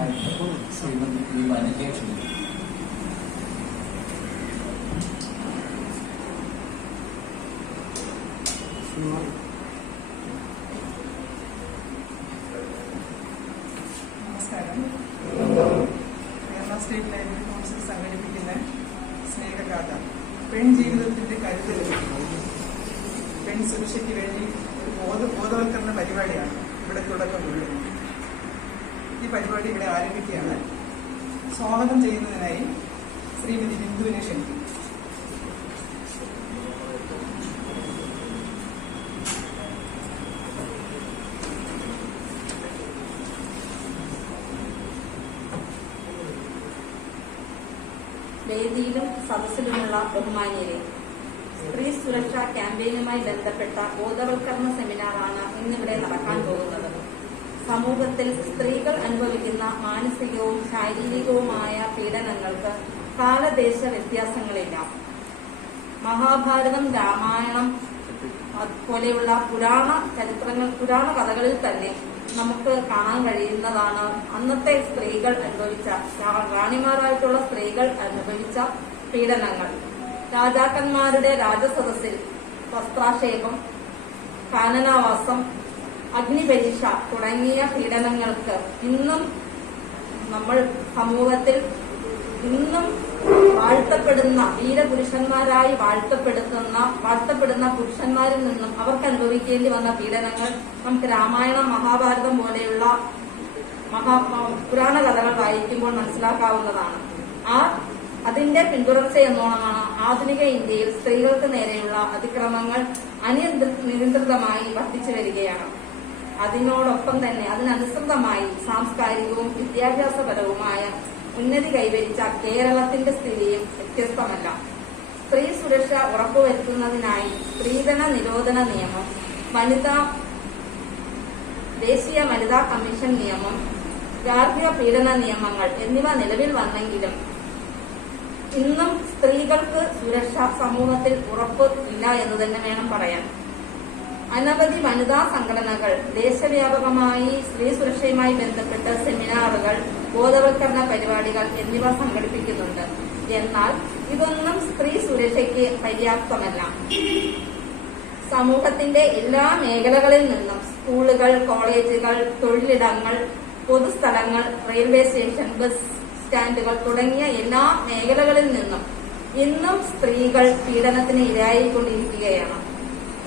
അധ്യക്ഷയായിട്ട് Shrimati V വനജയെ ക്ഷണിക്കുന്നു. നമസ്കാരം. Kerala state library council സംഘടിപ്പിക്കുന്ന സ്നേഹഗാഥ പെൺ ജീവിതത്തിന്റെ കരുതലും പെൺ സുരക്ഷയ്ക്ക് വേണ്ടി ഒരു ബോധവൽക്കരണ പരിപാടിയാണ് ഇവിടെ തുടക്കം കൊള്ളുന്നത്. ഈ പരിപാടി ഇവിടെ ആരംഭിക്കുകയാണ്. സ്വാഗതം ചെയ്യുന്നതിനായി ശ്രീമതി ബിന്ദുവിനെ ക്ഷണിക്കും. വേദിയിലും സദസ്സിലുമുള്ള ബഹുമാന്യരെ, സ്ത്രീ സുരക്ഷാ ക്യാമ്പയിനുമായി ബന്ധപ്പെട്ട ബോധവൽക്കരണ സെമിനാറാണ് ഇന്നിവിടെ നടക്കാൻ പോകുന്നത്. സമൂഹത്തിൽ സ്ത്രീകൾ അനുഭവിക്കുന്ന മാനസികവും ശാരീരികവുമായ പീഡനങ്ങൾക്ക് കാലദേശ വ്യത്യാസങ്ങളില്ല. മഹാഭാരതം, രാമായണം പോലെയുള്ള പുരാണ കഥകളിൽ തന്നെ നമുക്ക് കാണാൻ കഴിയുന്നതാണ് അന്നത്തെ സ്ത്രീകൾ അനുഭവിച്ച, റാണിമാരായിട്ടുള്ള സ്ത്രീകൾ അനുഭവിച്ച പീഡനങ്ങൾ. രാജാക്കന്മാരുടെ രാജസദസ്സിൽ വസ്ത്രാക്ഷേപം, കാനനവാസം, അഗ്നിപരീക്ഷ തുടങ്ങിയ പീഡനങ്ങൾക്ക് ഇന്നും നമ്മൾ സമൂഹത്തിൽ വാഴ്ത്തപ്പെടുന്ന വീരപുരുഷന്മാരായി വാഴ്ത്തപ്പെടുന്ന പുരുഷന്മാരിൽ നിന്നും അവർക്ക് അനുഭവിക്കേണ്ടി വന്ന പീഡനങ്ങൾ നമുക്ക് രാമായണം, മഹാഭാരതം പോലെയുള്ള പുരാണ കഥകൾ വായിക്കുമ്പോൾ മനസ്സിലാക്കാവുന്നതാണ്. അതിന്റെ പിന്തുടർച്ചയെന്നോണമാണ് ആധുനിക ഇന്ത്യയിൽ സ്ത്രീകൾക്ക് നേരെയുള്ള അതിക്രമങ്ങൾ അനിയന്ത്രിതമായി വർദ്ധിച്ചു വരികയാണ്. അതിനനുസൃതമായി സാംസ്കാരികവും വിദ്യാഭ്യാസപരവുമായ ഉന്നതി കൈവരിച്ച കേരളത്തിന്റെ സ്ഥിതിയും വ്യത്യസ്തമല്ല. സ്ത്രീ സുരക്ഷ ഉറപ്പുവരുത്തുന്നതിനായി സ്ത്രീധന നിരോധന നിയമം, ദേശീയ വനിതാ കമ്മീഷൻ നിയമം, ഗാർഹിക പീഡന നിയമങ്ങൾ എന്നിവ നിലവിൽ വന്നെങ്കിലും ഇന്നും സ്ത്രീകൾക്ക് സുരക്ഷ സമൂഹത്തിൽ ഉറപ്പ് ഇല്ല എന്ന് തന്നെ വേണം പറയാൻ. അനവധി വനിതാ സംഘടനകൾ ദേശവ്യാപകമായി സ്ത്രീ സുരക്ഷയുമായി ബന്ധപ്പെട്ട് സെമിനാറുകൾ, ബോധവൽക്കരണ പരിപാടികൾ എന്നിവ സംഘടിപ്പിക്കുന്നുണ്ട്. എന്നാൽ ഇതൊന്നും സ്ത്രീ സുരക്ഷയ്ക്ക് പര്യാപ്തമല്ല. സമൂഹത്തിന്റെ എല്ലാ മേഖലകളിൽ നിന്നും സ്കൂളുകൾ, കോളേജുകൾ, തൊഴിലിടങ്ങൾ, പൊതുസ്ഥലങ്ങൾ, റെയിൽവേ സ്റ്റേഷൻ, ബസ് സ്റ്റാൻഡുകൾ തുടങ്ങിയ എല്ലാ മേഖലകളിൽ നിന്നും ഇന്നും സ്ത്രീകൾ പീഡനത്തിന് ഇരയായിക്കൊണ്ടിരിക്കുകയാണ്.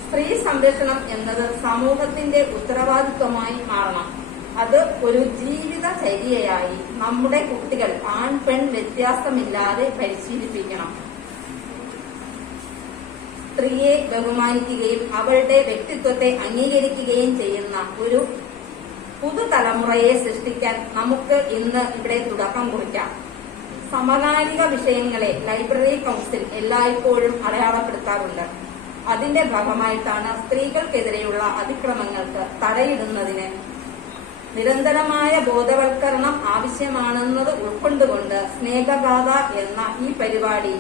സ്ത്രീ സംരക്ഷണം എന്നത് സമൂഹത്തിന്റെ ഉത്തരവാദിത്വമായി മാറണം. അത് ഒരു ജീവിതചര്യയായി നമ്മുടെ കുട്ടികൾ ആൺ പെൺ വ്യത്യാസമില്ലാതെ പരിശീലിപ്പിക്കണം. സ്ത്രീയെ ബഹുമാനിക്കുകയും അവളുടെ വ്യക്തിത്വത്തെ അംഗീകരിക്കുകയും ചെയ്യുന്ന ഒരു പുതുതലമുറയെ സൃഷ്ടിക്കാൻ നമുക്ക് ഇന്ന് ഇവിടെ തുടക്കം കുറിക്കാം. സമകാലിക വിഷയങ്ങളെ ലൈബ്രറി കൗൺസിൽ എല്ലായ്പ്പോഴും അടയാളപ്പെടുത്താറുണ്ട്. അതിന്റെ ഭാഗമായിട്ടാണ് സ്ത്രീകൾക്കെതിരെയുള്ള അതിക്രമങ്ങൾക്ക് തടയിടുന്നതിന് നിരന്തരമായ ബോധവൽക്കരണം ആവശ്യമാണെന്നത് ഉൾക്കൊണ്ടുകൊണ്ട് സ്നേഹഗാഥ എന്ന ഈ പരിപാടി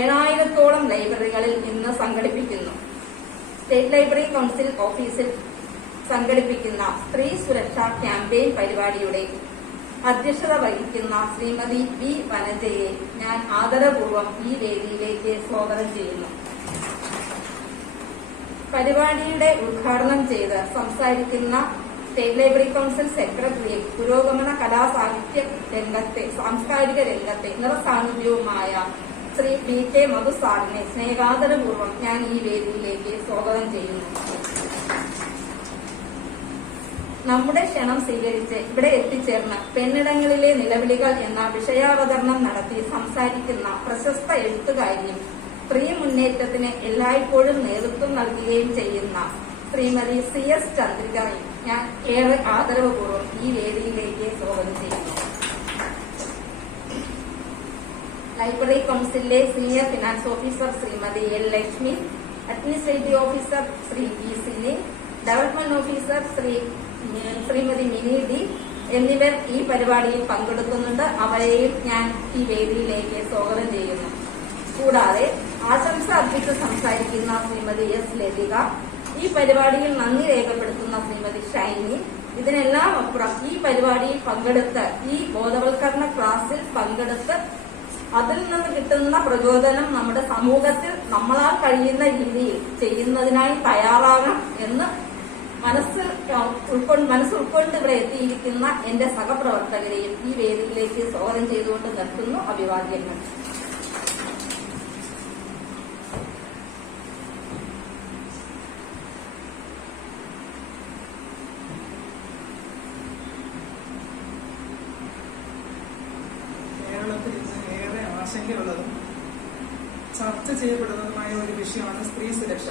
7000-ഓളം ലൈബ്രറികളിൽ ഇന്ന് സംഘടിപ്പിക്കുന്നു. സ്റ്റേറ്റ് ലൈബ്രറി കൗൺസിൽ ഓഫീസിൽ സംഘടിപ്പിക്കുന്ന സ്ത്രീ സുരക്ഷാ ക്യാമ്പയിൻ പരിപാടിയുടെ അധ്യക്ഷത വഹിക്കുന്ന ശ്രീമതി വി വനജയെ ഞാൻ ആദരപൂർവ്വം ഈ വേദിയിലേക്ക് സ്വാഗതം ചെയ്യുന്നു. പരിപാടിയുടെ ഉദ്ഘാടനം ചെയ്ത് സംസാരിക്കുന്ന സ്റ്റേറ്റ് ലൈബ്രറി കൗൺസിൽ സെക്രട്ടറി, പുരോഗമന സാംസ്കാരിക രംഗത്തെ നിറസാന്നിധ്യവുമായ ശ്രീ പി കെ മധു സാറിനെ സ്നേഹാദരപൂർവ്വം ഞാൻ ഈ വേദിയിലേക്ക് സ്വാഗതം ചെയ്യുന്നു. നമ്മുടെ ക്ഷണം സ്വീകരിച്ച് ഇവിടെ എത്തിച്ചേർന്ന് പെണ്ണിടങ്ങളിലെ നിലവിളികൾ എന്ന വിഷയാവതരണം നടത്തി സംസാരിക്കുന്ന പ്രശസ്ത എഴുത്തുകാരിയും സ്ത്രീ മുന്നേറ്റത്തിന് എല്ലായ്പ്പോഴും നേതൃത്വം നൽകുകയും ചെയ്യുന്ന ശ്രീമതി CS ചന്ദ്രികയെ ഞാൻ ഏറെ ആദരവപൂർവ്വം ഈ വേദിയിലേക്ക് സ്വാഗതം ചെയ്യുന്നു. ലൈബ്രറി കൗൺസിലിലെ senior finance officer Shrimati L Lakshmi, administrative officer Shri E Sini, development officer Shrimati Mini D എന്നിവർ ഈ പരിപാടിയിൽ പങ്കെടുക്കുന്നുണ്ട്. അവരെയും ഞാൻ ഈ വേദിയിലേക്ക് സ്വാഗതം ചെയ്യുന്നു. കൂടാതെ ആശംസ അർപ്പിച്ച് സംസാരിക്കുന്ന ശ്രീമതി S ലതിക, ഈ പരിപാടിയിൽ നന്ദി രേഖപ്പെടുത്തുന്ന ശ്രീമതി ഷൈനി, ഇതിനെല്ലാം അപ്പുറം ഈ പരിപാടിയിൽ പങ്കെടുത്ത്, ഈ ബോധവൽക്കരണ ക്ലാസ്സിൽ പങ്കെടുത്ത് അതിൽ നിന്ന് കിട്ടുന്ന പ്രചോദനം നമ്മുടെ സമൂഹത്തിൽ നമ്മളാൽ കഴിയുന്ന രീതിയിൽ ചെയ്യുന്നതിനായി തയ്യാറാകണം എന്ന് മനസ്സുൾക്കൊണ്ട് ഇവിടെ എത്തിയിരിക്കുന്ന എന്റെ സഹപ്രവർത്തകരെയും ഈ വേദിയിലേക്ക് സ്വാഗതം ചെയ്തുകൊണ്ട് നിർത്തുന്നു. അഭിവാദ്യങ്ങൾ. കേരളത്തിൽ ഇന്ന് ഏറെ ആശങ്കയുള്ളതും ചർച്ച ചെയ്യപ്പെടുന്നതുമായ ഒരു വിഷയമാണ് സ്ത്രീ സുരക്ഷ.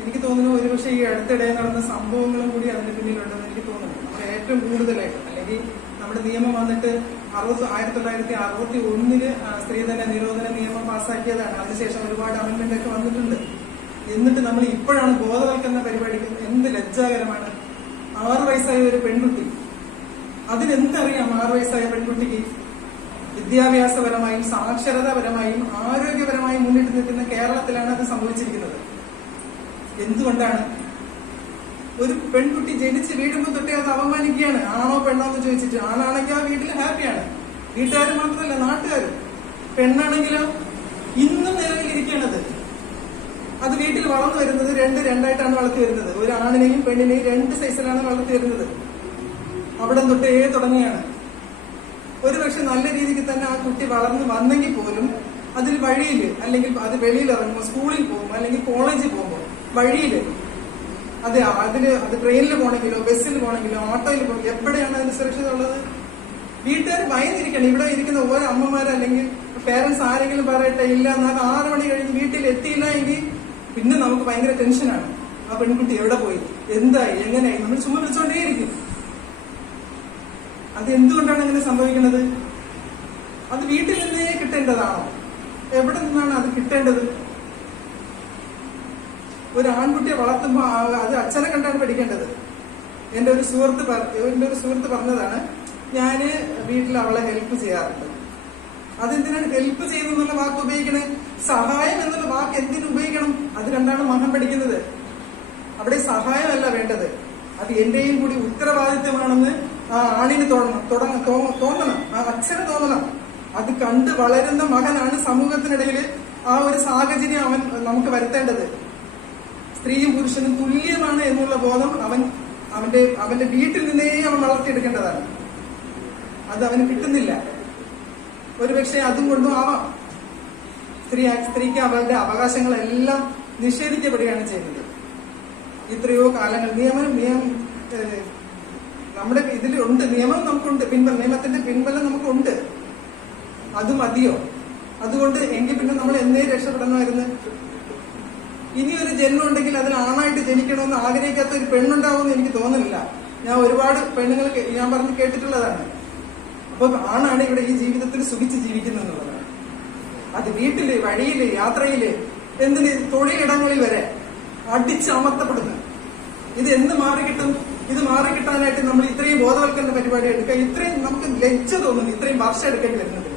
എനിക്ക് തോന്നുന്നു ഒരുപക്ഷെ ഈ അടുത്തിടെ നടന്ന സംഭവങ്ങളും കൂടി അതിന് പിന്നിലുണ്ടെന്ന് എനിക്ക് തോന്നുന്നു. നമ്മൾ ഏറ്റവും കൂടുതലായിട്ട്, അല്ലെങ്കിൽ നമ്മുടെ നിയമം വന്നിട്ട് 1961 സ്ത്രീധന നിരോധന നിയമം പാസ്സാക്കിയതാണ്. അതിനുശേഷം ഒരുപാട് അമെന്റ്മെന്റ് ഒക്കെ വന്നിട്ടുണ്ട്. എന്നിട്ട് നമ്മൾ ഇപ്പോഴാണ് ബോധവൽക്കരണ പരിപാടിക്ക്. എന്ത് ലജ്ജാകരമാണ്. 6 വയസ്സായ ഒരു പെൺകുട്ടി, അതിനെന്തറിയാം? 6 വയസ്സായ പെൺകുട്ടിക്ക് വിദ്യാഭ്യാസപരമായും സാക്ഷരതാപരമായും ആരോഗ്യപരമായും മുന്നിട്ട് നിൽക്കുന്ന കേരളത്തിലാണ് അത് സംഭവിച്ചിരിക്കുന്നത്. എന്തുകൊണ്ടാണ്? ഒരു പെൺകുട്ടി ജനിച്ച് വീടുമ്പോൾ തൊട്ടേ അത് അവമാനിക്കുകയാണ്. ആണോ പെണ്ണോ എന്ന് ചോദിച്ചിട്ട്. ആണാണെങ്കിൽ ആ വീട്ടിൽ ഹാപ്പിയാണ്, വീട്ടുകാർ മാത്രമല്ല നാട്ടുകാരും. പെണ്ണാണെങ്കിലോ ഇന്നും നിലവിലിരിക്കണത്. അത് വീട്ടിൽ വളർന്നു വരുന്നത് രണ്ടായിട്ടാണ് വളർത്തി വരുന്നത്. ഒരു ആണിനെയും പെണ്ണിനെയും 2 സൈസിലാണ് വളർത്തി വരുന്നത്. അവിടെ തൊട്ടേ തുടങ്ങിയാണ്. ഒരുപക്ഷെ നല്ല രീതിക്ക് തന്നെ ആ കുട്ടി വളർന്നു വന്നെങ്കിൽ പോലും അതിൽ വഴിയിൽ, അല്ലെങ്കിൽ അത് വെളിയിൽ ഇറങ്ങുമ്പോൾ, സ്കൂളിൽ പോകുമ്പോൾ, അല്ലെങ്കിൽ കോളേജിൽ പോകുമ്പോൾ വഴിയിൽ അത് ട്രെയിനിൽ പോകണമെങ്കിലോ ബസ്സിൽ പോകണമെങ്കിലോ ഓട്ടോയിൽ പോകണമെങ്കിലോ എവിടെയാണ് അതിന് സുരക്ഷിത ഉള്ളത്? വീട്ടുകാർ ഭയന്നിരിക്കണം. ഇവിടെ ഇരിക്കുന്ന ഓരോ അമ്മമാർ അല്ലെങ്കിൽ പേരൻസ് ആരെങ്കിലും പറയട്ടെ, ഇല്ല എന്നാൽ 6 മണി കഴിഞ്ഞ് വീട്ടിൽ എത്തിയില്ല എങ്കിൽ പിന്നെ നമുക്ക് ഭയങ്കര ടെൻഷനാണ്. ആ പെൺകുട്ടി എവിടെ പോയി, എന്തായി, എങ്ങനെയായി, നമ്മൾ ചുമ്മാ വിളിച്ചോണ്ടേയിരിക്കും. അത് എന്തുകൊണ്ടാണ് അങ്ങനെ സംഭവിക്കുന്നത്? അത് വീട്ടിൽ നിന്നേ കിട്ടേണ്ടതാണോ? എവിടെ നിന്നാണ് അത് കിട്ടേണ്ടത്? ഒരു ആൺകുട്ടിയെ വളർത്തുമ്പോൾ അത് അച്ഛനെ കണ്ടാണ് പഠിക്കേണ്ടത്. എന്റെ ഒരു സുഹൃത്ത് പറഞ്ഞതാണ്, ഞാന് വീട്ടിൽ അവളെ ഹെൽപ്പ് ചെയ്യാറുണ്ട്. അതെന്തിനാണ് ഹെൽപ്പ് ചെയ്യുന്നുള്ള വാക്ക് ഉപയോഗിക്കണേ? സഹായം എന്നുള്ള വാക്ക് എന്തിനു ഉപയോഗിക്കണം? അത് കണ്ടാണ് മകൻ പഠിക്കുന്നത്. അവിടെ സഹായമല്ല വേണ്ടത്, അത് എന്റെയും കൂടി ഉത്തരവാദിത്വമാണെന്ന് ആ ആണിന് തോന്നണം, ആ അച്ഛന് തോന്നണം. അത് കണ്ട് വളരുന്ന മകനാണ് സമൂഹത്തിനിടയിൽ ആ ഒരു സാഹചര്യം അവൻ നമുക്ക് വരുത്തേണ്ടത്. സ്ത്രീയും പുരുഷനും തുല്യമാണ് എന്നുള്ള ബോധം അവന്റെ വീട്ടിൽ നിന്നേ അവൻ വളർത്തിയെടുക്കേണ്ടതാണ്. അത് അവന് കിട്ടുന്നില്ല. ഒരുപക്ഷെ അതും കൊണ്ടും ആവാം സ്ത്രീക്ക് അവരുടെ അവകാശങ്ങളെല്ലാം നിഷേധിക്കപ്പെടുകയാണ് ചെയ്യുന്നത്. എത്രയോ കാലങ്ങൾ നമ്മുടെ ഇതിലുണ്ട്, നിയമം നമുക്കുണ്ട്, നിയമത്തിന്റെ പിൻബലം നമുക്കുണ്ട്. അത് മതിയോ? അതുകൊണ്ട് എങ്കിൽ പിന്നെ നമ്മൾ എന്നേ രക്ഷപ്പെടണമായിരുന്നു. ഇനിയൊരു ജന്മം ഉണ്ടെങ്കിൽ അതിൽ ആണായിട്ട് ജനിക്കണമെന്ന് ആഗ്രഹിക്കാത്ത ഒരു പെണ്ണുണ്ടാവുമെന്ന് എനിക്ക് തോന്നുന്നില്ല. ഞാൻ ഒരുപാട് പെണ്ണുങ്ങൾ ഞാൻ പറഞ്ഞ് കേട്ടിട്ടുള്ളതാണ്. അപ്പൊ ആണാണ് ഇവിടെ ഈ ജീവിതത്തിൽ സുഖിച്ച് ജീവിക്കുന്നുള്ളതാണ്. അത് വീട്ടില്, വഴിയില്, യാത്രയില്, എന്തിന് തൊഴിലിടങ്ങളിൽ വരെ അടിച്ചമർത്തപ്പെടുന്നു. ഇത് എന്ന് മാറിക്കിട്ടും? ഇത് മാറിക്കിട്ടാനായിട്ട് നമ്മൾ ഇത്രയും ബോധവൽക്കരണ പരിപാടി എടുക്കുക, ഇത്രയും നമുക്ക് ലജ്ജ തോന്നുന്നു, ഇത്രയും വർഷം എടുക്കേണ്ടി വരുന്നത്.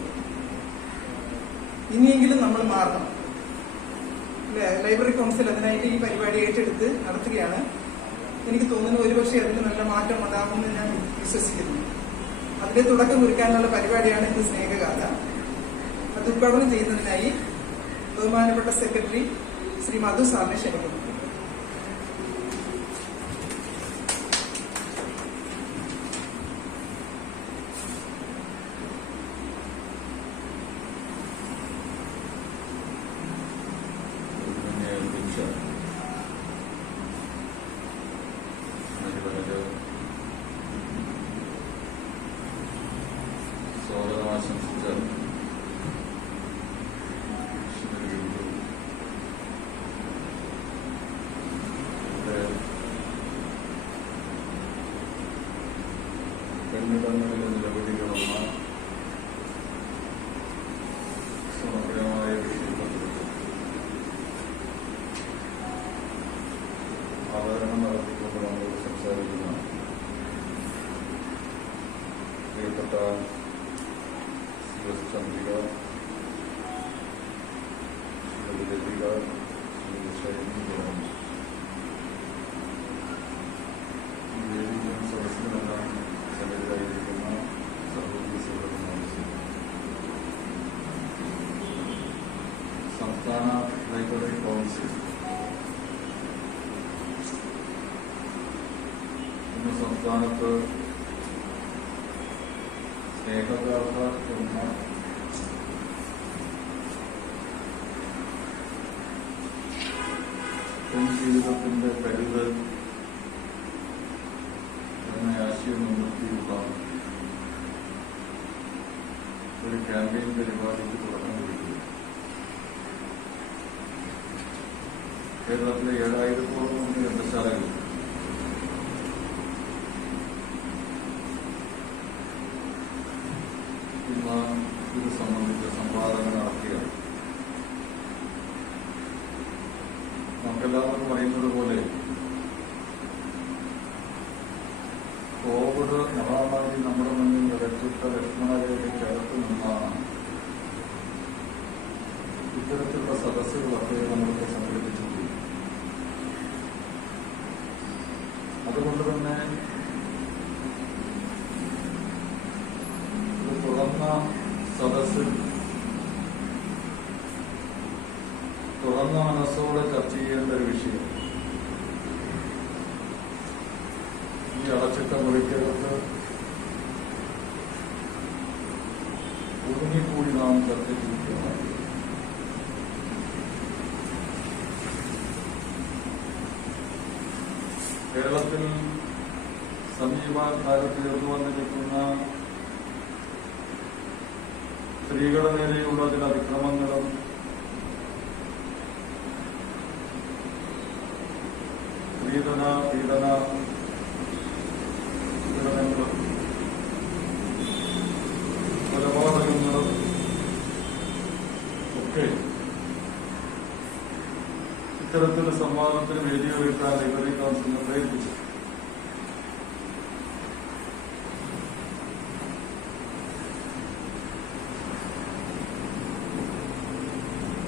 ഇനിയെങ്കിലും നമ്മൾ മാറണം. ലൈബ്രറി കൗൺസിൽ അതിനായിട്ട് ഈ പരിപാടി ഏറ്റെടുത്ത് നടത്തുകയാണ്. എനിക്ക് തോന്നുന്നു ഒരുപക്ഷെ അതിന് നല്ല മാറ്റം ഉണ്ടാകുമെന്ന് ഞാൻ വിശ്വസിക്കുന്നു. അതിന്റെ തുടക്കം കുറിക്കാനുള്ള പരിപാടിയാണ് ഇന്ന് സ്നേഹഗാഥ. അത് ഉദ്ഘാടനം ചെയ്യുന്നതിനായി ബഹുമാനപ്പെട്ട സെക്രട്ടറി ശ്രീ മധു സാറിനെ ക്ഷണിക്കുന്നു. പെണ്ണിടങ്ങളിൽ നിലവിളികളുള്ള സമഗ്രമായ വിഷയത്തെക്കുറിച്ച് അവതരണം നടത്തിക്കൊണ്ട് നമ്മളോട് സംസാരിക്കുന്ന പ്രിയപ്പെട്ട ശ്രീമതി ചന്ദ്രിക, ശ്രീമതി ലതിക, ശ്രീമതി ഷൈനി, സംസ്ഥാന ലൈബ്രറി കൗൺസിൽ ഇന്ന് സംസ്ഥാനത്ത് സ്നേഹഗാഥ എന്ന ജീവിതത്തിന്റെ കരുതൽ എന്ന ആശയം മുൻനിർത്തിയുള്ള ഒരു ക്യാമ്പയിൻ പരിപാടിക്ക് തുടക്കം കുറിക്കുന്നു. കേരളത്തിലെ 7000-ഓളം ഗ്രന്ഥശാലകൾ ഇന്ന് ഇത് സംബന്ധിച്ച സംവാദങ്ങൾ നടത്തുകയാണ്. നമുക്കെല്ലാവർക്കും അറിയുന്നത് പോലെ കോവിഡ് മഹാമാരി നമ്മുടെ മുന്നിൽ വിലച്ചിട്ട ലക്ഷ്മണരേഖയ്ക്കകത്ത് നിന്നാണ് ഇത്തരത്തിലുള്ള സദസ്സുകളൊക്കെ നമ്മൾക്ക് സംഘടിപ്പിച്ചിട്ടുണ്ട്. അതുകൊണ്ട് തന്നെ ഒരു തുറന്ന സദസ്സിൽ തുറന്ന മനസ്സോടെ ചർച്ച ചെയ്യേണ്ട ഒരു വിഷയം ഈ അടച്ചിട്ട മുറിക്കകത്ത് ഒതുങ്ങിക്കൂടി നാം ചർച്ച ചെയ്യുകയാണ്. കേരളത്തിൽ സമീപകാലത്ത് ഉയർന്നു വന്നിരിക്കുന്ന സ്ത്രീകളുടെ നേരെയുള്ള ചില അതിക്രമങ്ങളും പീഡന പീഡനങ്ങളും കൊലപാതകങ്ങളും ഒക്കെ ഇത്തരത്തിലുള്ള സംവാദത്തിന് വേദിയൊരുക്കാൻ ലൈബ്രറി കൗൺസിലിനെ പ്രേരിപ്പിച്ചു.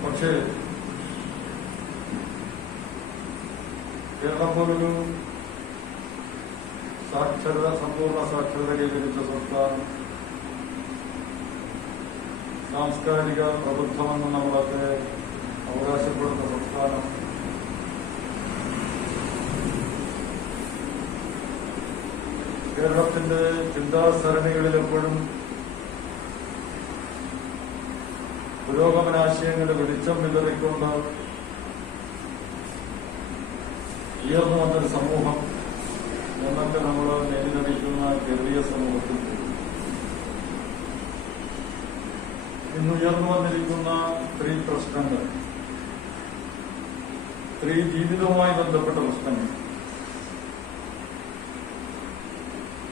പക്ഷേ കേരളം പോലൊരു സമ്പൂർണ്ണ സാക്ഷരത കൈവരിച്ച സംസ്ഥാനം, സാംസ്കാരിക പ്രബുദ്ധമെന്ന് നമ്മളൊക്കെ അവകാശപ്പെടുന്ന സംസ്ഥാനം, കേരളത്തിന്റെ ചിന്താസരണികളിൽ എപ്പോഴും പുരോഗമനാശയങ്ങളുടെ വെളിച്ചം വിതറിക്കൊണ്ട് ഉയർന്നു വന്നൊരു സമൂഹം എന്നൊക്കെ നമ്മൾ നെല്ലിനടിക്കുന്ന കേരളീയ സമൂഹത്തിൽ ഇന്ന് ഉയർന്നു വന്നിരിക്കുന്ന സ്ത്രീ പ്രശ്നങ്ങൾ, സ്ത്രീ ജീവിതവുമായി ബന്ധപ്പെട്ട പ്രശ്നങ്ങൾ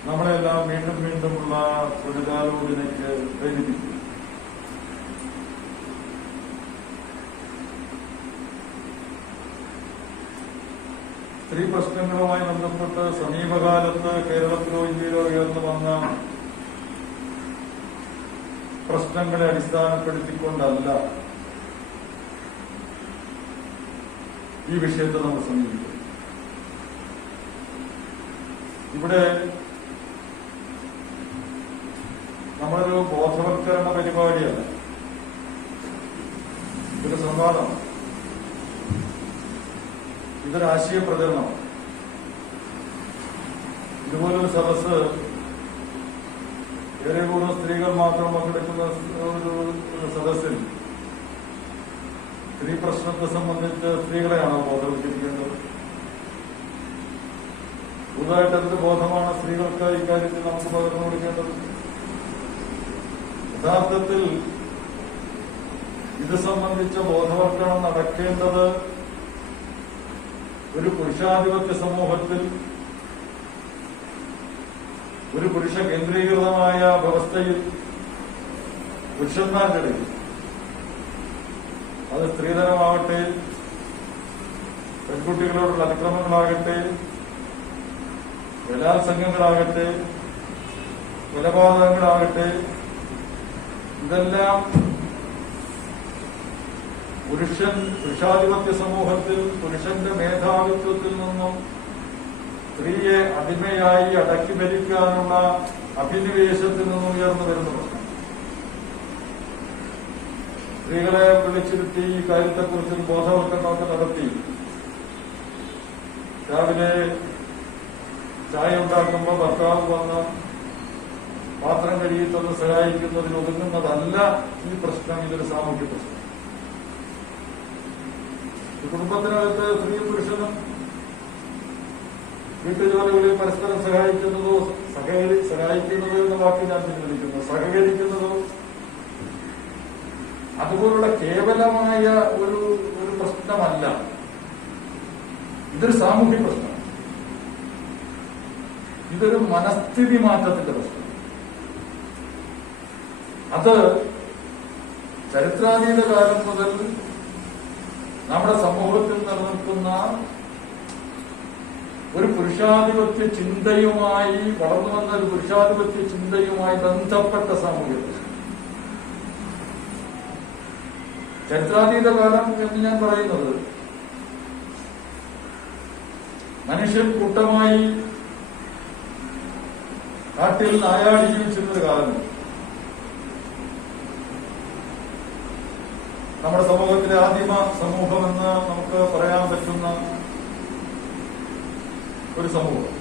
നമ്മളെല്ലാം വീണ്ടും വീണ്ടുമുള്ള പുനരാലോചനയ്ക്ക് പ്രേരിപ്പിക്കും. സ്ത്രീ പ്രശ്നങ്ങളുമായി ബന്ധപ്പെട്ട് സമീപകാലത്ത് കേരളത്തിലോ ഇന്ത്യയിലോ ഉയർന്നു വന്ന പ്രശ്നങ്ങളെ അടിസ്ഥാനപ്പെടുത്തിക്കൊണ്ടല്ല ഈ വിഷയത്തെ നമ്മൾ സമീപിക്കും. ഇവിടെ നമ്മളൊരു ബോധവൽക്കരണ പരിപാടിയല്ല, ഇതൊരു സംവാദം, ഇതൊരാശയ പ്രചരണം. ഇതുപോലൊരു സദസ് ഏറെ കൂടുതൽ സ്ത്രീകൾ മാത്രം പങ്കെടുക്കുന്ന ഒരു സദസ്സിൽ സ്ത്രീ പ്രശ്നത്തെ സംബന്ധിച്ച് സ്ത്രീകളെയാണോ ബോധവൽക്കരിക്കേണ്ടത്? പുതുതായിട്ട് എന്ത് ബോധമാണ് സ്ത്രീകൾക്ക് ഇക്കാര്യത്തിൽ നമുക്ക് പകർന്നു കൊടുക്കേണ്ടത്? യഥാർത്ഥത്തിൽ ഇത് സംബന്ധിച്ച ബോധവൽക്കരണം നടക്കേണ്ടത് ഒരു പുരുഷാധിപത്യ സമൂഹത്തിൽ, ഒരു പുരുഷ കേന്ദ്രീകൃതമായ വ്യവസ്ഥയിൽ പുരുഷന്മാരുടെ ഇടയിൽ, അത് സ്ത്രീധനമാകട്ടെ, പെൺകുട്ടികളോടുള്ള അതിക്രമങ്ങളാകട്ടെ, ബലാത്സംഗങ്ങളാകട്ടെ, കൊലപാതകങ്ങളാകട്ടെ, ഇതെല്ലാം പുരുഷാധിപത്യ സമൂഹത്തിൽ പുരുഷന്റെ മേധാവിത്വത്തിൽ നിന്നും സ്ത്രീയെ അടിമയായി അടക്കി ഭരിക്കാനുള്ള അഭിനിവേശത്തിൽ നിന്നും ഉയർന്നു വരുന്ന പ്രശ്നം. സ്ത്രീകളെ വിളിച്ചിരുത്തി ഈ കാര്യത്തെക്കുറിച്ച് ബോധവൽക്കരണമൊക്കെ നടത്തി രാവിലെ ചായ ഉണ്ടാക്കുമ്പോൾ ഭർത്താവ് വന്ന് പാത്രം കഴുകിത്തൊന്ന് സഹായിക്കുന്നതിന് ഒതുങ്ങുന്നതല്ല ഈ പ്രശ്നം. ഇതൊരു സാമൂഹ്യ പ്രശ്നം. കുടുംബത്തിനകത്ത് സ്ത്രീ പുരുഷനും വീട്ടുജോലികളിൽ പരസ്പരം സഹായിക്കുന്നതോ സഹായിക്കുന്നതോ എന്ന വാക്ക് ഞാൻ പിൻവലിക്കുന്നു. സഹകരിക്കുന്നതോ അതുപോലുള്ള കേവലമായ ഒരു പ്രശ്നമല്ല. ഇതൊരു സാമൂഹ്യ പ്രശ്നമാണ്. ഇതൊരു മനസ്ഥിതി മാറ്റത്തിന്റെ പ്രശ്നം. അത് ചരിത്രാതീത കാലം മുതൽ നമ്മുടെ സമൂഹത്തിൽ നിലനിൽക്കുന്ന ഒരു പുരുഷാധിപത്യ ചിന്തയുമായി വളർന്നു വന്ന ഒരു പുരുഷാധിപത്യ ചിന്തയുമായി ബന്ധപ്പെട്ട സാമൂഹ്യ പ്രശ്നം. ചരിത്രാതീത കാലം എന്ന് ഞാൻ പറയുന്നത് മനുഷ്യൻ കൂട്ടമായി കാട്ടിൽ നായാടി ജീവിച്ചിരുന്നൊരു കാലം. നമ്മുടെ സമൂഹത്തിലെ ആദിമ സമൂഹമെന്ന് നമുക്ക് പറയാൻ പറ്റുന്ന ഒരു സമൂഹം.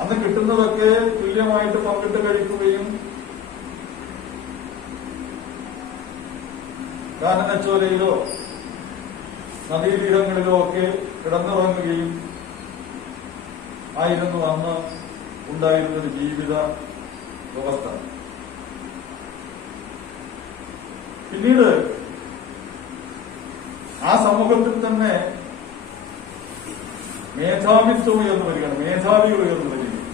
അന്ന് കിട്ടുന്നതൊക്കെ തുല്യമായിട്ട് പങ്കിട്ട് കഴിക്കുകയും കാനനച്ചോലയിലോ നദീതീരങ്ങളിലോ ഒക്കെ കിടന്നുറങ്ങുകയും ആയിരുന്നു അന്ന് ഉണ്ടായിരുന്നൊരു ജീവിത വ്യവസ്ഥ. പിന്നീട് ആ സമൂഹത്തിൽ തന്നെ മേധാവിത്വം ഉയർന്നു വരികയാണ്. മേധാവികൾ ഉയർന്നു വരികയാണ്.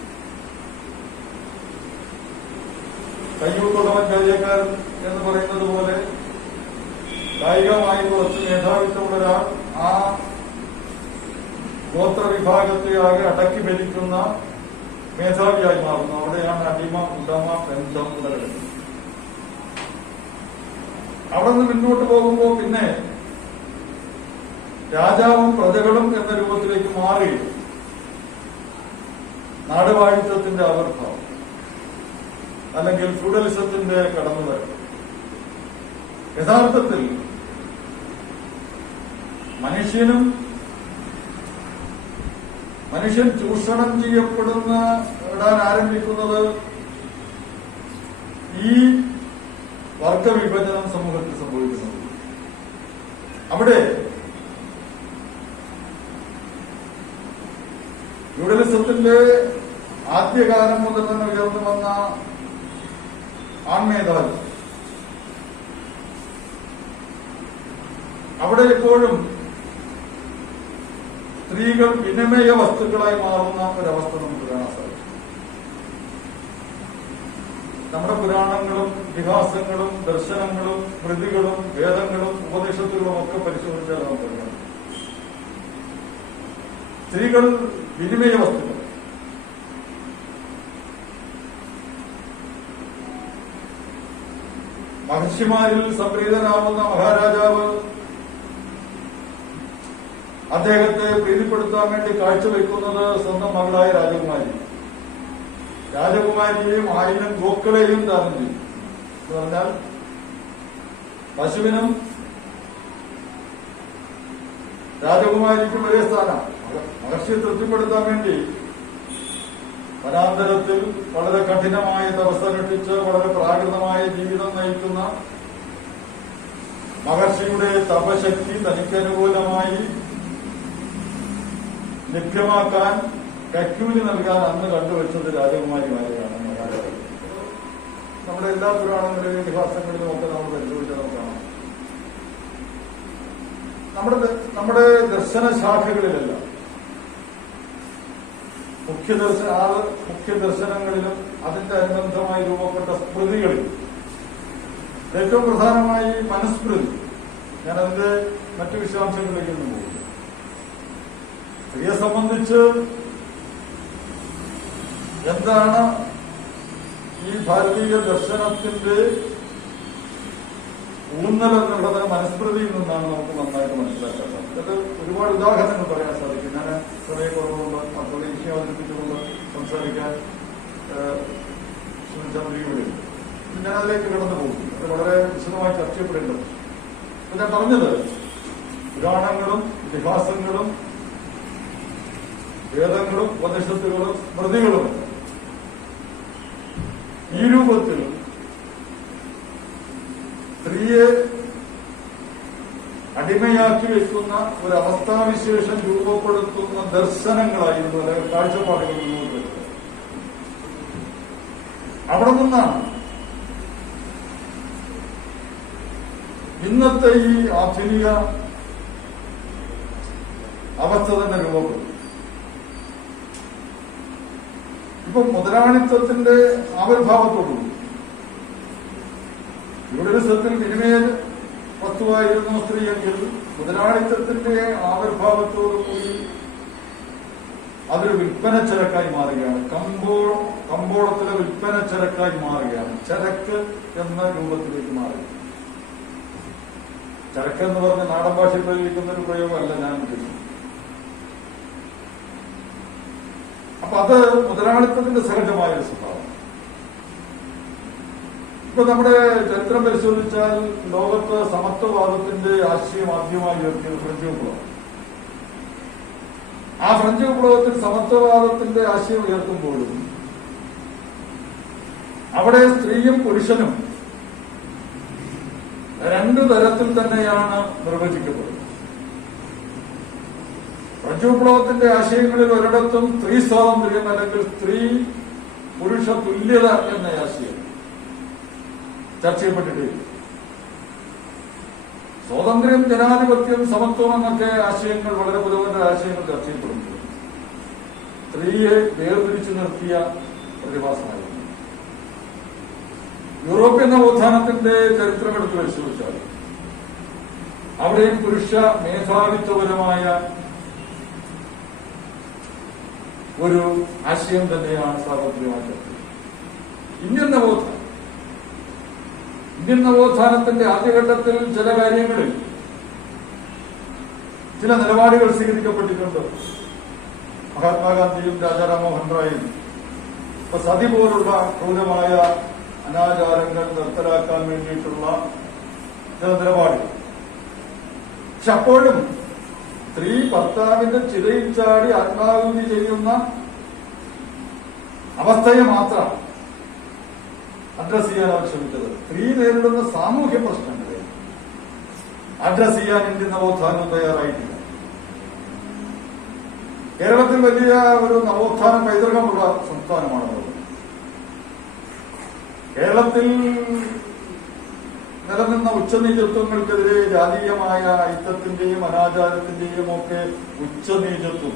കയ്യൂർക്കൊടവൻ കാര്യക്കാരൻ എന്ന് പറയുന്നത് പോലെ കായികമായി കുറച്ച് മേധാവിത്വമുള്ള ഒരാൾ ആ ഗോത്രവിഭാഗത്തെ ആകെ അടക്കി ഭരിക്കുന്ന മേധാവിയായി മാറുന്നു. അവിടെയാണ് അടിമ ഉടമ ബന്ധം ഉടലെടുക്കുന്നത്. അവിടെ നിന്ന് മുന്നോട്ട് പോകുമ്പോൾ പിന്നെ രാജാവും പ്രജകളും എന്ന രൂപത്തിലേക്ക് മാറി നാടുവാഴിത്വത്തിന്റെ ആവിർഭാവം അല്ലെങ്കിൽ ഫ്യൂഡലിസത്തിന്റെ കടന്നുവരവ്. യഥാർത്ഥത്തിൽ മനുഷ്യൻ ചൂഷണം ചെയ്യപ്പെടാൻ ആരംഭിക്കുന്നത് ഈ വർഗവിഭജനം സമൂഹത്തിൽ സംഭവിക്കുന്നത്. അവിടെ ഫ്യൂഡലിസത്തിന്റെ ആദ്യകാലം മുതൽ തന്നെ ഉയർന്നു വന്ന ആൺമേധാവി അവിടെ എപ്പോഴും സ്ത്രീകൾ വിനിമയ വസ്തുക്കളായി മാറുന്ന ഒരവസ്ഥ നമുക്ക് കാണാൻ സാധിക്കും. നമ്മുടെ പുരാണങ്ങളും ഇതിഹാസങ്ങളും ദർശനങ്ങളും സ്മൃതികളും വേദങ്ങളും ഉപനിഷത്തുകളും ഒക്കെ പരിശോധിച്ചാൽ നമുക്കറിയാം സ്ത്രീകൾ വിനിമയ വസ്തുക്കൾ. മഹർഷിമാരിൽ സംപ്രീതനാവുന്ന മഹാരാജാവ് അദ്ദേഹത്തെ പ്രീതിപ്പെടുത്താൻ വേണ്ടി കാഴ്ചവെക്കുന്നത് സ്വന്തം മകളായ രാജകുമാരിയെയും 1000 ഗോക്കളെയും ദാനം ചെയ്യും. എന്ന് പറഞ്ഞാൽ പശുവിനും രാജകുമാരിക്കും ഒരേ സ്ഥാനം. മഹർഷിയെ തൃപ്തിപ്പെടുത്താൻ വേണ്ടി വനാന്തരത്തിൽ വളരെ കഠിനമായ തപസ്സനുഷ്ഠിച്ച് വളരെ പ്രാകൃതമായ ജീവിതം നയിക്കുന്ന മഹർഷിയുടെ തപശക്തി തനിക്കനുകൂലമായി ലഭ്യമാക്കാൻ കക്കൂലി നൽകാൻ അന്ന് കണ്ടുവച്ചത് രാജകുമാരിമാരെയാണ്. മഹാരാജാവ് നമ്മുടെ എല്ലാ പുരാണങ്ങളിലും ഇതിഹാസങ്ങളിലും ഒക്കെ നമ്മൾ പരിശോധിച്ചാൽ നമുക്ക് കാണാം. നമ്മുടെ ദർശന ശാഖകളിലെല്ലാം മുഖ്യ ദർശനങ്ങളിലും അതിന്റെ അനുബന്ധമായി രൂപപ്പെട്ട സ്മൃതികളിൽ ഏറ്റവും പ്രധാനമായി മനുസ്മൃതി. ഞാനതിന്റെ മറ്റു വിശദാംശങ്ങളിലേക്കൊന്നും പോകും. സ്ത്രീയെ സംബന്ധിച്ച് എന്താണ് ഈ ഭാരതീയ ദർശനത്തിന്റെ ഊന്നൽ എന്നുള്ളത് മനുസ്മൃതിയിൽ നിന്നാണ് നമുക്ക് നന്നായിട്ട് മനസ്സിലാക്കാൻ സാധിക്കും. അത് ഒരുപാട് ഉദാഹരണങ്ങൾ പറയാൻ സാധിക്കും. ഞാൻ സമയക്കുറവുകൊണ്ട് മറ്റുള്ള വിഷയം അവതരിപ്പിച്ചുകൊണ്ട് സംസാരിക്കാൻ ശ്രമിച്ചുകൊണ്ടിരിക്കുകയുള്ളൂ. ഞാൻ അതിലേക്ക് കടന്നു പോകും. അത് വളരെ വിശദമായി ചർച്ച ചെയ്യപ്പെടേണ്ടത്. ഞാൻ പറഞ്ഞത് പുരാണങ്ങളും ഇതിഹാസങ്ങളും വേദങ്ങളും ഉപനിഷത്തുകളും സ്മൃതികളും ഈ രൂപത്തിൽ സ്ത്രീയെ അടിമയാക്കി വെക്കുന്ന ഒരു അവസ്ഥാവിശേഷം രൂപപ്പെടുത്തുന്ന ദർശനങ്ങളായിരുന്നു, അല്ലെങ്കിൽ കാഴ്ചപ്പാടുകൾ മുന്നോട്ട് വെച്ചത്. അവിടെ നിന്നാണ് ഇന്നത്തെ ഈ ആധുനിക അവസ്ഥ തന്നെ രൂപപ്പെടും. ഇപ്പൊ മുതലാളിത്തത്തിന്റെ ആവിർഭാവത്തോടുകൂടി ഇവിടെ ഒരു സത്യത്തിൽ വിനിമയ വസ്തുവായിരുന്നു സ്ത്രീയെങ്കിൽ മുതലാളിത്തത്തിന്റെ ആവിർഭാവത്തോടുകൂടി അതൊരു വിൽപ്പന ചരക്കായി മാറുകയാണ്. കമ്പോളത്തിലെ വിൽപ്പന ചരക്കായി മാറുകയാണ്. ചരക്ക് എന്ന രൂപത്തിലേക്ക് മാറി. ചരക്ക് എന്ന് പറഞ്ഞ നാടൻ ഭാഷയിൽ പ്രയോഗിക്കുന്ന ഒരു പ്രയോഗമല്ല ഞാൻ ഉദ്ദേശിക്കുന്നത്. അപ്പൊ അത് മുതലാളിത്തത്തിന്റെ സഹജമായ ഒരു സ്വഭാവം. ഇപ്പൊ നമ്മുടെ ചരിത്രം പരിശോധിച്ചാൽ ലോകത്ത് സമത്വവാദത്തിന്റെ ആശയം ആദ്യമായി ഉയർത്തിയത് ഫ്രഞ്ച് വിപ്ലവം. ആ ഫ്രഞ്ച് വിപ്ലവത്തിൽ സമത്വവാദത്തിന്റെ ആശയം ഉയർത്തുമ്പോഴും അവിടെ സ്ത്രീയും പുരുഷനും രണ്ടു തരത്തിൽ തന്നെയാണ് നിർവചിക്കപ്പെടുന്നത്. ഫ്രഞ്ച് വിപ്ലവത്തിന്റെ ആശയങ്ങളിൽ ഒരിടത്തും സ്ത്രീ സ്വാതന്ത്ര്യം അല്ലെങ്കിൽ സ്ത്രീ പുരുഷ തുല്യത എന്ന ആശയം ചർച്ച ചെയ്യപ്പെട്ടിട്ടില്ല. സ്വാതന്ത്ര്യം, ജനാധിപത്യം, സമത്വം എന്നൊക്കെ ആശയങ്ങൾ, വളരെ പുരോഗമന ആശയങ്ങൾ ചർച്ച ചെയ്യപ്പെടുമ്പോൾ സ്ത്രീയെ വേർതിരിച്ചു നിർത്തിയ പ്രതിഭാസമായിരുന്നു. യൂറോപ്യൻ നവോത്ഥാനത്തിന്റെ ചരിത്രം എടുത്ത് പരിശോധിച്ചാൽ അവിടെയും പുരുഷ മേധാവിത്വപരമായ ഒരു ആശയം തന്നെയാണ് സ്വാതന്ത്ര്യമായി ചർച്ച. ഇന്ത്യൻ നവോത്ഥാനത്തിന്റെ ആദ്യഘട്ടത്തിൽ ചില കാര്യങ്ങളിൽ ചില നിലപാടുകൾ സ്വീകരിക്കപ്പെട്ടിട്ടുണ്ട്. മഹാത്മാഗാന്ധിയും രാജാറാം മോഹൻ റായും ഇപ്പൊ സതി പോലുള്ള ക്രൂരമായ അനാചാരങ്ങൾ നിർത്തലാക്കാൻ വേണ്ടിയിട്ടുള്ള ചില നിലപാടുകൾ. പക്ഷെ അപ്പോഴും സ്ത്രീ ഭർത്താവിന്റെ ചിതയിൽ ചാടി ആത്മാഹുതി ചെയ്യുന്ന അവസ്ഥയെ മാത്രം അഡ്രസ് ചെയ്യാൻ അവർ ശ്രമിച്ചത്. സ്ത്രീ നേരിടുന്ന സാമൂഹ്യ പ്രശ്നങ്ങളെ അഡ്രസ് ചെയ്യാൻ ഇന്ത്യൻ നവോത്ഥാനം തയ്യാറായിട്ടില്ല. കേരളത്തിൽ വലിയ ഒരു നവോത്ഥാന പൈതൃകമുള്ള സംസ്ഥാനമാണ്. കേരളത്തിൽ നിലനിന്ന ഉച്ചനീചത്വങ്ങൾക്കെതിരെ ജാതീയമായ ഐക്യത്തിന്റെയും അനാചാരത്തിന്റെയും ഒക്കെ ഉച്ചനീചത്വം,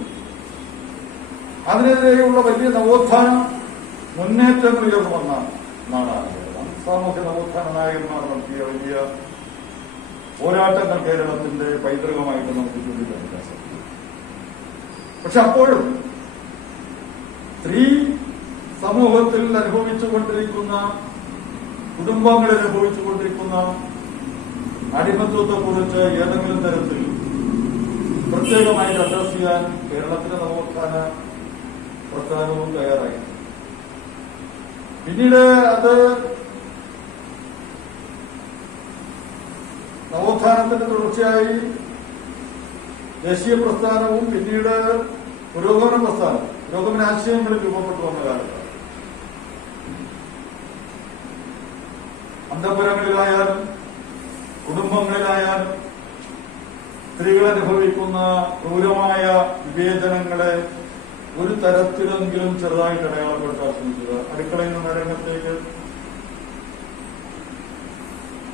അതിനെതിരെയുള്ള വലിയ നവോത്ഥാന മുന്നേറ്റങ്ങൾ ഉയർന്നു വന്ന നാടാണ് കേരളം. സാമൂഹ്യ നവോത്ഥാന നായകന്മാർ നടത്തിയ വലിയ പോരാട്ടങ്ങൾ കേരളത്തിന്റെ പൈതൃകമായിട്ട് നമുക്ക് ചൂണ്ടിക്കാണിക്കാൻ സാധിക്കും. പക്ഷെ അപ്പോഴും സ്ത്രീ സമൂഹത്തിൽ അനുഭവിച്ചുകൊണ്ടിരിക്കുന്ന, കുടുംബങ്ങളിൽ അനുഭവിച്ചുകൊണ്ടിരിക്കുന്ന അടിമത്വത്തെക്കുറിച്ച് ഏതെങ്കിലും തരത്തിൽ പ്രത്യേകമായിട്ട് അഡ്രസ് ചെയ്യാൻ കേരളത്തിലെ നവോത്ഥാന പ്രസ്ഥാനവും തയ്യാറായി. പിന്നീട് അത് നവോത്ഥാനത്തിന്റെ തുടർച്ചയായി ദേശീയ പ്രസ്ഥാനവും പിന്നീട് പുരോഗമന പ്രസ്ഥാനവും, പുരോഗമന ആശയങ്ങളിൽ രൂപപ്പെട്ടു വന്ന കാലത്ത് അന്തഃപുരങ്ങളിലായാലും കുടുംബങ്ങളിലായാലും സ്ത്രീകൾ അനുഭവിക്കുന്ന ക്രൂരമായ വിവേചനങ്ങളെ ഒരു തരത്തിലെങ്കിലും ചെറുതായിട്ട് അടയാളപ്പെടുത്താൻ ശ്രമിക്കുക. അടുക്കളയിൽ നിന്ന് രംഗത്തേക്ക്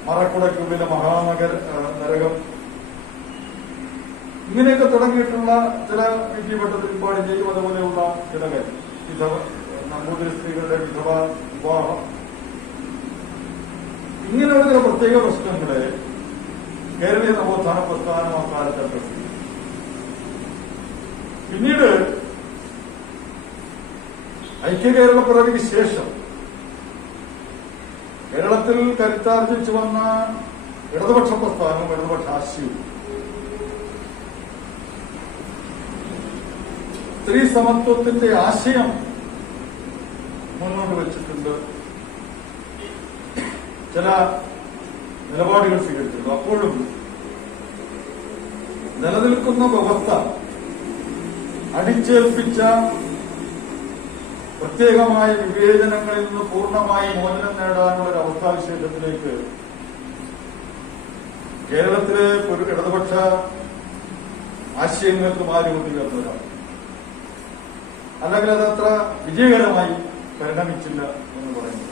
മറക്കുടയ്ക്കുള്ളിലെ നരകം, ഇങ്ങനെയൊക്കെ തുടങ്ങിയിട്ടുള്ള ചില വിധിപ്പെട്ടതിൽപ്പാടിന്റെയും അതുപോലെയുള്ള ചില നമ്പൂതിരി സ്ത്രീകളുടെ വിധവ വിവാഹം, ഇങ്ങനെയുള്ള ചില പ്രത്യേക പ്രശ്നങ്ങളെ കേരളീയ നവോത്ഥാന പ്രസ്ഥാനം അക്കാലത്ത് പിന്നീട് ഐക്യകേരള പിറവിക്ക് ശേഷം കേരളത്തിൽ കരുത്താർജിച്ചു വന്ന ഇടതുപക്ഷ പ്രസ്ഥാനവും ഇടതുപക്ഷ ആശയവും സ്ത്രീ സമത്വത്തിന്റെ ആശയം മുന്നോട്ട് വെച്ചിട്ടുണ്ട്. ചില നിലപാടുകൾ സ്വീകരിച്ചിട്ടുണ്ട്. അപ്പോഴും നിലനിൽക്കുന്ന വ്യവസ്ഥ അടിച്ചേൽപ്പിച്ച പ്രത്യേകമായ വിവേചനങ്ങളിൽ നിന്ന് പൂർണ്ണമായി മോചനം നേടാനുള്ള ഒരു അവസ്ഥാവിശേഷത്തിലേക്ക് കേരളത്തിലെ ഒരു ഇടതുപക്ഷ ആശയങ്ങൾക്ക് മാറിക്കൊണ്ടിരിക്കുന്നവരാണ്. അല്ലെങ്കിൽ അതത്ര വിജയകരമായി പരിണമിച്ചില്ല എന്ന് പറയുന്നതാണ്.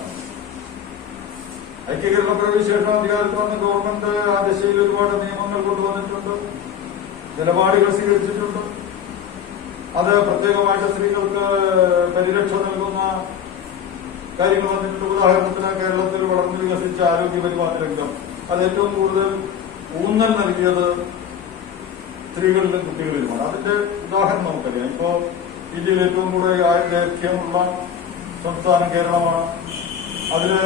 ഐക്യകേരള പ്രവേശനം അധികാരത്തിൽ വന്ന ഗവൺമെന്റ് ആ ദിശയിൽ ഒരുപാട് നിയമങ്ങൾ കൊണ്ടുവന്നിട്ടുണ്ട്, നിലപാടുകൾ സ്വീകരിച്ചിട്ടുണ്ട്. അത് പ്രത്യേകമായിട്ട് സ്ത്രീകൾക്ക് പരിരക്ഷ നൽകുന്ന കാര്യങ്ങൾ വന്നിട്ടുണ്ട്. ഉദാഹരണത്തിന് കേരളത്തിൽ വളർന്നു വികസിച്ച ആരോഗ്യ പരിപാലന രംഗം അത് ഏറ്റവും കൂടുതൽ ഊന്നൽ നൽകിയത് സ്ത്രീകളിലും കുട്ടികളിലുമാണ്. അതിന്റെ ഉദാഹരണം നമുക്കറിയാം. ഇപ്പോ ഇന്ത്യയിൽ ഏറ്റവും കൂടുതൽ ആയുർദൈർഘ്യമുള്ള സംസ്ഥാനം കേരളമാണ്. അതില്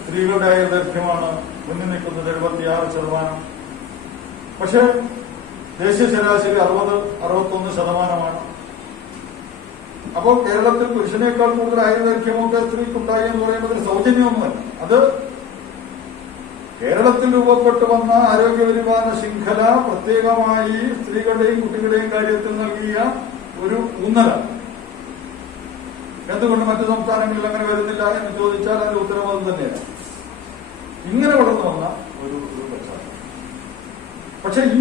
സ്ത്രീകളുടെ ആയുർദൈർഘ്യമാണ് മുന്നിൽ നിൽക്കുന്നത് 76%. പക്ഷെ ദേശീയ ശരാശരി 60-61%. അപ്പോൾ കേരളത്തിൽ പുരുഷനേക്കാൾ കൂടുതൽ ആയുർദൈർഘ്യമൊക്കെ സ്ത്രീക്കുണ്ടായി എന്ന് പറയുന്നത് സൗജന്യമൊന്നുമല്ല. അത് കേരളത്തിൽ രൂപപ്പെട്ടു വന്ന ആരോഗ്യപരിപാലന ശൃംഖല പ്രത്യേകമായി സ്ത്രീകളുടെയും കുട്ടികളുടെയും കാര്യത്തിൽ നൽകിയ ഒരു ഊന്നലാണ്. എന്തുകൊണ്ട് മറ്റു സംസ്ഥാനങ്ങളിൽ അങ്ങനെ വരുന്നില്ല എന്ന് ചോദിച്ചാൽ അതിന്റെ ഉത്തരവാദിത്വം തന്നെയാണ്. ഇങ്ങനെ വളർന്നു വന്ന ഒരു പശ്ചാത്തലം. പക്ഷെ ഈ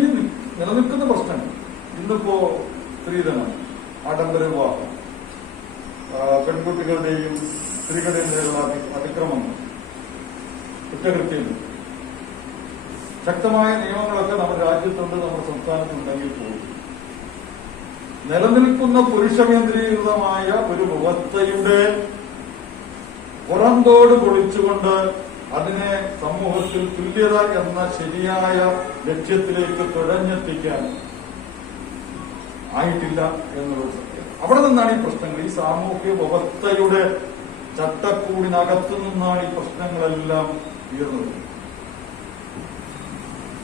നിലനിൽക്കുന്ന പ്രശ്നങ്ങൾ ഇന്നിപ്പോ സ്ത്രീധനം, ആഡംബര വിവാഹം, പെൺകുട്ടികളുടെയും സ്ത്രീകളുടെയും നേരിടുന്ന അതിക്രമങ്ങൾ, കുറ്റകൃത്യങ്ങൾ, ശക്തമായ നിയമങ്ങളൊക്കെ നമ്മുടെ രാജ്യത്തുണ്ട്, നമ്മുടെ സംസ്ഥാനത്തുണ്ടെങ്കിൽ പോലും നിലനിൽക്കുന്ന പുരുഷ കേന്ദ്രീകൃതമായ ഒരു വ്യവസ്ഥയുടെ പുറന്തോട് പൊളിച്ചുകൊണ്ട് അതിനെ സമൂഹത്തിൽ തുല്യത എന്ന ശരിയായ ലക്ഷ്യത്തിലേക്ക് തുഴഞ്ഞെത്തിക്കാൻ ആയിട്ടില്ല എന്നുള്ളത് സത്യം. അവിടെ നിന്നാണ് ഈ പ്രശ്നങ്ങൾ, ഈ സാമൂഹ്യ വ്യവസ്ഥയുടെ ചട്ടക്കൂടിനകത്തു നിന്നാണ് ഈ പ്രശ്നങ്ങളെല്ലാം ഉയർന്നത്.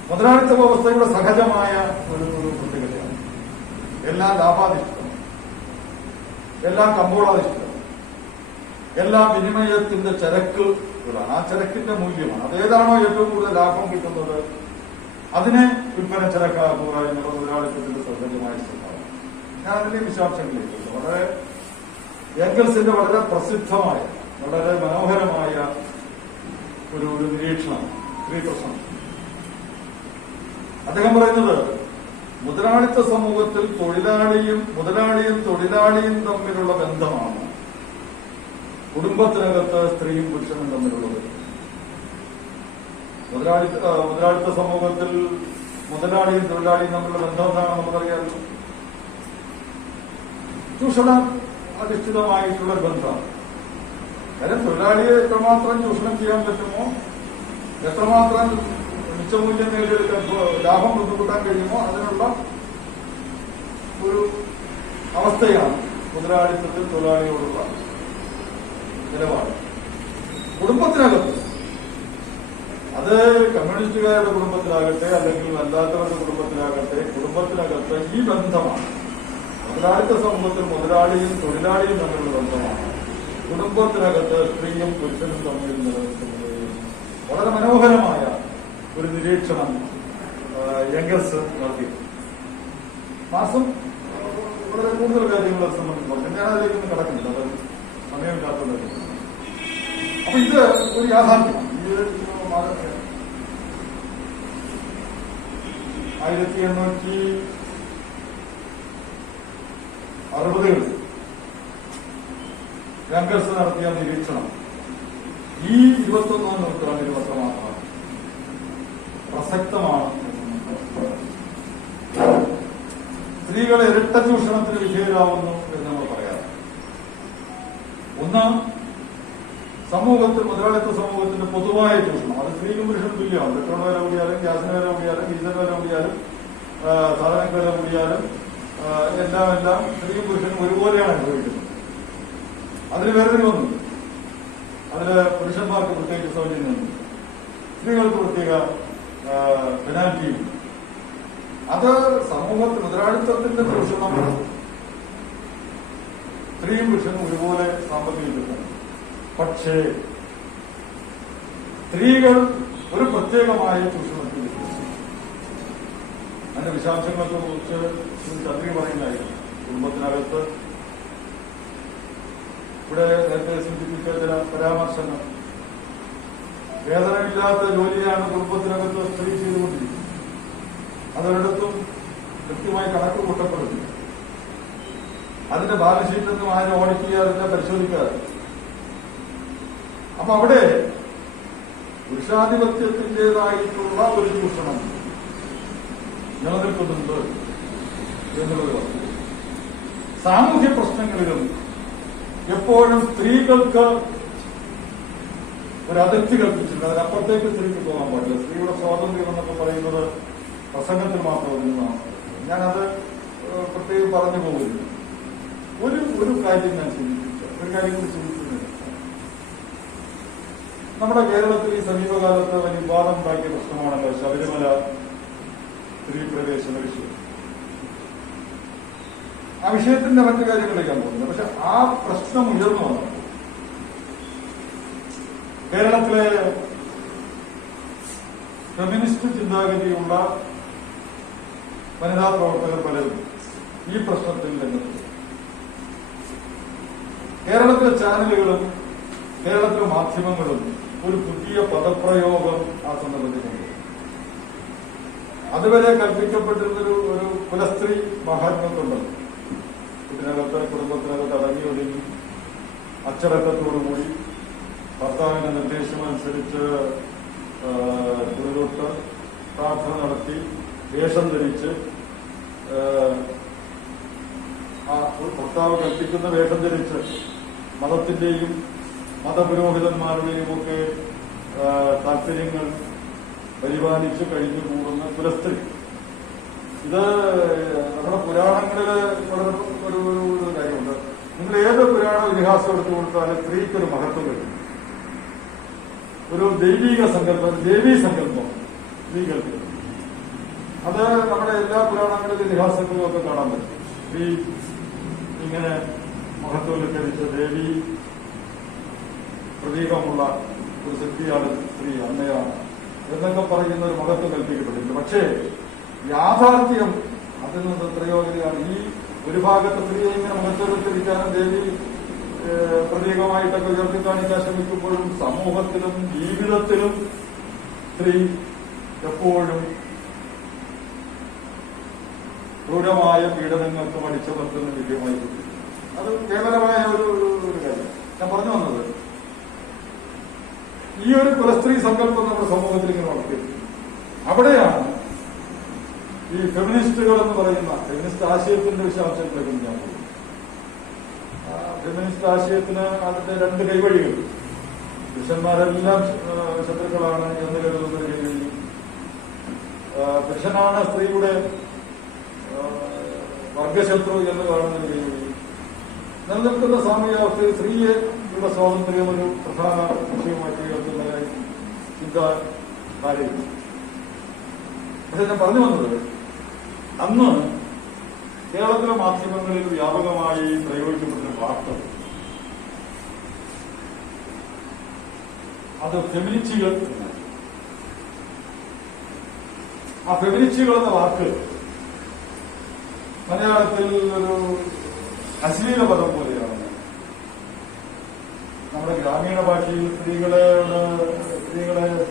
മുതലാളിത്ത വ്യവസ്ഥയുടെ സഹജമായ ഒരു പ്രത്യേകതയാണ്. എല്ലാം ലാഭാധിഷ്ഠിതം, എല്ലാം കമ്പോളാധിഷ്ഠിതം, എല്ലാം വിനിമയത്തിന്റെ ചരക്കുകളാണ്. ആ ചരക്കിന്റെ മൂല്യമാണ്. അതേതാണോ ഏറ്റവും കൂടുതൽ ലാഭം കിട്ടുന്നത് അതിനെ വിൽപ്പന ചരക്കാക്കുക എന്നുള്ള മുതലാളിത്തത്തിന്റെ സഹജമായ സ്വഭാവം. ഞാൻ അതിന്റെ വിശദാംശങ്ങളിലേക്ക് വളരെ എംഗൽസിന്റെ വളരെ പ്രസിദ്ധമായ വളരെ മനോഹരമായ ഒരു നിരീക്ഷണം, സ്ത്രീ പ്രശ്നം. അദ്ദേഹം പറയുന്നത് മുതലാളിത്ത സമൂഹത്തിൽ മുതലാളിയും തൊഴിലാളിയും തമ്മിലുള്ള ബന്ധമാണ് കുടുംബത്തിനകത്ത് സ്ത്രീയും പുരുഷനും തമ്മിലുള്ളത്. മുതലാളിത്ത സമൂഹത്തിൽ മുതലാളിയും തൊഴിലാളിയും തമ്മിലുള്ള ബന്ധം എന്താണെന്ന് നമുക്കറിയാമല്ലോ. ചൂഷണ അധിഷ്ഠിതമായിട്ടുള്ള ബന്ധമാണ്. കാര്യം തൊഴിലാളിയെ എത്രമാത്രം ചൂഷണം ചെയ്യാൻ പറ്റുമോ, എത്രമാത്രം മിച്ചമൂല്യം നേടിയെടുക്കാൻ ലാഭം ബുദ്ധിമുട്ടാൻ കഴിയുമോ അതിനുള്ള ഒരു അവസ്ഥയാണ് മുതലാളിത്തത്തിൽ തൊഴിലാളിയോടുള്ള നിലപാട്. കുടുംബത്തിനകത്ത് അത് കമ്മ്യൂണിസ്റ്റുകാരുടെ കുടുംബത്തിലാകട്ടെ അല്ലെങ്കിൽ അല്ലാത്തവരുടെ കുടുംബത്തിനകത്ത് ഈ ബന്ധമാണ്. മുതലാളിത്ത സമൂഹത്തിൽ മുതലാളിയും തൊഴിലാളിയും തമ്മിലുള്ള ബന്ധമാണ് കുടുംബത്തിനകത്ത് സ്ത്രീയും പുരുഷനും തമ്മിൽ നിലനിൽക്കുന്നത്. വളരെ മനോഹരമായ ഒരു നിരീക്ഷണം എംഗൽസ് നടത്തി. മാസം വളരെ കൂടുതൽ കാര്യങ്ങൾ സംബന്ധിച്ചുണ്ട്. ഞാൻ അതിലേക്കൊന്നും കടക്കുന്നില്ല, അത് സമയം കാത്തുന്നത്. അപ്പൊ ഇത് ഒരു യാഥാർത്ഥ്യമാണ്. 1860കളിൽ എംഗൽസ് നടത്തിയ നിരീക്ഷണം ഈ 21ാം നൂറ്റാണ്ടിൽ മാത്രമാണ് പ്രസക്തമാണ്. സ്ത്രീകൾ ഇരട്ട ചൂഷണത്തിന് വിധേയരാകുന്നു എന്ന് നമ്മൾ പറയാം. ഒന്ന്, മുതലാളിത്ത സമൂഹത്തിന്റെ പൊതുവായ ചൂഷണം. അത് സ്ത്രീക്കും പുരുഷനും തുല്യമാണ്. പെട്രോൾ വില കൂടിയാലും, ഗ്യാസിന് വില കൂടിയാലും, ഡീസൽ വില കൂടിയാലും, സാധനങ്ങൾക്ക് വില കൂടിയാലും എല്ലാം സ്ത്രീയും പുരുഷനും ഒരുപോലെയാണ് അനുഭവിക്കുന്നത്. അതിന് വേർതിരിവൊന്നുമില്ല. അതില് പുരുഷന്മാർക്ക് പ്രത്യേകിച്ച് സൗജന്യമുണ്ട്, സ്ത്രീകൾക്ക് പ്രത്യേക പെനാൽറ്റിയും. അത് സമൂഹത്തിൽ മുതലാളിത്തത്തിന്റെ ചൂഷണം സ്ത്രീയും പുരുഷനും ഒരുപോലെ സാമ്പത്തിക കിട്ടുന്നു. പക്ഷേ സ്ത്രീകൾ ഒരു പ്രത്യേകമായ ചൂഷണത്തിൽ അതിന്റെ വിശദാംശങ്ങളൊക്കെ കുറിച്ച് ചന്ദ്രി പറയുന്നതായിരുന്നു. കുടുംബത്തിനകത്ത് ഇവിടെ നേരത്തെ സൂചിപ്പിച്ച ചില പരാമർശങ്ങൾ, വേതനമില്ലാത്ത ജോലിയാണ് കുടുംബത്തിനകത്ത് സ്ത്രീ ചെയ്തുകൊണ്ടിരിക്കുന്നത്. അതൊരിടത്തും കൃത്യമായി കണക്ക് കൂട്ടപ്പെടുന്നു. അതിന്റെ ബാലൻസ് ഷീറ്റൊന്നും ആരും ഓഡിറ്റ് ചെയ്യാറില്ല, പരിശോധിക്കാറില്ല. അപ്പൊ അവിടെ പുരുഷാധിപത്യത്തിൻ്റെതായിട്ടുള്ള ഒരു ചൂഷണം നിലനിൽക്കുന്നുണ്ട് എന്നുള്ളത്. സാമൂഹ്യ പ്രശ്നങ്ങളിലും എപ്പോഴും സ്ത്രീകൾക്ക് ഒരു അതിർത്തി കൽപ്പിച്ചിട്ടുണ്ട്. അതിനപ്പുറത്തേക്ക് സ്ത്രീക്ക് പോകാൻ പാടില്ല. സ്ത്രീയുടെ സ്വാതന്ത്ര്യം എന്നൊക്കെ പറയുന്നത് പ്രസംഗത്തിൽ മാത്രം ഒതുങ്ങുന്നതാണ്. ഞാനത് പ്രത്യേകം പറഞ്ഞു പോകുന്നു. ഒരു കാര്യം ഞാൻ ചിന്തിക്കുന്നില്ല. നമ്മുടെ കേരളത്തിൽ ഈ സമീപകാലത്ത് വലിയ വിവാദം ഉണ്ടാക്കിയ പ്രശ്നമാണല്ലോ ശബരിമല സ്ത്രീ പ്രവേശന വിഷയം. ആ വിഷയത്തിന്റെ മറ്റു കാര്യങ്ങളിലേക്കാൻ പോകുന്നത്. പക്ഷെ ആ പ്രശ്നം ഉയർന്നു വന്നു കേരളത്തിലെ ഫെമിനിസ്റ്റ് ചിന്താഗതിയുള്ള വനിതാ പ്രവർത്തകർ പലരും ഈ പ്രശ്നത്തിൽ രംഗത്ത്. കേരളത്തിലെ ചാനലുകളും കേരളത്തിലെ മാധ്യമങ്ങളും ഒരു പുതിയ പദപ്രയോഗം ആ സന്ദർഭത്തിലുണ്ട്. അതുവരെ കൽപ്പിക്കപ്പെട്ടിരുന്നൊരു കുലസ്ത്രീ മഹാത്മ്യമുണ്ട്. കുടുംബത്തിനകത്ത് അടങ്ങി ഒതുങ്ങി അച്ചടക്കത്തോടുകൂടി ഭർത്താവിന്റെ നിർദ്ദേശമനുസരിച്ച് കുളിതൊട്ട് പ്രാർത്ഥന നടത്തി വേഷം ധരിച്ച് ഭർത്താവ് കൽപ്പിക്കുന്ന വേഷം ധരിച്ച് മതത്തിന്റെയും മതപുരോഹിതന്മാരുടെയും ഒക്കെ താല്പര്യങ്ങൾ പരിപാലിച്ച് കഴിഞ്ഞു കൂടുന്ന കുലസ്ത്രീ. ഇത് നമ്മുടെ പുരാണങ്ങളില് വളരെ ഒരു കാര്യമുണ്ട്. നിങ്ങൾ ഏത് പുരാണ ഇതിഹാസം എടുത്തു കൊടുത്താലും സ്ത്രീക്കൊരു മഹത്വം കിട്ടും. ഒരു ദൈവീ സങ്കല്പം സ്ത്രീകൾക്ക്. അത് നമ്മുടെ എല്ലാ പുരാണങ്ങളിലും ഇതിഹാസങ്ങളിലും ഒക്കെ കാണാൻ പറ്റും. സ്ത്രീ ഇങ്ങനെ മഹത്വവൽക്കരിച്ച ദേവി പ്രതീകമുള്ള ഒരു ശക്തിയാണ് സ്ത്രീ, അമ്മയാണ് എന്നൊക്കെ പറയുന്ന ഒരു മഹത്വം കൽപ്പിക്കപ്പെട്ടിട്ടുണ്ട്. പക്ഷേ യാഥാർത്ഥ്യം അതിൽ നിന്ന് പ്രയോജനമാണ്. ഈ ഒരു ഭാഗത്ത് സ്ത്രീയെ ഇങ്ങനെ മഹത്വവൽക്കരിക്കാനും ദേവി പ്രതീകമായിട്ടൊക്കെ ഉയർത്തിക്കാണിക്കാൻ ശ്രമിക്കുമ്പോഴും സമൂഹത്തിലും ജീവിതത്തിലും സ്ത്രീ എപ്പോഴും ക്രൂരമായ പീഡനങ്ങൾക്ക് മടിച്ചമർത്തുന്ന വിധേയമായി. അത് കേവലമായ ഒരു കാര്യം ഞാൻ പറഞ്ഞു വന്നത്. ഈ ഒരു കുലസ്ത്രീ സങ്കല്പം നമ്മുടെ സമൂഹത്തിൽ ഇങ്ങനെ വളർത്തിയിരുന്നു. അവിടെയാണ് ഈ ഫെമിനിസ്റ്റുകൾ എന്ന് പറയുന്ന ഫെമിനിസ്റ്റ് ആശയത്തിന്റെ വിശദാംശങ്ങളിലേക്ക് ഞാൻ പോകും. ഫെമിനിസ്റ്റ് ആശയത്തിന് അതിന്റെ രണ്ട് കൈവഴികൾ. പുരുഷന്മാരെല്ലാം ശത്രുക്കളാണ് എന്ന് കരുതുന്ന ഒരു കൈവഴി, പുരുഷനാണ് സ്ത്രീയുടെ വർഗശത്രു എന്ന് കാണുന്ന ഒരു കൈവഴി. നിലനിൽക്കുന്ന സാമൂഹ്യാവസ്ഥയിൽ സ്ത്രീയുടെ സ്വാതന്ത്ര്യം ഒരു പ്രധാന വിഷയമായിട്ട് ഉയർത്തുന്നതായി ചിന്താധാരയില്ല. പക്ഷെ ഞാൻ പറഞ്ഞു വന്നത്, അന്ന് കേരളത്തിലെ മാധ്യമങ്ങളിൽ വ്യാപകമായി പ്രയോഗിക്കപ്പെടുന്ന വാർത്ത അത് ഫെമിനിസ്റ്റുകൾ. ആ ഫെമിനിസ്റ്റുകൾ എന്ന വാക്ക് മലയാളത്തിൽ ഒരു അശ്ലീല പദം പോലെയാണ്. നമ്മുടെ ഗ്രാമീണ ഭാഷയിൽ സ്ത്രീകളെ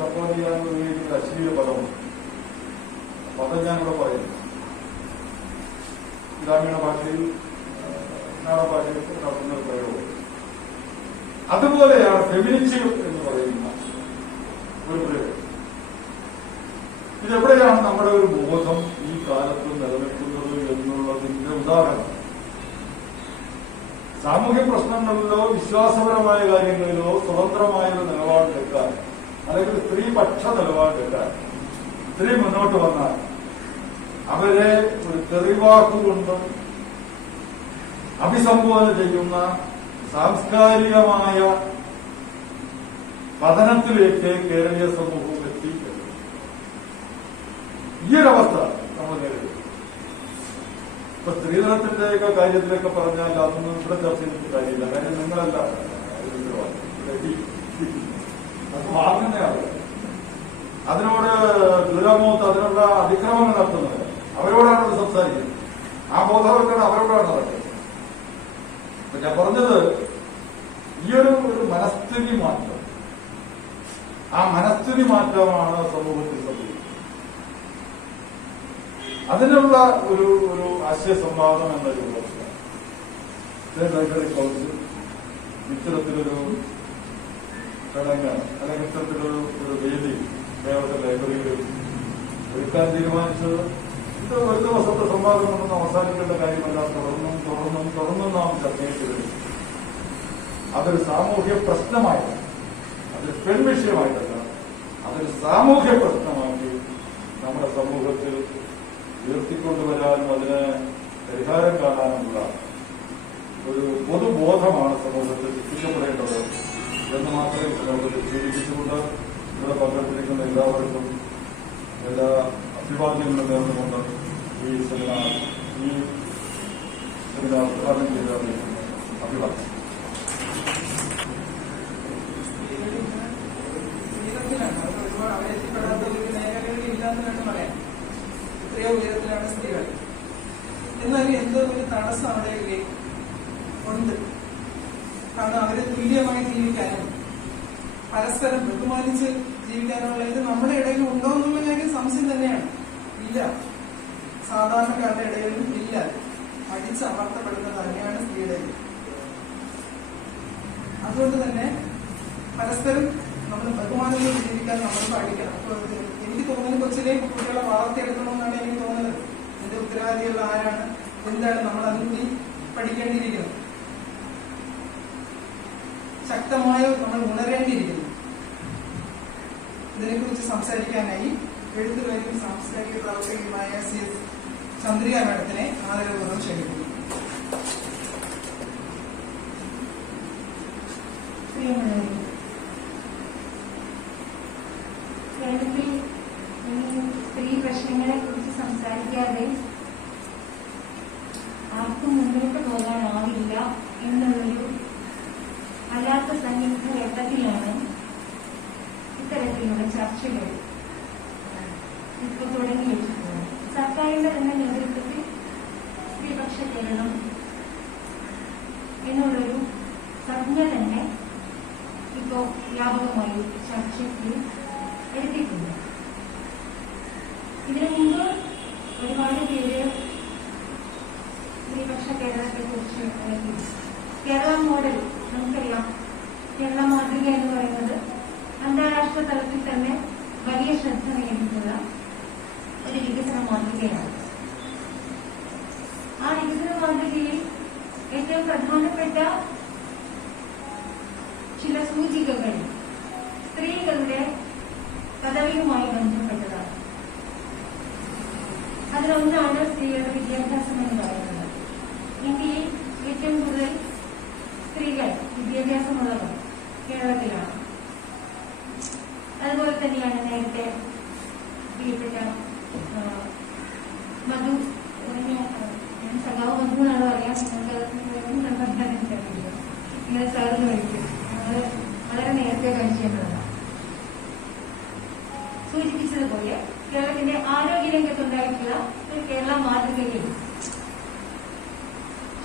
സപ്പോർട്ട് ചെയ്യാൻ ഉപയോഗിക്കുന്ന അശ്ലീല പദമാണ്. പദം ഞാനിവിടെ പറയുന്നു. ഗ്രാമീണ ഭാഷയിൽ നാടൻ ഭാഷയിൽ നടത്തുന്ന ഒരു പ്രയോഗം. അതുപോലെയാണ് ഫെമിനിസ്റ്റ് എന്ന് പറയുന്ന ഒരു പ്രയോഗം. ഇതെവിടെയാണ് നമ്മുടെ ഒരു ബോധം ഈ കാലത്ത് നിലനിൽക്കുന്നത് എന്നുള്ളതിന്റെ ഉദാഹരണം. സാമൂഹ്യ പ്രശ്നങ്ങളിലോ വിശ്വാസപരമായ കാര്യങ്ങളിലോ സ്വതന്ത്രമായ ഒരു നിലപാടെടുക്കാൻ, അല്ലെങ്കിൽ സ്ത്രീപക്ഷ നിലപാടെടുക്കാൻ സ്ത്രീ മുന്നോട്ട് വന്നാൽ അവരെ ഒരു തെറിവാക്കുകൊണ്ട് അഭിസംബോധന ചെയ്യുന്ന സാംസ്കാരികമായ പതനത്തിലേക്ക് കേരളീയ സമൂഹം എത്തിക്കുന്നു. ഈ ഒരവസ്ഥ നമ്മൾ നേരിടും. ഇപ്പൊ സ്ത്രീധനത്തിന്റെയൊക്കെ കാര്യത്തിലൊക്കെ പറഞ്ഞാൽ അതൊന്നും ഇവിടെ ചർച്ച ചെയ്തിട്ട് കാര്യമില്ല. കാര്യം നിങ്ങളല്ല അത് വാങ്ങുന്നയാള്. അതിനോട് ദുരമോത്ത് അതിനുള്ള അതിക്രമങ്ങൾ നടത്തുന്നത് അവരോടാണ് അത് സംസാരിക്കുന്നത്. ആ ബോധവൽക്കരണം അവരോടാണ് നടക്കുന്നത്. അപ്പൊ ഞാൻ പറഞ്ഞത് ഈ ഒരു മനസ്ഥിതി മാറ്റം, ആ മനസ്ഥിതി മാറ്റമാണ് സമൂഹത്തിൽ സംഭവിക്കുന്നത്. അതിനുള്ള ഒരു ആശയ സംവാദം എന്നൊരു ലൈബ്രറി കൗൺസിൽ ഇത്തരത്തിലൊരു ചടങ്ങ് അല്ലെങ്കിൽ ഇത്തരത്തിലൊരു വേദി കേരളത്തിലെ ലൈബ്രറിയിൽ ഒരുക്കാൻ തീരുമാനിച്ചത് ഇത് ഒരു ദിവസത്തെ സംവാദം കൊണ്ടൊന്നും അവസാനിക്കേണ്ട കാര്യമല്ല. തുടർന്നും നാം ചർച്ച ചെയ്തിരുന്നു. അതൊരു സാമൂഹ്യ പ്രശ്നമായിട്ടല്ല, അതൊരു പെൺവിഷയമായിട്ടല്ല, അതൊരു സാമൂഹ്യ പ്രശ്നമാക്കി നമ്മുടെ സമൂഹത്തിൽ ഉയർത്തിക്കൊണ്ടുവരാനും അതിന് പരിഹാരം കാണാനുമുള്ള ഒരു പൊതുബോധമാണ് സമൂഹത്തിൽ സൃഷ്ടിക്കപ്പെടേണ്ടത് എന്ന് മാത്രമേ സമൂഹത്തിൽ സൂചിപ്പിച്ചുകൊണ്ട് ഇവിടെ പങ്കെടുത്തിരിക്കുന്ന എല്ലാവർക്കും എല്ലാ അഭിവാദ്യങ്ങളും നേർന്നുകൊണ്ട് ഈ സെമിനാർ ഉദ്ഘാടനം ചെയ്ത അഭിവാദ്യം. അവരെത്തിപ്പെടാത്ത ഒരു മേഖലകളിൽ ഇല്ലാന്ന് വേണം പറയാം. എത്രയോ ഉയരത്തിലാണ് സ്ത്രീകൾ. എന്നാലും എന്തോ ഒരു തടസ്സം അവിടെ ഉണ്ട്. കാരണം അവര് തുല്യമായി ജീവിക്കാനും പരസ്പരം ബഹുമാനിച്ച് ജീവിക്കാനുള്ള ഇത് നമ്മുടെ ഇടയിൽ ഉണ്ടോ എന്നുള്ള കാര്യം സംശയം തന്നെയാണ്. ഇല്ല, സാധാരണക്കാരുടെ ഇടയിലും ഇല്ല. അടിച്ചമർത്തപ്പെടുന്നത് തന്നെയാണ് സ്ത്രീയുടെ. അതുകൊണ്ട് തന്നെ പരസ്പരം നമ്മൾ ബഹുമാനത്തിൽ ജീവിക്കാൻ നമ്മൾ പഠിക്കണം. അപ്പൊ എനിക്ക് തോന്നുന്നത് കൊച്ചിലെ കുട്ടികളെ വളർത്തിയെടുക്കണമെന്നാണ് എനിക്ക് തോന്നുന്നത്. എന്റെ ഉത്തരവാദികൾ ആരാണ്, എന്താണ് നമ്മൾ അതിൽ പഠിക്കേണ്ടിയിരിക്കുന്നത്. ശക്തമായി നമ്മൾ ഉണരേണ്ടിയിരിക്കുന്നു. ഇതിനെക്കുറിച്ച് സംസാരിക്കാനായി എഴുത്തുകാരും സാംസ്കാരിക പ്രവർത്തകരുമായ CS ചന്ദ്രിക മാഡത്തിനെ ആദരപൂർവ്വം ക്ഷണിക്കുന്നു. കേരളത്തിൽ സ്ത്രീ പ്രശ്നങ്ങളെ കുറിച്ച് സംസാരിക്കാതെ ആർക്കും മുന്നോട്ട് പോകാനാവില്ല എന്നുള്ളൊരു അല്ലാത്ത സന്നിഗ്ധ ഘട്ടത്തിലാണ് ഇത്തരത്തിലുള്ള ചർച്ചകൾ ഇപ്പോൾ തുടങ്ങി വെച്ചിട്ടുള്ളത്. സർക്കാരിന്റെ തന്നെ നേതൃത്വത്തിൽ സ്ത്രീപക്ഷ കേരളം എന്നുള്ളൊരു സംജ്ഞ തന്നെ ഇപ്പോൾ വ്യാപകമായി ചർച്ചയ്ക്ക് എടുത്തിട്ടുണ്ട്. ഇതിനു മുമ്പ് ഒരുപാട് പേര് സ്ത്രീപക്ഷ കേരളത്തെ കുറിച്ച് അല്ലെങ്കിൽ കേരള മോഡൽ നമുക്കറിയാം. കേരള മാതൃക എന്ന് പറയുന്നത് അന്താരാഷ്ട്ര തലത്തിൽ തന്നെ വലിയ ശ്രദ്ധ നേടിയിട്ടുള്ള ഒരു വികസന മാതൃകയാണ്. ആ വികസന മാതൃകയിൽ ഏറ്റവും പ്രധാനപ്പെട്ട ചില സൂചികകൾ സ്ത്രീകളുടെ പദവിയുമായി ബന്ധപ്പെട്ടതാണ്. അതിലൊന്നാണ് സ്ത്രീകളുടെ വിദ്യാഭ്യാസം എന്ന് പറയുന്നത്. ഇന്ത്യയിൽ ഏറ്റവും കൂടുതൽ സ്ത്രീകൾ വിദ്യാഭ്യാസമുള്ളവർ കേരളത്തിലാണ്. അതുപോലെ തന്നെയാണ് നേരത്തെ പ്രിയപ്പെട്ട മധു, ഞാൻ സഖാവ് മധു എന്നാണ് പറയാം. ഇങ്ങനെ സാറിന് കഴിക്കും. അത് വളരെ നേരത്തെ കഴിച്ചേണ്ടതാണ്. സൂചിപ്പിച്ചതുപോലെ കേരളത്തിന്റെ ആരോഗ്യരംഗത്തുണ്ടായിട്ടുള്ള ഒരു കേരള മാതൃകയിൽ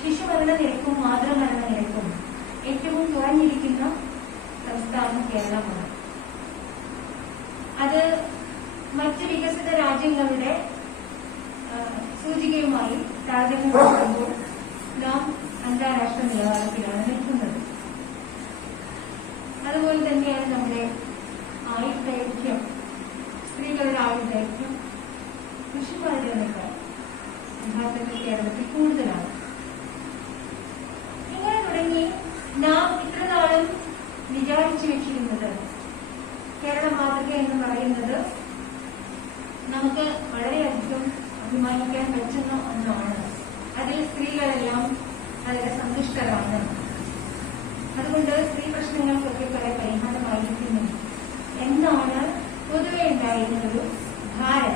ശിശുമരണ നിരക്കും മാതൃമരണ നിരക്കും ഏറ്റവും കുറഞ്ഞിരിക്കുന്ന സംസ്ഥാനം കേരളമാണ്. അത് മറ്റ് വികസിത രാജ്യങ്ങളുടെ സൂചികയുമായി താരതമ്യം ചെയ്യുമ്പോൾ നാം അന്താരാഷ്ട്ര നിലവാരത്തിലാണ് നിൽക്കുന്നത്. അതുപോലെ തന്നെയാണ് നമ്മുടെ ആയുർദൈർഘ്യം, സ്ത്രീകളുടെ ആയുർദൈർഘ്യം പുരുഷന്മാരുടേതിനേക്കാൾ യഥാർത്ഥത്തിൽ കേരളത്തിൽ കൂടുതലാണ്. ഇങ്ങനെ തുടങ്ങി നാം ഇത്രനാളും വിചാരിച്ചു വെച്ചിരുന്നത് കേരള മാതൃക എന്ന് പറയുന്നത് നമുക്ക് വളരെയധികം അഭിമാനിക്കാൻ പറ്റുന്ന ഒന്നാണ്. അതിൽ സ്ത്രീകളെല്ലാം വളരെ സന്തുഷ്ടരാണ്. അതുകൊണ്ട് സ്ത്രീ പ്രശ്നങ്ങൾക്കൊക്കെ കുറെ പരിഹാരമായിരിക്കുന്നു എന്നാണ് പൊതുവെ ഉണ്ടായിരുന്നൊരു ധാരണ.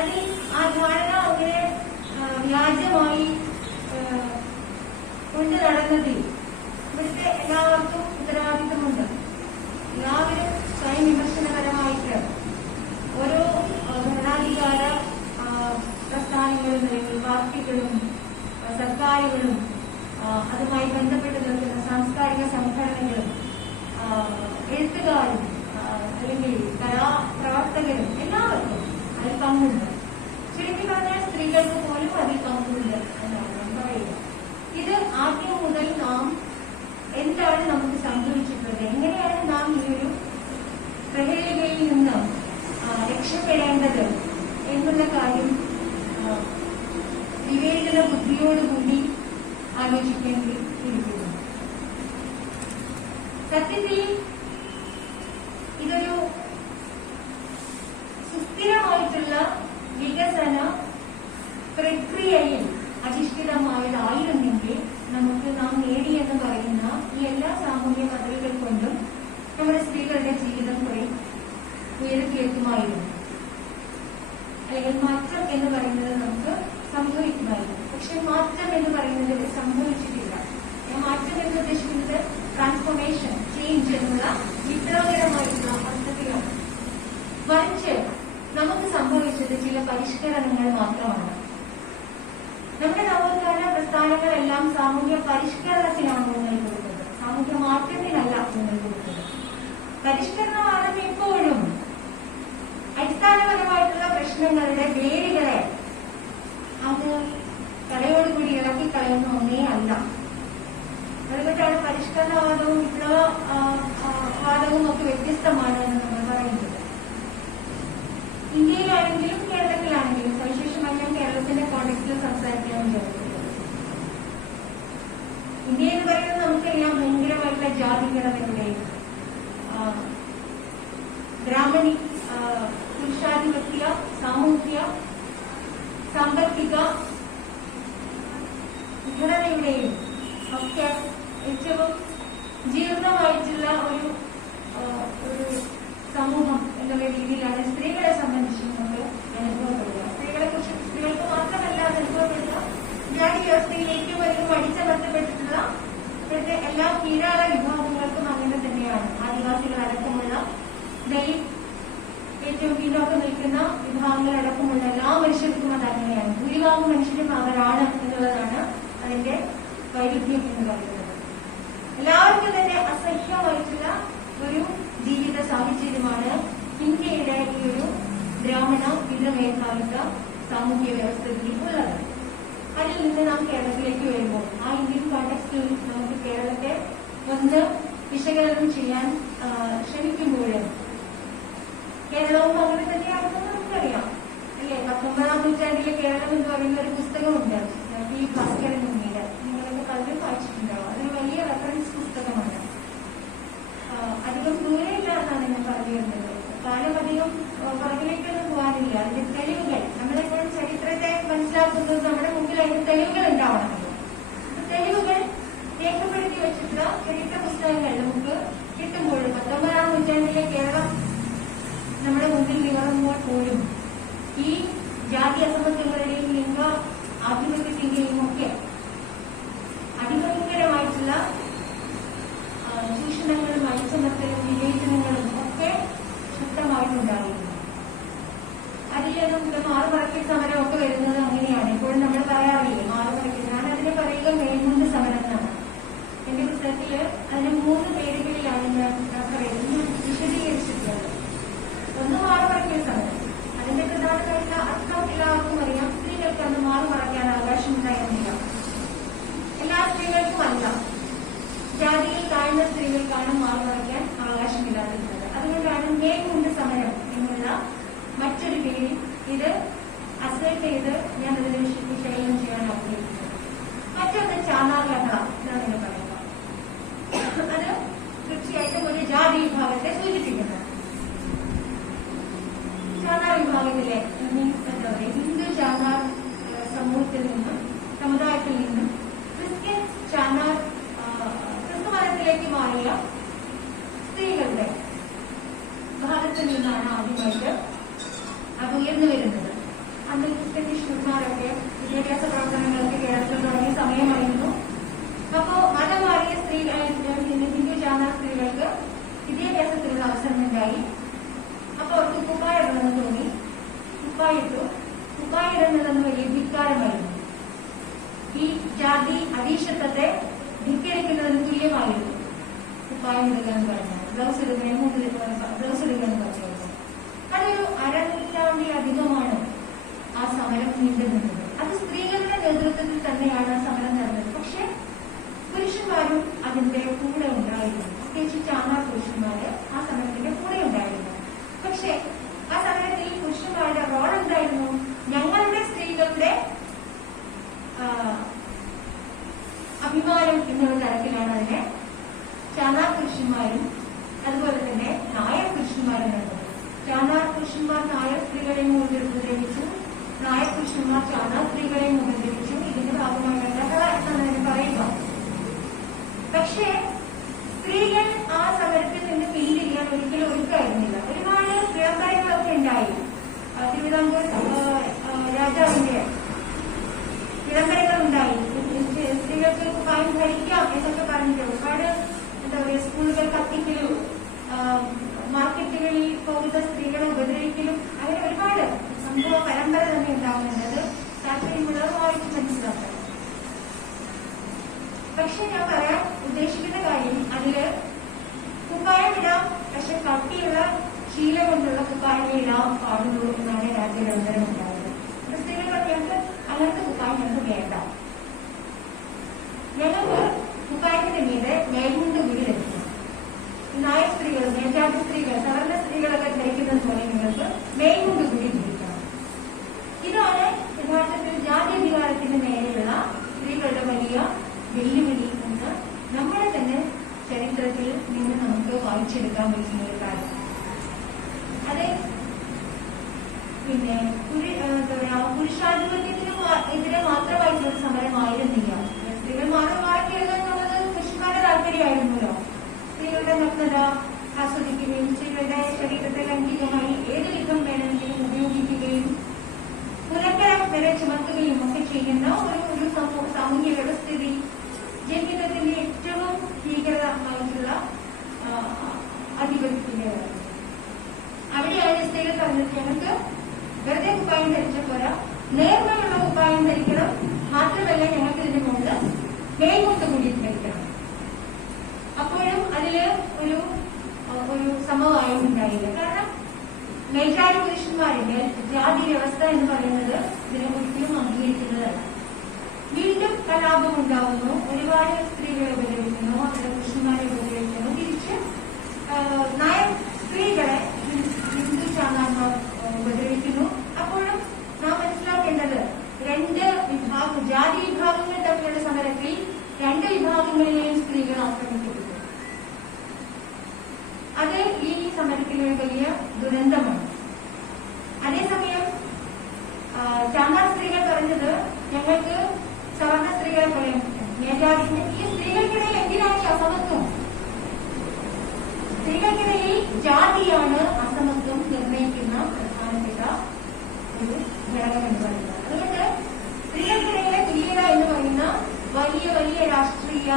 അതിൽ ആ ധാരണ അങ്ങനെ വ്യാജമായി കൊണ്ടു നടന്നതിൽ ഇവിടുത്തെ എല്ലാവർക്കും ഉത്തരവാദിത്തമുണ്ട്. എല്ലാവരും സ്വയം വിമർശനപരമായിട്ട് പ്രവർത്തകരും എല്ലാവർക്കും അതിൽ പങ്കുണ്ട്. ചുരുക്കി പറഞ്ഞാൽ സ്ത്രീകൾക്ക് പോലും അതിൽ പങ്കുണ്ട് എന്നാണ് ഞാൻ പറയുക. ഇത് ആദ്യം മുതൽ നാം എന്താണ് നമുക്ക് സംഭവിച്ചിട്ടുള്ളത്, എങ്ങനെയാണ് നാം ഈ ഒരു പ്രഹേളികയിൽ നിന്ന് രക്ഷപ്പെടേണ്ടത് എന്നുള്ള കാര്യം വിവേചന ബുദ്ധിയോടുകൂടി ആലോചിക്കേണ്ടിയിരിക്കുന്നു. സത്യത്തിൽ ഇതൊരു സുസ്ഥിരമായിട്ടുള്ള വികസന പ്രക്രിയയിൽ അധിഷ്ഠിതമായതായിരുന്നെങ്കിൽ നമുക്ക് നാം നേടിയെന്ന് പറയുന്ന ഈ എല്ലാ സാമൂഹ്യ പദവികൾ കൊണ്ടും നമ്മുടെ സ്ത്രീകളുടെ ജീവിതം കുറെ ഉയർത്തിയെത്തുമായിരുന്നു, അല്ലെങ്കിൽ മാറ്റം എന്ന് പറയുന്നത് നമുക്ക് സംഭവിക്കുമായിരുന്നു. പക്ഷെ മാറ്റം എന്ന് പറയുന്നത് സംഭവിച്ചിട്ടില്ല. മാറ്റം എന്ന് ഉദ്ദേശിക്കുന്നത് ട്രാൻസ്ഫോർമേഷൻ, ചേഞ്ച് എന്നുള്ള വിപ്ലവകരമായിട്ടുള്ള അർത്ഥത്തിലാണ്. മറിച്ച് നമുക്ക് സംഭവിച്ചത് ചില പരിഷ്കരണങ്ങൾ മാത്രമാണ്. നമ്മുടെ നവോത്ഥാന പ്രസ്ഥാനങ്ങളെല്ലാം സാമൂഹ്യ പരിഷ്കരണത്തിനാണ് ഊന്നൽ കൊടുക്കുന്നത്, സാമൂഹ്യ മാറ്റത്തിനല്ല ഊന്നൽ കൊടുക്കുന്നത്. പരിഷ്കരണമാണ് എപ്പോഴും അടിസ്ഥാനപരമായിട്ടുള്ള പ്രശ്നങ്ങളുടെ വേരുകളെ അത് തലയോടുകൂടി ഇളക്കി കളയുന്ന ഒന്നേ അല്ല. അതുകൊണ്ടാണ് പരിഷ്കരണവാദവും വിപ്ലവവാദവും ഒക്കെ വ്യത്യസ്തമാണ് എന്ന് നമ്മൾ പറയുന്നത്. ഇന്ത്യയിലാണെങ്കിലും കേരളത്തിലാണെങ്കിലും, സവിശേഷമായി ഞാൻ കേരളത്തിന്റെ കോണ്ടെക്സ്റ്റിൽ സംസാരിക്കാൻ വിചാരിക്കുന്നത്, ഇന്ത്യ എന്ന് പറയുന്നത് നമുക്കെല്ലാം ഭയങ്കരമായിട്ടുള്ള ജാതിഘടനയുടെയും ബ്രാഹ്മണി പുരുഷാധിപത്യ സാമൂഹ്യ സാമ്പത്തിക ഘടനയുടെയും ഒക്കെ ഏറ്റവും ജീർണമായിട്ടുള്ള ഒരു സമൂഹം എന്നുള്ള രീതിയിലാണ് സ്ത്രീകളെ സംബന്ധിച്ച് നമുക്ക് അനുഭവപ്പെടുക. സ്ത്രീകൾക്ക് മാത്രമല്ല അനുഭവപ്പെടുക, ജാതി വ്യവസ്ഥയിൽ ഏറ്റവും അധികം അടിച്ചമർത്തപ്പെട്ടിട്ടുള്ള ഇപ്പോഴത്തെ എല്ലാ കീഴാള വിഭാഗങ്ങൾക്കും അങ്ങനെ തന്നെയാണ്. ആദിവാസികളടക്കമുള്ള ദലിത്, ഏറ്റവും പിന്നോക്കം നിൽക്കുന്ന വിഭാഗങ്ങളടക്കമുള്ള എല്ലാ മനുഷ്യർക്കും അത് അങ്ങനെയാണ്. ഭൂരിഭാഗം മനുഷ്യരും അവരാണ് എന്നുള്ളതാണ് അതിന്റെ വൈരുദ്ധ്യം എന്ന് പറയുന്നത്. എല്ലാവർക്കും തന്നെ അസഹ്യമായിട്ടുള്ള ഒരു ജീവിത സാഹചര്യമാണ് ഇന്ത്യയുടെ ഈ ഒരു ബ്രാഹ്മണ പിതൃമേധാവിത്വ സാമൂഹ്യ വ്യവസ്ഥയിൽ ഉള്ളത്. അതിൽ നിന്ന് നാം കേരളത്തിലേക്ക് വരുമ്പോൾ ആ ഇന്ത്യൻ കോണ്ടെക്സ്റ്റിൽ നമുക്ക് കേരളത്തെ ഒന്ന് വിശകലനം ചെയ്യാൻ ശ്രമിക്കുമ്പോഴും കേരളവും അങ്ങനെ തന്നെയാണെന്ന് നമുക്കറിയാം അല്ലേ. 19ാം നൂറ്റാണ്ടിലെ കേരളം എന്ന് പറയുന്ന ഒരു പുസ്തകമുണ്ട്, ഈ ഭാസ്കരൻ മുന്നിയുടെ, നിങ്ങളൊക്കെ പലരും വായിച്ചിട്ടുണ്ടാവും. അതൊരു വലിയ റെഫറൻസ് പുസ്തകമാണ്. അധികം ദൂരെയില്ല എന്നാണ് ഞാൻ പറഞ്ഞു വരുന്നത്. കാലം അധികം പുറകിലേക്കൊന്നും പോകാനില്ല. അതിന്റെ തെളിവുകൾ, നമ്മളെപ്പോഴും ചരിത്രത്തെ മനസ്സിലാക്കുന്നത് നമ്മുടെ മുമ്പിൽ അതിന്റെ തെളിവുകൾ ഉണ്ടാവണമല്ലോ. തെളിവുകൾ രേഖപ്പെടുത്തി വെച്ചിട്ടുള്ള ചരിത്ര പുസ്തകങ്ങൾ നമുക്ക് കിട്ടുമ്പോൾ 19ാം നൂറ്റാണ്ടിലെ കേരളം നമ്മുടെ മുമ്പിൽ നിറങ്ങുമ്പോൾ പോലും ഈ ജാതി അസമത്വങ്ങളുടെയും ലിംഗ ആധിപത്യത്തിന്റെയും ഒക്കെ അതിഭയങ്കരമായിട്ടുള്ള ചൂഷണങ്ങളും അടിച്ചമർത്തലും വിവേചനങ്ങളും ഒക്കെ ശക്തമായിട്ടുണ്ടായിരുന്നു. അതിലൊന്നും മാറുപറക്കൽ സമരമൊക്കെ വരുന്നത് അങ്ങനെയാണ്. എപ്പോഴും നമ്മൾ പറയാറില്ലേ മാറുപറക്കൽ. ഞാൻ അതിനെ പറയുക മേൽമുണ്ട് സമരം എന്നാണ്. എന്റെ പുസ്തകത്തില് അതിന് 3 പേരുകളിലാണ് ഞാൻ വിശദീകരിച്ചിട്ടുള്ളത്. ഒന്ന് മാറുപറക്കൽ സമരം. അതിന്റെ പ്രധാനമായിട്ടുള്ള അർത്ഥം എല്ലാവർക്കും അറിയാം. സ്ത്രീകൾക്ക് അന്ന് മാറുപറക്കാൻ അവകാശമുണ്ടായിരുന്നില്ല. എല്ലാ സ്ത്രീകൾക്കും അല്ല, ജാതിയിൽ താഴ്ന്ന സ്ത്രീകൾക്കാണ് മാറുപറക്കാൻ അവകാശമില്ലാതിരുന്നത്. അതുകൊണ്ടാണ് മേൽമുണ്ട് സമരം എന്നുള്ള മറ്റൊരു പേരിൽ ഇത് അസൈറ്റ് ചെയ്ത് ഞാൻ ഇതിനെ വിശകലനം ചെയ്യാൻ ആഗ്രഹിക്കുന്നത്. മറ്റൊന്ന് ചാന്നാർ ലഹള എന്നാണ് പറയുക. അത് തീർച്ചയായിട്ടും ഒരു ജാതി വിഭാഗത്തെ സൂചിപ്പിക്കുന്നത്. ചാന്നാർ വിഭാഗത്തിലെ എന്താ പറയുക, ഹിന്ദു ചാന്നാർ സമൂഹത്തിൽ നിന്നും സമുദായത്തിൽ നിന്നും ക്രിസ്ത്യൻ ചാന്നാർ ക്രിസ്തുമതത്തിലേക്ക് മാറിയ സ്ത്രീകളുടെ ഭാഗത്തിൽ നിന്നാണ് ആദ്യമായിട്ട് അത് ഉയർന്നു വരുന്നത്. അന്ന് ക്രിസ്ത്യൻ വിഷ്ണുമാരൊക്കെ വിദ്യാഭ്യാസ പ്രവർത്തനങ്ങൾക്ക് കേരളത്തിൽ തുടങ്ങിയ സമയമായിരുന്നു. അപ്പോ മതം മാറിയ സ്ത്രീകൾ, ഹിന്ദു ചാന്നാർ സ്ത്രീകൾക്ക് വിദ്യാഭ്യാസത്തിലുള്ള അവസരമുണ്ടായി. അപ്പൊ അവർക്ക് കുപ്പായിടണമെന്ന് തോന്നി. കുപ്പായിട്ടു. കുപ്പായിടുന്നതെന്ന് വലിയ ധിക്കാരമായിരുന്നു. ഈ ജാതി അധീശത്വത്തെ ധിക്കരിക്കുന്നതിന് തുല്യമായിരുന്നു കുപ്പായം എടുക്കാൻ പറഞ്ഞത്. ബ്ലൗസ് എടുക്കാൻ ബ്ലൗസ് എടുക്കാൻ പറഞ്ഞത്. അതൊരു ആ സമരത്തിൽ പുരുഷന്മാരുടെ റോൾ എന്തായിരുന്നു? ഞങ്ങളുടെ സ്ത്രീകളുടെ അഭിമാനം എന്നുള്ള തരത്തിലാണ് അതിനെ ചാനാർ പുരുഷന്മാരും അതുപോലെ തന്നെ നായർ പുരുഷന്മാരും കണ്ടത്. ചാനാർ പുരുഷന്മാർ നായർ സ്ത്രീകളെയും ഉപദ്രവിച്ചു, നായർ പുരുഷന്മാർ ചാനാർ സ്ത്രീകളെയും ഉപദ്രവിച്ചു. ഇതിന്റെ ഭാഗമായിട്ടല്ല എന്നാണ് അതിന് പറയുക. പക്ഷേ സ്ത്രീകൾ ആ സമരത്തിൽ നിന്ന് പിന്തിരിയാൻ ഒരിക്കലും ഒരുക്കായിരുന്നില്ല. ഒരുപാട് വ്യാപാരങ്ങളൊക്കെ ഉണ്ടായി. തിരുവിതാംകൂർ രാജാവിന്റെ വിളംബരങ്ങൾ ഉണ്ടായി. സ്ത്രീകൾക്ക് കുപ്പായം ധരിക്കാം എന്നൊക്കെ പറഞ്ഞിട്ട് ഒരുപാട് എന്താ പറയുക, സ്കൂളുകൾ കത്തിക്കലും മാർക്കറ്റുകളിൽ പോകുന്ന സ്ത്രീകളെ ഉപദ്രവിക്കലും അങ്ങനെ ഒരുപാട് സംഭവ പരമ്പര തന്നെ ഉണ്ടാവുന്നുണ്ട്. അത് താല്പര്യമുള്ളതുമായിട്ട് മനസ്സിലാക്കണം. പക്ഷെ ഞാൻ പറയാൻ ഉദ്ദേശിക്കുന്ന കാര്യം, അതില് കുപ്പായം ഇടാം, പക്ഷെ കട്ടിയുള്ള ശീല കൊണ്ടുള്ള കുപ്പായമേ ഇടാൻ പാടുള്ളൂ എന്നാണ് രാജ്യവിളംബരം ഉണ്ടായത്. സ്ത്രീകൾ ഞങ്ങൾക്ക് അങ്ങനത്തെ കുപ്പായം ഞങ്ങൾക്ക് വേണ്ട, ഞങ്ങൾക്ക് കുപ്പായത്തിന്റെ മീതെ മേൽമുണ്ട് കൂടി ലഭിക്കും. നായ സ്ത്രീകൾ, മേൽജാതി സ്ത്രീകൾ, സവർണ സ്ത്രീകളൊക്കെ ധരിക്കുന്നത് പോലെ നിങ്ങൾക്ക് മേൽമുണ്ട് കൂടി ധരിക്കണം. ഇതാണ് യഥാർത്ഥത്തിൽ ജാതി അധികാരത്തിന് നേരെയുള്ള സ്ത്രീകളുടെ വലിയ വെല്ലുവിളി എന്ന് നമ്മുടെ തന്നെ ചരിത്രത്തിൽ നിന്ന് നമുക്ക് വായിച്ചെടുക്കാൻ പറ്റുന്ന ഒരു കാര്യം. അത് പിന്നെ എന്താ പറയാ, പുരുഷാധിപത്യത്തിന് എതിരെ മാത്രമായിട്ടുള്ള സമരമായിരുന്നില്ല. സ്ത്രീകൾ മാറിക്കരുത് എന്നുള്ളത് പുരുഷന്മാരുടെ താല്പര്യമായിരുന്നല്ലോ. സ്ത്രീകളുടെ നഗ്നത ആസ്വദിക്കുകയും സ്ത്രീകളുടെ ശരീരത്തെ ലൈംഗികമായി ഏത് വിധം വേണമെങ്കിലും ഉപയോഗിക്കുകയും പുലക്കരം വരെ ചുമത്തുകയും ഒക്കെ ചെയ്യുന്ന ഒരു സാമൂഹ്യ വ്യവസ്ഥിതി ജന്മിത്വത്തിന്റെ ഏറ്റവും ഭീകരമായിട്ടുള്ള ആധിപത്യത്തിന്റെ അവിടെയാണ് സ്ത്രീകൾ പറഞ്ഞത്, ഞങ്ങൾക്ക് വെറുതെ കുപ്പായം ധരിച്ച പോരാ, നേർമയുള്ള കുപ്പായം ധരിക്കണം, മാത്രമല്ല ഞങ്ങൾക്ക് ഇതിന്റെ മുകളിൽ മേൽമുണ്ട് കൂടി ധരിക്കണം. അപ്പോഴും അതില് ഒരു സമവായം ഉണ്ടായില്ല. കാരണം മേൽജാതി പുരുഷന്മാരുടെ ജാതി വ്യവസ്ഥ എന്ന് പറയുന്നത് ഇതിനെ ഒരിക്കലും അംഗീകരിക്കുന്നതല്ല. വീണ്ടും കലാപം ഉണ്ടാവുന്നു, ഒരുപാട് സ്ത്രീകളെ ഉപദ്രവിക്കുന്നു, അവരുടെ പുരുഷന്മാരെ ഉപദ്രവിക്കുന്നു. തിരിച്ച് നായർ സ്ത്രീകളെ ഹിന്ദു ചാനാന്മാർ ഉപദ്രവിക്കുന്നു. അപ്പോഴും നാം മനസ്സിലാക്കേണ്ടത്, രണ്ട് വിഭാഗം, ജാതി വിഭാഗങ്ങൾ തമ്മിലുള്ള സമരത്തിൽ രണ്ട് വിഭാഗങ്ങളിലെയും സ്ത്രീകൾ ആക്രമിക്കപ്പെട്ടു. അത് ഈ സമരത്തിലെ വലിയ ദുരന്തമാണ്. അതേസമയം ചാന്നാർ സ്ത്രീകൾ പറഞ്ഞത്, ഞങ്ങൾക്ക് സവർണ സ്ത്രീകളെ പറയാൻ പറ്റും, മേധാവിന് ഈ സ്ത്രീകൾക്കിടയിൽ എന്തിനാണ് ഈ അസമത്വം? സ്ത്രീകൾക്കിടയിൽ ജാതിയാണ് അസമത്വം നിർണ്ണയിക്കുന്ന പ്രധാനപ്പെട്ട ഒരു ഘടകം എന്ന് പറയുന്നത്. അതുകൊണ്ട് സ്ത്രീകൾക്കിടയിലെ തുല്യത എന്ന് പറയുന്ന വലിയ വലിയ രാഷ്ട്രീയ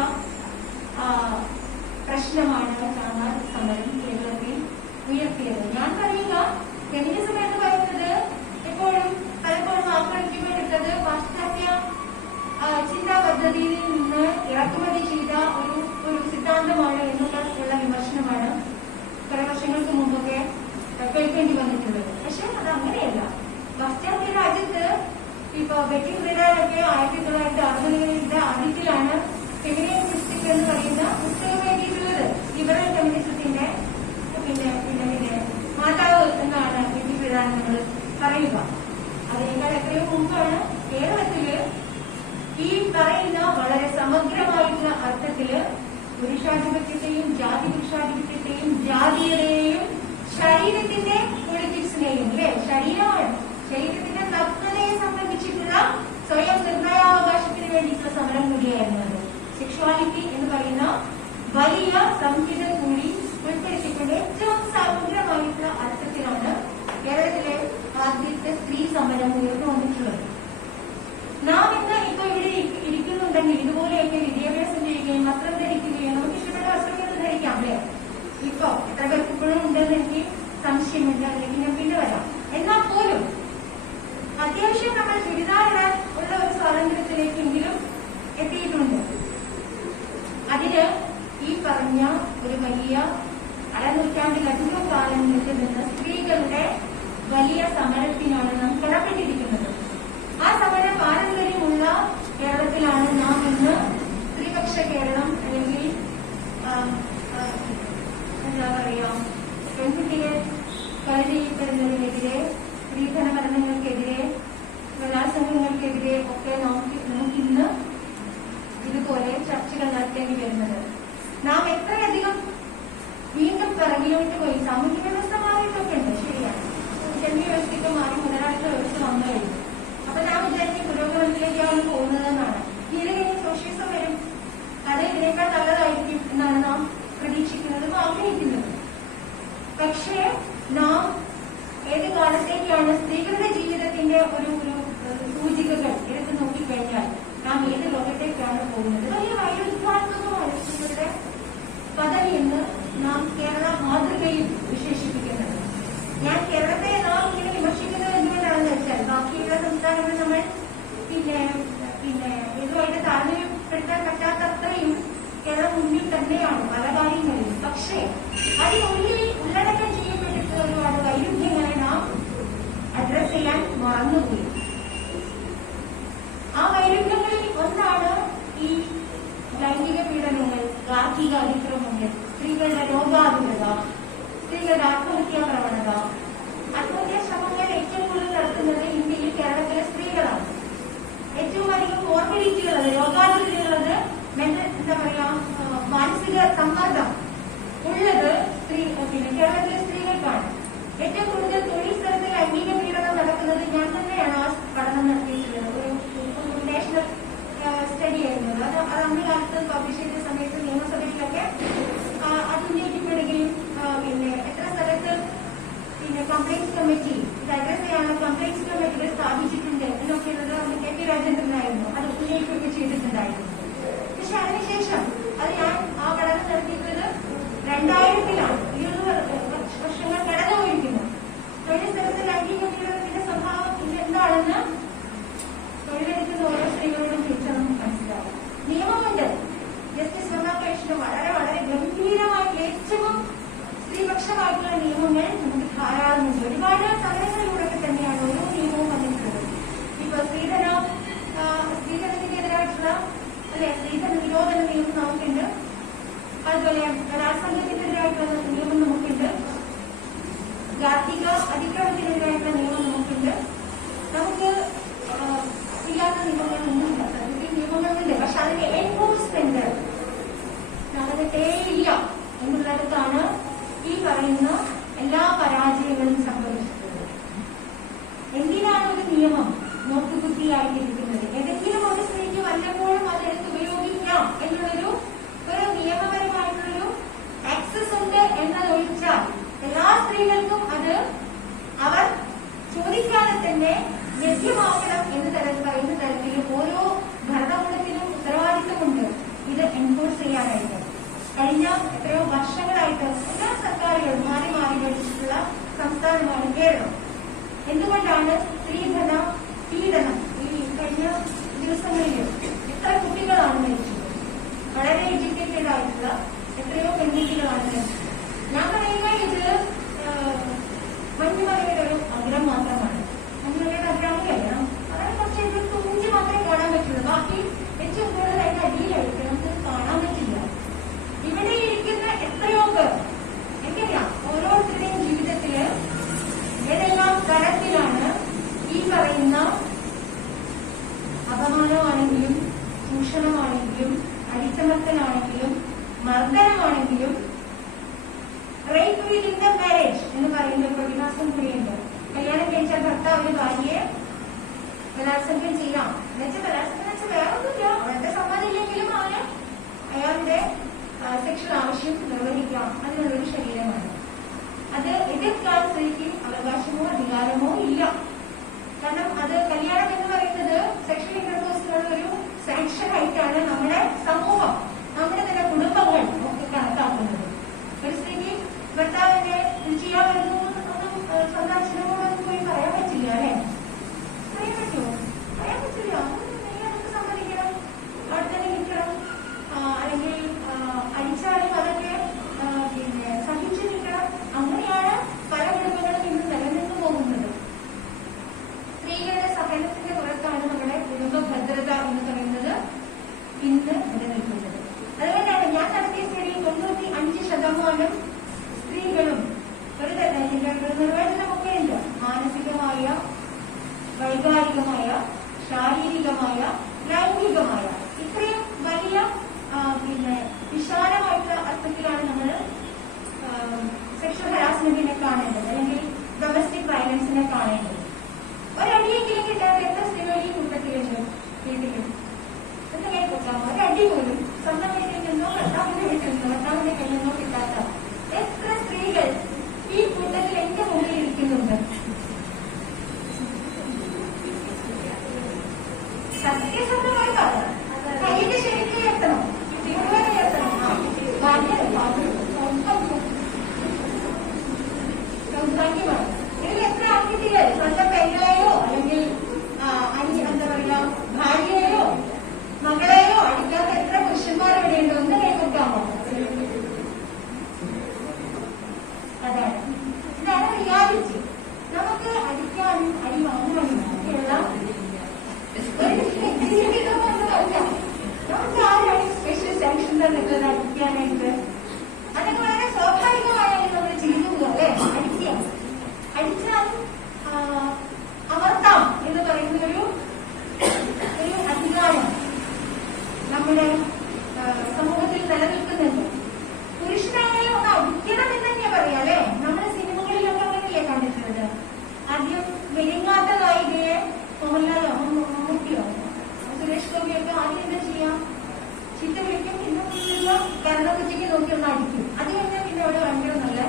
പ്രശ്നമാണ് ചാന്നാർ സമരം കേരളത്തിൽ ഉയർത്തിയത്. ഞാൻ പറയുക, ഫെമിനിസം എന്ന് പറയുന്നത് എപ്പോഴും പലപ്പോഴും ആക്രമിക്കപ്പെട്ടത് പാശ്ചാത്യ ചിന്താ പദ്ധതിയിൽ നിന്ന് ഇറക്കുമതി ചെയ്ത ഒരു സിദ്ധാന്തമാണ് എന്നുള്ള വിമർശനമാണ് കുറെ വർഷങ്ങൾക്ക് മുമ്പൊക്കെ കേൾക്കേണ്ടി വന്നിട്ടുള്ളത്. പക്ഷെ അത് അങ്ങനെയല്ല. പാശ്ചാത്യ രാജ്യത്ത് ഇപ്പൊ ബെറ്റി ഫ്രീഡനൊക്കെ 1960കളുടെ ആദ്യത്തിലാണ് ഫെമിനിസ്റ്റിക് എന്ന് പറയുന്ന പുസ്തകം എഴുതിയിട്ടുള്ളത്. ലിബറൽ ഫെമിനിസത്തിന്റെ പിന്നെ മാതാവ് എന്നാണ് ബെറ്റി ഫ്രീഡൻ നമ്മൾ പറയുക. അതിനേക്കാൾ എത്രയോ മുമ്പാണ് കേരളത്തില് ഈ പറയുന്ന വളരെ സമഗ്രമായിട്ടുള്ള അർത്ഥത്തില് പുരുഷാധിപത്യത്തെയും ജാതി പുരുഷാധിപത്യത്തെയും ജാതീയതയെയും ശരീരത്തിന്റെ പൊളിറ്റിക്സിനെയും ശരീരത്തിന്റെ നഗ്നതയെ സംബന്ധിച്ചിട്ടുള്ള സ്വയം നിർണയാവകാശത്തിന് വേണ്ടിയിട്ടുള്ള സമരം കൂടിയായിരുന്നു അത്. സെക്ഷുവാലിറ്റി എന്ന് പറയുന്ന വലിയ സംഹിത കൂടി ഉൾപ്പെടുത്തിക്കൊണ്ട് ഏറ്റവും സമഗ്രമായിട്ടുള്ള അർത്ഥത്തിലാണ് കേരളത്തിലെ ആദ്യത്തെ സ്ത്രീ സമരം ഉയർന്നു വന്നിട്ടുള്ളത്. നാം ഇന്ന് ഇപ്പൊ ഇവിടെ ഇരിക്കുന്നുണ്ടെങ്കിൽ ഇതുപോലെയൊക്കെ വിദ്യാഭ്യാസം ചെയ്യുകയും വസ്ത്രം ധരിക്കുകയും നമുക്ക് ഇഷ്ടപ്പെട്ട വസ്ത്രങ്ങൾ ധരിക്കാം അല്ലേ? ഇപ്പൊ എത്ര പേർക്ക് ഇപ്പോഴും ഉണ്ടെന്ന് എനിക്ക് സംശയമില്ല, അല്ലെങ്കിൽ ഞാൻ പിന്നെ വരാം. എന്നാൽ പോലും അത്യാവശ്യം നമ്മൾ ചുരിദാറിടാൻ ഉള്ള ഒരു സ്വാതന്ത്ര്യത്തിലേക്കെങ്കിലും എത്തിയിട്ടുണ്ട്. അതിന് ഈ പറഞ്ഞ ഒരു വലിയ അരനൂറ്റാണ്ടിലധികം കാലം നിൽക്കുന്ന സ്ത്രീകളുടെ വലിയ സമരത്തിനാണ് നാം കടപ്പെട്ടിരിക്കുന്നത്. ആ സമര പാരമ്പര്യമുള്ള കേരളത്തിലാണ് നാം ഇന്ന് സ്ത്രീപക്ഷ കേരളം, അല്ലെങ്കിൽ എന്താ പറയാ, പെൺകുട്ടിയെ കരുതി രീതിയിലേക്കാണ് പോകുന്നതെന്നാണ്. ഇനി സോഷ്യലിസം വരും, അത് ഇതിനേക്കാൾ നല്ലതായിരിക്കും എന്നാണ് നാം പ്രതീക്ഷിക്കുന്നതും ആഗ്രഹിക്കുന്നത്. പക്ഷേ നാം ഏത് കാലത്തേക്കാണ് സ്ത്രീകളുടെ ജീവിതത്തിന്റെ ഒരു സൂചികകൾ എടുത്ത് നോക്കിക്കഴിഞ്ഞാൽ നാം ഏത് ലോകത്തേക്കാണ് പോകുന്നത്? വലിയ വൈരുദ്ധ്യാത്മകമാണ് സ്ത്രീകളുടെ പദവി എന്ന് നാം കേരള മാതൃകയിൽ വിശേഷിപ്പിക്കുന്നത്. ഞാൻ കേരളത്തെ നാം ഇങ്ങനെ വിമർശിക്കുന്നത് എന്തുകൊണ്ടാണെന്ന് വെച്ചാൽ ബാക്കിയുള്ള സംസ്ഥാനങ്ങൾ നമ്മൾ പിന്നെ ഇതുമായിട്ട് താരതമ്യപ്പെടുത്താൻ പറ്റാത്തത്രയും കേരളം മുന്നിൽ തന്നെയാണ് പല കാര്യങ്ങളിലും. പക്ഷേ അതിനുള്ളിൽ ഉള്ളടക്കം ചെയ്യപ്പെട്ടിട്ടുള്ള ഒരുപാട് വൈരുദ്ധ്യങ്ങളെ നാം അഡ്രസ് ചെയ്യാൻ മറന്നുപോയി. ആ വൈരുദ്ധ്യങ്ങളിൽ ഒന്നാണ് ഈ ലൈംഗിക പീഡനങ്ങൾ, ഗാർഹിക അതിക്രമങ്ങൾ, സ്ത്രീകളുടെ രോഗാതുരത, സ്ത്രീകളുടെ ആത്മഹത്യാ പ്രവണത. ആത്മഹത്യാ ശ്രമങ്ങൾ ഏറ്റവും കൂടുതൽ നടത്തുന്നത് ഇന്ത്യയിൽ കേരളത്തിലെ സ്ത്രീകളാണ്. ഏറ്റവും അധികം മോർബിഡിറ്റിയുള്ളത്, രോഗാതുരതയുള്ളത്, എന്താ പറയാ, മാനസിക സമ്മർദ്ദം ഉള്ളത് കേരളത്തിലെ സ്ത്രീകൾക്കാണ്. ഏറ്റവും കൂടുതൽ തൊഴിൽ സ്ഥലത്ത് ലൈംഗിക പീഡനം നടക്കുന്നത് ഞാൻ തന്നെയാണ് ആ പഠനം നടത്തിയിട്ടുള്ളത്. ഒരു നാഷണൽ സ്റ്റഡി ആയിരുന്നത്. അത് അന്ന് കാലത്ത് പബ്ലിഷ് ചെയ്ത സമയത്ത് നിയമസഭയിലൊക്കെ അത് ഉന്നയിക്കപ്പെടുകയും എത്ര സ്ഥലത്ത് കംപ്ലയിൻസ് കമ്മിറ്റി ഇത് അഡ്രസ് ചെയ്യാനുള്ള കംപ്ലയിൻസ് കമ്മിറ്റികൾ സ്ഥാപിച്ചിട്ടുണ്ട് എന്നൊക്കെയുള്ളത് അന്ന് KP രാജേന്ദ്രനായിരുന്നു. അത് ഉന്നയിക്കുകയൊക്കെ ചെയ്തിട്ടുണ്ടായിരുന്നു. പക്ഷെ അതിനുശേഷം അത് ഞാൻ ആ പഠനം നടത്തിയിട്ടുള്ളത് 2000-ലാണ്. 20 വർഷങ്ങൾ കടന്നു പോയിരിക്കുന്നു. തൊഴിൽ സ്ഥലത്ത് ലൈംഗിക പീഡനത്തിന്റെ സ്വഭാവം എന്താണെന്ന് തൊഴിലെടുക്കുന്ന ഓരോ സ്ത്രീകളോടും ചോദിച്ചാൽ നമുക്ക് മനസ്സിലാവും. നിയമമുണ്ട്. ജസ്റ്റിസ് സ്വർണ്ണാകൃഷ്ണൻ വളരെ വളരെ ഗംഭീരമായി ഏറ്റവും സ്ത്രീപക്ഷമായിട്ടുള്ള നിയമങ്ങൾ നമുക്ക് ധാരാളമുണ്ട്. ഒരുപാട് സമരങ്ങളിലൂടെ തന്നെയാണ് ഓരോ നിയമവും വന്നിട്ടുള്ളത്. ഇപ്പൊ സ്ത്രീധനത്തിനെതിരായിട്ടുള്ള സ്ത്രീധന നിരോധന നിയമം നമുക്കുണ്ട്. അതുപോലെ ബലാത്സംഗത്തിനെതിരായിട്ടുള്ള നിയമം നമുക്കുണ്ട്. ഗാർഹിക അതിക്രമത്തിനെതിരായിട്ടുള്ള നിയമം നമുക്കുണ്ട്. നമുക്ക് ഇല്ലാത്ത നിയമങ്ങളൊന്നുമില്ല. നിയമങ്ങളുണ്ട്. പക്ഷെ അതിന്റെ എൻഫോഴ്സ്മെന്റ് നടന്നിട്ടേയില്ല എന്നുള്ളിടത്താണ് ഈ പറയുന്ന എല്ലാ പരാജയങ്ങളും സംഭവിച്ചിട്ടുള്ളത്. എന്തിനാണ് ഒരു നിയമം നോക്കുകുത്തിയായിട്ടിരിക്കുന്നത്? ഏതെങ്കിലും ഒരു സ്ത്രീക്ക് വല്ലപ്പോഴും അതെടുത്ത് ഉപയോഗിക്കാം എന്നുള്ളൊരു നിയമപരമായിട്ടുള്ളൊരു ആക്സസ് ഉണ്ട് എന്നതൊഴിച്ചാൽ എല്ലാ സ്ത്രീകൾക്കും അത് അവർ ചോദിക്കാതെ തന്നെ ലഭ്യമാക്കണം എന്ന് പറയുന്ന തരത്തിൽ ഓരോ ഭരണകൂടത്തിനും ഉത്തരവാദിത്തമുണ്ട് ഇത് എൻഫോഴ്സ് ചെയ്യാനായിട്ട്. കഴിഞ്ഞ എത്രയോ വർഷങ്ങളായിട്ട് എല്ലാ സർക്കാരുകളും മാറി മാറി ഭരിച്ചിട്ടുള്ള സംസ്ഥാനമാണ് കേരളം. എന്തുകൊണ്ടാണ് സ്ത്രീധന പീഡനം ഈ കഴിഞ്ഞ ദിവസങ്ങളിൽ എത്ര കുട്ടികളാണ് മരിച്ചത്? വളരെ എഡ്യൂക്കേറ്റഡ് ആയിട്ടുള്ള എത്രയോ പെൺകുട്ടികളാണ് മരിച്ചത്. ഞാൻ പറയുന്നത് ഇത് മഞ്ഞുമലയുടെ ഒരു അഗ്രം മാത്രമാണ്. മഞ്ഞുമലയുടെ അഗ്രം കഴിയണം. വളരെ കുറച്ച് ഇതിൽ തുഞ്ചി മാത്രമേ കാണാൻ പറ്റുള്ളൂ. ബാക്കി ഏറ്റവും കൂടുതൽ അതിന്റെ അടിയിലായിട്ട് നമുക്ക് കാണാൻ പറ്റില്ല. ഇവിടെ ഇരിക്കുന്ന എത്രയോ പേർ എനിക്കറിയാം ഓരോരുത്തരുടെയും ജീവിതത്തില് ഏതെല്ലാം തരത്തിലാണ് ഈ പറയുന്ന അപമാനമാണെങ്കിലും ചൂഷണമാണെങ്കിലും അടിച്ചമർത്തലാണെങ്കിലും മർദ്ദനമാണെങ്കിലും റേപ്പ് വിത്തിൻ ദ മാരേജ് എന്ന് പറയുന്ന ഒരു പ്രതിഭാസം കൂടിയുണ്ട്. കല്യാണം കഴിച്ച ഭർത്താവിന് ഭാര്യയെ ബലാത്സംഗം ചെയ്യാം എന്നുവെച്ചാൽ ബലാത്സംഗം വെച്ചാൽ വേറൊന്നുമില്ല. അവരുടെ സമ്മതമില്ലെങ്കിലും അവന് അയാളുടെ സെക്ഷൽ ആവശ്യം നിർവഹിക്കാം. അതിനുള്ളൊരു ശരീരമാണ്. അത് എതിർക്കാൻ സ്ത്രീക്ക് അവകാശമോ അധികാരമോ ഇല്ല. കാരണം അത് കല്യാണം എന്ന് പറയുന്നത് സെക്ഷൽ ഇന്റർകോഴ്സിനുള്ള ഒരു സാങ്ഷൻ ആയിട്ടാണ് നമ്മുടെ സമൂഹം, നമ്മുടെ തന്നെ കുടുംബങ്ങൾ ഒക്കെ കണക്കാക്കുന്നത്. ഒരു സ്ത്രീക്ക് ഭർത്താവിനെ ചെയ്യാൻ വരുന്നു ഒന്നും സ്വന്തം അച്ഛനോടൊന്നും പോയി പറയാൻ പറ്റില്ല അല്ലെ? പറയാൻ പറ്റുമോ? പറയാൻ പറ്റില്ല. നമുക്ക് സമ്മതിക്കണം, അവിടെ തന്നെ നിൽക്കണം. അല്ലെങ്കിൽ അടിച്ചാലും അതൊക്കെ സഹിച്ചു നിൽക്കണം. അങ്ങനെയാണ് പല കുടുംബങ്ങളും ഇന്ന് നിലനിന്നു പോകുന്നത്. സ്ത്രീകളുടെ സഹനത്തിന്റെ പുറത്താണ് നമ്മുടെ കുടുംബ ഭദ്രത എന്ന് പറയുന്നത് ഇന്ന് നിലനിൽക്കുന്നത്. അതുകൊണ്ടാണ് ഞാൻ നടത്തിയ സ്റ്റഡി 95% സ്ത്രീകളും ഒരു നിർവചനമൊക്കെ ഉണ്ട്. മാനസികമായ, വൈകാരികമായ, ശാരീരികമായ, ലൈംഗികമായ ഇത്രയും വലിയ വിശാലമായിട്ടുള്ള അർത്ഥത്തിലാണ് നമ്മൾ സെക്ഷൽ ഹരാസ്മെന്റിനെ കാണേണ്ടത്, അല്ലെങ്കിൽ ഡൊമസ്റ്റിക് വയലൻസിനെ കാണേണ്ടത്. ഒരടിയെങ്കിലും കിട്ടാത്ത എത്ര സ്ത്രീകൾ ഈ കൂട്ടത്തിലുണ്ട്? വീട്ടിലും എന്റെ കൈ കൊട്ടാമോ ഒരു അടി പോലും സ്വന്തം വീട്ടിൽ നിന്നോ ഭർത്താവിന്റെ വീട്ടിൽ നിന്നോ ഭർത്താവിന്റെ കയ്യിൽ നിന്നോ കിട്ടാത്ത എത്ര സ്ത്രീകൾ ഈ കൂട്ടത്തിൽ എന്റെ മുന്നിൽ ഇരിക്കുന്നുണ്ട്. സത്യസന്ധമായി പറയാം, കയ്യിന്റെ ശരിക്കും എത്തണം, മുഴുവൻ എത്തണം. സൗഭാഗ്യമാണ്. ഇതിൽ എത്ര ആൺകുട്ടികൾ സ്വന്തം പെങ്ങളെയോ അല്ലെങ്കിൽ എന്താ പറയാ ഭാര്യയെയോ മകളെയോ അടിക്കാത്ത എത്ര പുരുഷന്മാർ ഇവിടെയുണ്ട്? ഒന്ന് കൈകൊട്ടാമോ? അതാണ്, ഇതാണ് റിയാലിറ്റി. നമുക്ക് അടിക്കാനും അടി വാങ്ങാനും ഒക്കെയുള്ള നമുക്ക് ആരാണ് സ്പെഷ്യൽ സെലക്ഷൻ തന്നിട്ടുള്ളത് അടിക്കാനായിട്ട്? അതൊക്കെ വളരെ സ്വാഭാവികമായാണ് നമ്മൾ ചെയ്യുന്നത് അല്ലേ? അടിക്കുക, അടിച്ചാൽ അമർത്താം എന്ന് പറയുന്ന ഒരു അധികാരം നമ്മുടെ സമൂഹത്തിൽ നിലനിൽക്കുന്നുണ്ട്. പുരുഷനായാലും ഒന്ന് അടിക്കണം എന്ന് തന്നെ പറയാം അല്ലെ? നമ്മുടെ സിനിമകളിലൊക്കെ അങ്ങനെയല്ലേ കണ്ടിട്ടുള്ളത്? ആദ്യം മെരുങ്ങാത്ത നായികയെ മോഹൻലാലോ മമ്മൂട്ടിയോ സുരേഷ് ഗോപിയൊക്കെ ആദ്യം എന്താ ചെയ്യാം? ചീത്ത വിളിക്കും, പിന്നെ കരണക്കുറ്റിക്ക് നോക്കി ഒന്ന് അടിക്കും. അത് കഴിഞ്ഞാൽ പിന്നെ അവിടെ ഭയങ്കര നല്ല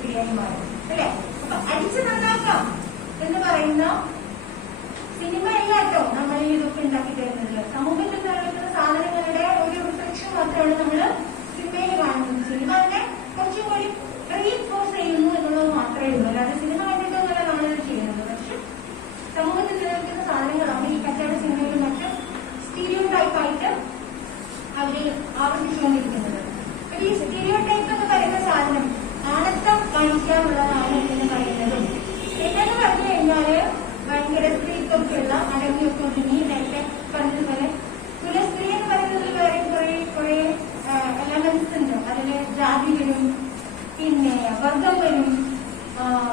ബിരിയാണി മാറും അല്ലെ? അപ്പൊ അടിച്ച് നന്നാക്കാം എന്ന് പറയുന്ന സിനിമയല്ല കേട്ടോ നമ്മൾ ഇതൊക്കെ ഉണ്ടാക്കി തരുന്നത്. സമൂഹത്തിൽ നിലനിൽക്കുന്ന സാധനങ്ങളുടെ ഒരു റിഫ്ലക്ഷൻ മാത്രമാണ് നമ്മൾ സിനിമയിൽ കാണുന്നത്. സിനിമ തന്നെ കുറച്ചും കൂടി റീഇൻഫോഴ്സ് ചെയ്യുന്നു എന്നുള്ളത് മാത്രമേ ഉള്ളൂ. അല്ലാതെ സിനിമ കണ്ടിട്ടൊന്നുമല്ല നമ്മളിത് ചെയ്യുന്നത്. പക്ഷെ സമൂഹത്തിൽ നിലനിൽക്കുന്ന സാധനങ്ങളാണ് ഈ കച്ചവട സിനിമയിലും മറ്റും സ്റ്റീരിയോ ടൈപ്പായിട്ട് അവര് ആവർത്തിച്ചുകൊണ്ടിരിക്കുന്നത്. ഈ സ്റ്റീരിയോ ടൈപ്പ് എന്ന് പറയുന്ന സാധനം ആണത്തം കാണിക്കാനുള്ളതാണ് എന്ന് പറയുന്നതും എന്നു പറഞ്ഞു കഴിഞ്ഞാല് ഭയങ്കര സ്ത്രീത്വമൊക്കെയുള്ള അടങ്ങിയൊക്കെ ഒതുങ്ങി നേരത്തെ പറഞ്ഞതുപോലെ കുലസ്ത്രീ എന്ന് പറയുന്നതിൽ വേറെ കുറെ എലമെന്റ്സ് ഉണ്ട്. അതില് ജാതി വരും, പിന്നെ വർഗം വരും,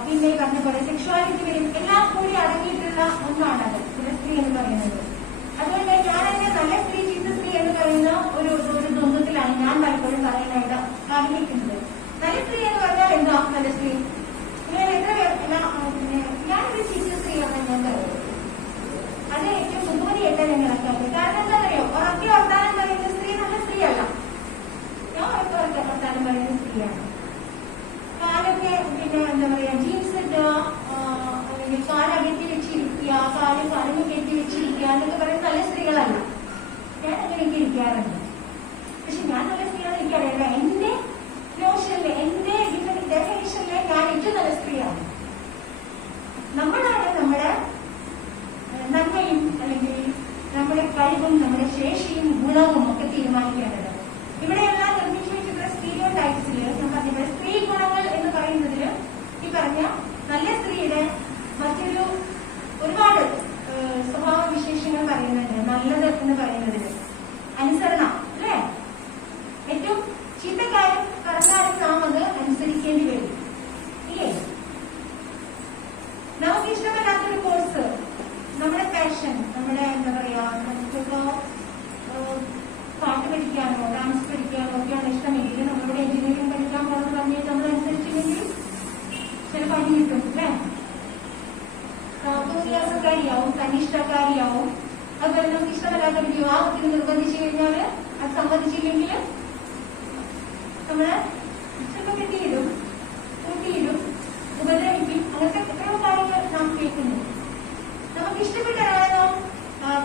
പിന്നെ പറഞ്ഞ പോലെ സെക്ഷുവാലിറ്റി വരും. എല്ലാം കൂടി അടങ്ങിയിട്ടുള്ള ഒന്നാണത് കുലസ്ത്രീ എന്ന് പറയുന്നത്. അതുകൊണ്ട് ഞാനെന്നെ നല്ല സ്ത്രീ ചീത്ത സ്ത്രീ എന്ന് പറയുന്ന ഒരു ദ്വന്ദ്വത്തിലാണ് ഞാൻ പലപ്പോഴും പറയാനായിട്ട് ആഗ്രഹിക്കുന്നത്. നല്ല സ്ത്രീ എന്ന് പറഞ്ഞാൽ എന്താ നല്ല സ്ത്രീ? ഞാൻ ഞാനൊരു ചീത്ത സ്ത്രീയാണ് ഞാൻ പറയുന്നത്. അത് ഏറ്റവും ബുദ്ധിമുട്ടിയല്ല ഞാൻ കണക്കാക്കി. കാരണം എന്താ പറയുക, ഉറക്കെ വർത്താനം പറയുന്ന സ്ത്രീ നല്ല സ്ത്രീയല്ല. ഞാൻ ഉറക്കെ വർത്താനം പറയുന്ന സ്ത്രീയാണ്. കാലൊക്കെ പിന്നെ എന്താ പറയാ ജീൻസ് ഇടുക, അല്ലെങ്കിൽ കാലകെട്ടി വെച്ചിരിക്കുക, കാലം കെട്ടി വെച്ചിരിക്കുക എന്നൊക്കെ പറയുന്ന നല്ല സ്ത്രീകളല്ല. ഞാൻ അങ്ങനെയൊക്കെ ഇരിക്കാറുണ്ട്. പക്ഷെ ഞാൻ നല്ല സ്ത്രീയാണ് എനിക്കറിയില്ല. എന്റെ നോഷനില് എന്റെ ഡെഫിനിഷനില് ഞാൻ ഏറ്റവും നല്ല സ്ത്രീയാണ്. നമ്മളാണ് നമ്മുടെ നന്മയും അല്ലെങ്കിൽ നമ്മുടെ കഴിവും നമ്മുടെ ശേഷിയും ഗുണവും ഒക്കെ തീരുമാനിക്കേണ്ടത്. ഇവിടെയെല്ലാം നിർമ്മിച്ചു വെച്ചിട്ടുള്ള സ്റ്റീരിയോ ടൈപ്സില് ഞാൻ പറഞ്ഞ സ്ത്രീ ഗുണങ്ങൾ എന്ന് പറയുന്നതില് ഈ പറഞ്ഞ നല്ല സ്ത്രീയുടെ മറ്റൊരു ഒരുപാട് സ്വഭാവ വിശേഷങ്ങൾ പറയുന്നുണ്ട്. നല്ലത് എന്ന് പറയുന്നതിന് അനുസരണ അല്ലേ? ഏറ്റവും ചീത്തക്കാരൻ പറഞ്ഞാലും നാം അത് അനുസരിക്കേണ്ടി വരും ഇല്ലേ? നമുക്ക് ഇഷ്ടമല്ലാത്തൊരു കോഴ്സ്, നമ്മുടെ പാഷൻ, നമ്മുടെ എന്താ പറയാ നമുക്കിപ്പോ പാട്ട് പഠിക്കാനോ ഡാൻസ് പഠിക്കാനോ ഒക്കെയാണ് ഇഷ്ടമെങ്കിൽ നമ്മളിവിടെ എഞ്ചിനീയറിംഗ് പഠിക്കാൻ പോകുന്നത് പറഞ്ഞിട്ട് നമ്മൾ അനുസരിച്ചില്ലെങ്കിൽ ചില പണി കിട്ടും അല്ലേ? തോന്നിയാസക്കാരിയാവും, തന്നിഷ്ടക്കാരിയാവും. അതുപോലെ നമുക്ക് ഇഷ്ടമല്ലാത്തൊരു വിവാഹത്തിന് നിർബന്ധിച്ചു കഴിഞ്ഞാൽ അത് സമ്മതിച്ചില്ലെങ്കിൽ നമ്മള് ചിലപ്പോൾ കെട്ടിയിടും, കൂട്ടിയിടും, ഉപദ്രവിക്കും. അങ്ങനത്തെ എത്രയോ കാര്യങ്ങൾ നാം കേൾക്കുന്നു. നമുക്ക് ഇഷ്ടപ്പെട്ട ഒരാളെ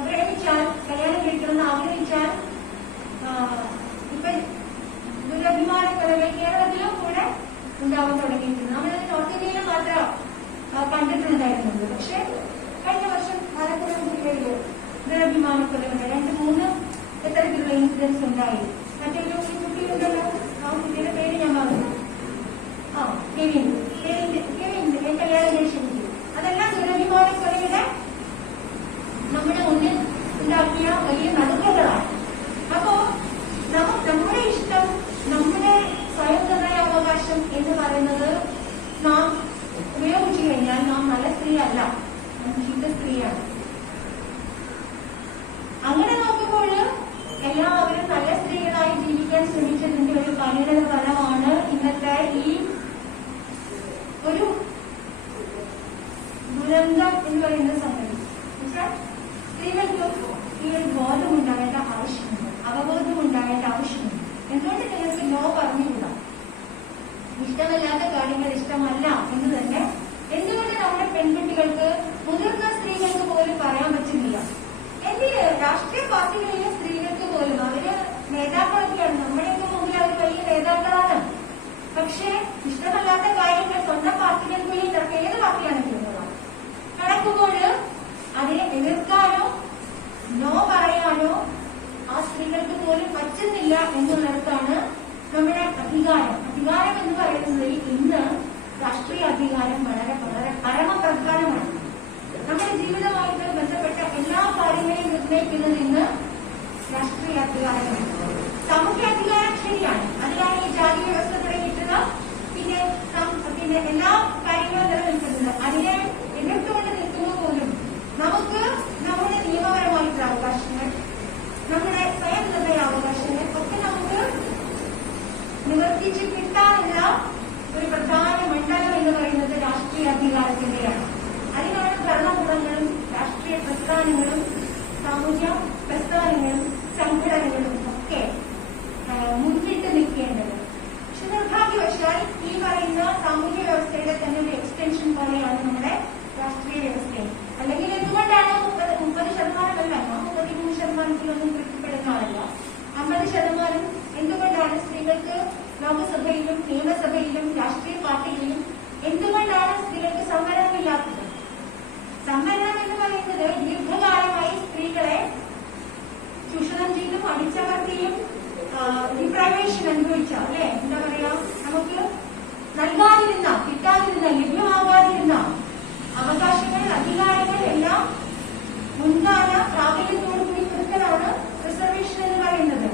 പ്രേമിച്ചാൽ, കല്യാണം കഴിക്കണമെന്ന് ആഗ്രഹിച്ചാൽ ഇപ്പൊ ദുരഭിമാന കലകൾ കേരളത്തിലും കൂടെ ഉണ്ടാവാൻ തുടങ്ങിയിട്ടുണ്ട്. നമ്മളത് നോർത്ത് ഇന്ത്യയിൽ മാത്രം കണ്ടിട്ടുണ്ടായിരുന്നുള്ളൂ. പക്ഷെ കഴിഞ്ഞ വർഷം മലപ്പുറം ജില്ലയില് ദുരഭിമാന കൊലകൾ 2-3 ഇത്തരത്തിലുള്ള ഇൻസിഡൻസ് ഉണ്ടായി. മറ്റൊരു കുട്ടിയുണ്ടല്ലോ, ആ കുട്ടിയുടെ പേര് ഞാൻ പറഞ്ഞു, കെവിൻ കല്യാണം കഴിച്ചിരിക്കും. അതെല്ലാം ദുരഭിമാന കൊലയുടെ നമ്മുടെ മുന്നിൽ ഉണ്ടാക്കിയ വലിയ നടുക്കങ്ങളാണ്. അപ്പോ നമ്മുടെ ഇഷ്ടം, നമ്മുടെ സ്വയം നിർണയാവകാശം എന്ന് പറയുന്നത് നാം ഉപയോഗിച്ചു കഴിഞ്ഞാൽ നാം നല്ല സ്ത്രീ അല്ല, നാം ചീത്ത സ്ത്രീയാണ്. അങ്ങനെ നോക്കുമ്പോൾ എല്ലാവരും നല്ല സ്ത്രീകളായി ജീവിക്കാൻ ശ്രമിച്ചതിന്റെ ഒരു പരിണിത ഫലമാണ് ഇന്നത്തെ ഈ ഒരു ദുരന്തം എന്ന് പറയുന്ന സംഗതി. സ്ത്രീകൾക്ക് ഈ ഒരു ബോധമുണ്ടാകേണ്ട ആവശ്യമുണ്ട്, അവബോധമുണ്ടാകേണ്ട ആവശ്യമുണ്ട്. എന്തുകൊണ്ട് നിങ്ങൾക്ക് നോ പറഞ്ഞുകൂടാ? ഇഷ്ടമല്ലാത്ത കാര്യങ്ങൾ ഇഷ്ടമല്ല എന്ന് തന്നെ എന്തുകൊണ്ട് നമ്മുടെ പെൺകുട്ടികൾക്ക്, മുതിർന്ന സ്ത്രീകൾക്ക് പോലും പറയാൻ പറ്റുന്നില്ല? എന്തിന് രാഷ്ട്രീയ പാർട്ടികളിലെ സ്ത്രീകൾക്ക് പോലും അവര് നേതാക്കളൊക്കെയാണ്, നമ്മുടെയൊക്കെ മുമ്പിൽ അവർ വലിയ നേതാക്കളാണ്. പക്ഷേ ഇഷ്ടമല്ലാത്ത കാര്യങ്ങൾ സ്വന്തം പാർട്ടികൾക്കുള്ളിൽ ഏത് പാർട്ടിയാണ് ചെയ്യുന്നത്? നടക്കുമ്പോൾ അതിനെ എതിർക്കാനോ നോ പറയാനോ ആ സ്ത്രീകൾക്ക് പോലും പറ്റുന്നില്ല എന്നുള്ളിടത്താണ് നമ്മുടെ അധികാരം എന്ന് പറയുന്നത്. ഇന്ന് രാഷ്ട്രീയ അധികാരം വളരെ വളരെ പരമപ്രധാനമാണ്. നമ്മുടെ ജീവിതമായിട്ട് ബന്ധപ്പെട്ട എല്ലാ കാര്യങ്ങളെയും നിർണ്ണയിക്കുന്നത് ഇന്ന് രാഷ്ട്രീയ അധികാരമാണ്. സാമൂഹ്യ അധികാരം ശരിയാണ്, അതിലാണ് ഈ ജാതി വ്യവസ്ഥ തുടങ്ങിയിട്ടുള്ള പിന്നെ എല്ലാ കാര്യങ്ങളും നിലനിൽക്കുന്നത്. അതിനെ എതിർത്തുകൊണ്ട് നിൽക്കുന്നത് പോലും നമുക്ക് നമ്മുടെ നിയമപരമായിട്ടുള്ള അവകാശങ്ങൾ, നമ്മുടെ സ്വയം നിർണയ അവകാശങ്ങൾ ഒക്കെ നമുക്ക് നിവർത്തിച്ച് കിട്ടാനുള്ള ഒരു പ്രധാന മണ്ഡലം എന്ന് പറയുന്നത് രാഷ്ട്രീയ അധികാരത്തിന്റെയാണ്. അതിനാണ് ഭരണകൂടങ്ങളും രാഷ്ട്രീയ പ്രസ്ഥാനങ്ങളും സാമൂഹ്യ പ്രസ്ഥാനങ്ങളും സംഘടനകളും ഒക്കെ മുന്നിട്ട് നിൽക്കേണ്ടത്. പക്ഷെ നിർഭാഗ്യവശാൽ ഈ പറയുന്ന സാമൂഹ്യ വ്യവസ്ഥയുടെ തന്നെ ഒരു എക്സ്റ്റൻഷൻ പോലെയാണ് നമ്മുടെ രാഷ്ട്രീയ വ്യവസ്ഥയും. അല്ലെങ്കിൽ എന്തുകൊണ്ടാണ് 30%? 33%ത്തിലൊന്നും തൃപ്തിപ്പെടുന്ന ആളല്ല. 50% എന്തുകൊണ്ടാണ് സ്ത്രീകൾക്ക് ലോകസഭയിലും നിയമസഭയിലും രാഷ്ട്രീയ പാർട്ടികളിലും എന്തുകൊണ്ടാണ് സ്ത്രീകൾക്ക് സംവരണമില്ലാത്തത്? സംവരണം എന്ന് പറയുന്നത് ദീർഘകാലമായി സ്ത്രീകളെ ചൂഷണം ചെയ്തും അടിച്ചമർത്തിയും ഡിപ്രൈവേഷൻ അനുഭവിച്ച, അല്ലെ, എന്താ പറയാ, നമുക്ക് നൽകാതിരുന്ന, കിട്ടാതിരുന്ന, ലഭ്യമാകാതിരുന്ന അവകാശങ്ങൾ, അധികാരങ്ങൾ എല്ലാം മുൻകാല പ്രാബല്യത്തോടുകൂടി കൊടുക്കലാണ് റിസർവേഷൻ എന്ന് പറയുന്നത്.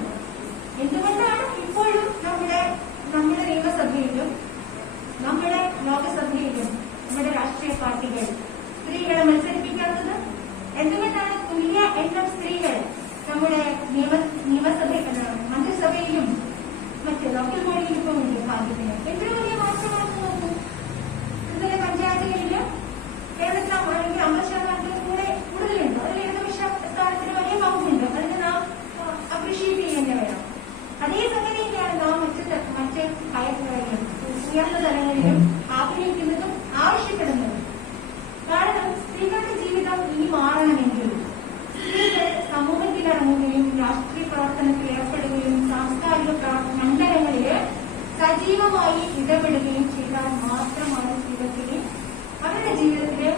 എന്തുകൊണ്ടാണ് ഇപ്പോഴും നമ്മുടെ നിയമസഭയിലും നമ്മുടെ ലോകസഭയിലും നമ്മുടെ രാഷ്ട്രീയ പാർട്ടികൾ സ്ത്രീകളെ മത്സരിപ്പിക്കാത്തത്? എന്തുകൊണ്ടാണ് തുല്യ എണ്ണം സ്ത്രീകൾ നമ്മുടെ മന്ത്രിസഭയിലും മറ്റ് ലോക്കൽ ബോഡിയിലും ഇപ്പോൾ ഉണ്ട് ഭാഗ്യത്തിന്? എത്ര വലിയ മാറ്റമാണെന്ന് നോക്കൂ. ഇന്നലെ പഞ്ചായത്തുകളില് കേരളത്തിലാണെങ്കിൽ 50% കൂടെ കൂടുതലുണ്ട്. അതിൽ ഇടതുപക്ഷ സ്ഥാനത്തിന് വലിയ പങ്കുണ്ട്. അതിന് നാം അപ്രീഷിയേറ്റ് ചെയ്യേണ്ടി വരാം. അതേ സംഗതിയിലാണ് നാം മറ്റ് ഉയർന്ന തലങ്ങളിലും ആഗ്രഹിക്കുന്നതും ആവശ്യപ്പെടുന്നതും. കാരണം സ്ത്രീകളുടെ ജീവിതം ഇനി മാറണമെങ്കിൽ സ്ത്രീകൾ സമൂഹത്തിലിറങ്ങുകയും രാഷ്ട്രീയ പ്രവർത്തനത്തിൽ ഏർപ്പെടുകയും സാംസ്കാരിക മണ്ഡലങ്ങളില് സജീവമായി ഇടപെടുകയും ചെയ്താൽ മാത്രമാണ് സ്ത്രീകൾക്ക് അവരുടെ ജീവിതത്തില്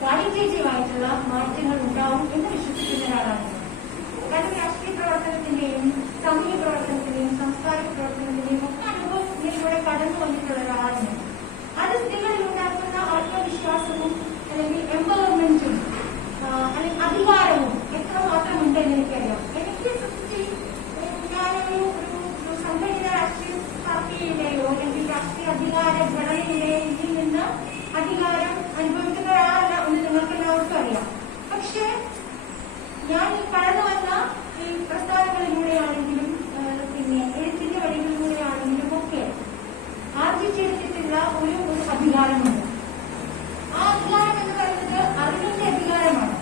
ക്വാളിറ്റേറ്റീവ് ആയിട്ടുള്ള മാറ്റങ്ങൾ ഉണ്ടാവും എന്ന് വിശ്വസിക്കുന്ന ഒരാളാണ്. കാരണം രാഷ്ട്രീയ പ്രവർത്തനത്തിന്റെയും സാമൂഹ്യ പ്രവർത്തനത്തിന്റെയും സാംസ്കാരിക പ്രവർത്തനത്തിന്റെയും ഒക്കെ അനുഭവത്തിലൂടെ കടന്നു വന്നിട്ടുള്ള ഒരാളാണ്. അത് സ്ത്രീകളിൽ ഉണ്ടാക്കുന്ന ആത്മവിശ്വാസവും അല്ലെങ്കിൽ എംപവർമെന്റും അല്ലെങ്കിൽ അധികാരവും എത്രമാത്രം ഉണ്ടെന്ന് എനിക്കറിയാം. എനിക്ക് ഞാനൊരു സംഘടിത രാഷ്ട്രീയ പാർട്ടിയിലെയോ അല്ലെങ്കിൽ രാഷ്ട്രീയ അധികാര ഘടനയിലെയിൽ നിന്ന് അധികാരം അനുഭവിക്കുന്ന ഒരാളല്ല എന്ന് നിങ്ങൾക്ക് എല്ലാവർക്കും അറിയാം. പക്ഷേ ഞാൻ കടന്നു വന്ന ഈ പ്രസ്ഥാനങ്ങളിലൂടെയാണെങ്കിലും പിന്നെ എഴുത്തിന്റെ വഴികളിലൂടെയാണെങ്കിലും ഒക്കെ ആർജിച്ചെടുത്തിട്ടുള്ള ഒരു അധികാരമുണ്ട്. ആ അധികാരം എന്ന് പറയുന്നത് അറിവിന്റെ അധികാരമാണ്.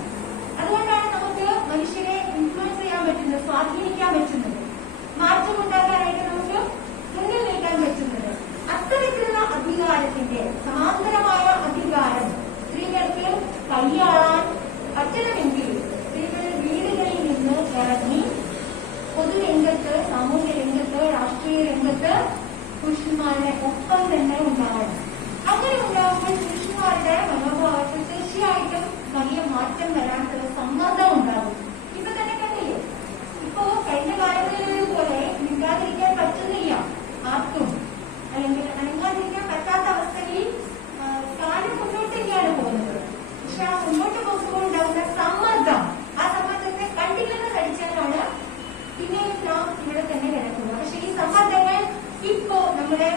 അതുകൊണ്ടാണ് നമുക്ക് മനുഷ്യരെ ഇൻഫ്ലുവൻസ് ചെയ്യാൻ പറ്റുന്നത്, സ്വാധീനിക്കാൻ പറ്റുന്നത്, മാറ്റമുണ്ടാക്കാനായിട്ട് നമുക്ക് മുന്നിൽ നിൽക്കാൻ പറ്റുന്നത്. അത്തരത്തിലുള്ള അധികാരത്തിന്റെ സമാന്തരമായ അധികാരം സ്ത്രീകൾക്ക് കൈയാളാൻ പറ്റണമെങ്കിൽ സ്ത്രീകൾ വീടുകളിൽ നിന്ന് ഇറങ്ങി പൊതുരംഗത്ത്, സാമൂഹ്യ രംഗത്ത്, രാഷ്ട്രീയ രംഗത്ത് പുരുഷന്മാരുടെ ഒപ്പം തന്നെ ഉണ്ടാവണം. അങ്ങനെ ഉണ്ടാകുമ്പോൾ പുരുഷന്മാരുടെ മനോഭാവത്തിൽ തീർച്ചയായിട്ടും വലിയ മാറ്റം വരാനുള്ള സമ്മർദ്ദം ഉണ്ടാകും. ഇപ്പൊ തന്നെ കണ്ടില്ലേ, ഇപ്പോ കഴിഞ്ഞ കാലങ്ങളിലേതുപോലെ മിണ്ടാതിരിക്കാൻ പറ്റുന്നില്ല ആർക്കും, അല്ലെങ്കിൽ അനങ്ങാതിരിക്കാൻ പറ്റാത്ത അവസ്ഥയിൽ കാലം മുന്നോട്ടേക്കാണ് പോകുന്നത്. പക്ഷെ ആ മുന്നോട്ട് പോകുമ്പോൾ ഉണ്ടാകുന്ന സമ്മർദ്ദം, ആ സമ്മർദ്ദത്തെ കണ്ടില്ലെന്ന് കഴിച്ചാലാണ് പിന്നെയും നാം ഇവിടെ തന്നെ കിടക്കുക. പക്ഷെ ഈ സമ്മർദ്ദങ്ങൾ ഇപ്പോ നമ്മുടെ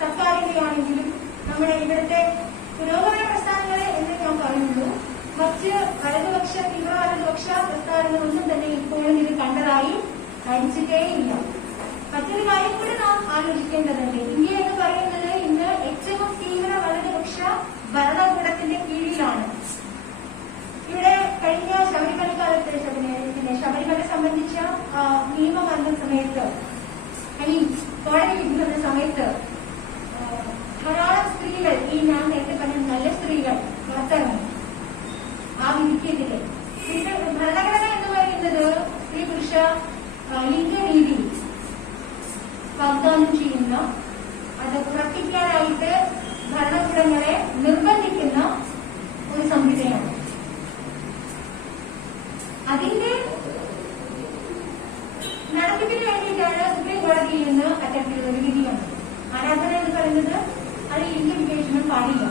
സർക്കാരിന്റെയാണെങ്കിലും നമ്മുടെ ഇവിടുത്തെ പുരോഗമന പ്രസ്ഥാനങ്ങളെ എന്ന് ഞാൻ പറയുന്നു, മറ്റ് വലതുപക്ഷ തീവ്ര വലതുപക്ഷ പ്രസ്ഥാനങ്ങളൊന്നും തന്നെ ഇപ്പോഴും ഇത് കണ്ടതായി ധരിച്ചിട്ടേയില്ല. മറ്റൊരു കാര്യം കൂടി നാം ആലോചിക്കേണ്ടതുണ്ട്. ഇന്ത്യ എന്ന് പറയുന്നത് ഇന്ന് ഏറ്റവും തീവ്ര വലതുപക്ഷ ഭരണകൂടത്തിന്റെ കീഴിലാണ്. ഇവിടെ കഴിഞ്ഞ ശബരിമല കാലത്ത് സമയത്ത് അല്ലെങ്കിൽ കോടതി വിധി വന്ന സമയത്ത് ധാരാളം സ്ത്രീകൾ, ഈ ഞാൻ നേരത്തെ പറഞ്ഞ നല്ല സ്ത്രീകൾ പുറത്തിറങ്ങി ആ വിധിക്കെതിരെ. സ്ത്രീകൾ ഭരണഘടന എന്ന് പറയുന്നത് സ്ത്രീ പുരുഷ ലിംഗനീതി വാഗ്ദാനം ചെയ്യുന്ന, അത് ഉറപ്പിക്കാനായിട്ട് ഭരണകൂടങ്ങളെ നിർബന്ധിക്കുന്ന ഒരു സംവിധാനമാണ്. അതിന്റെ നടത്തിപ്പിന് വേണ്ടിയിട്ടാണ് സുപ്രീം കോടതിയിൽ നിന്ന് അത്തരത്തിലുള്ള ഒരു വിധി വന്നത്. ആരാധന എന്ന് പറയുന്നത് അത് ലിംഗ വിവേചനം പാടില്ല,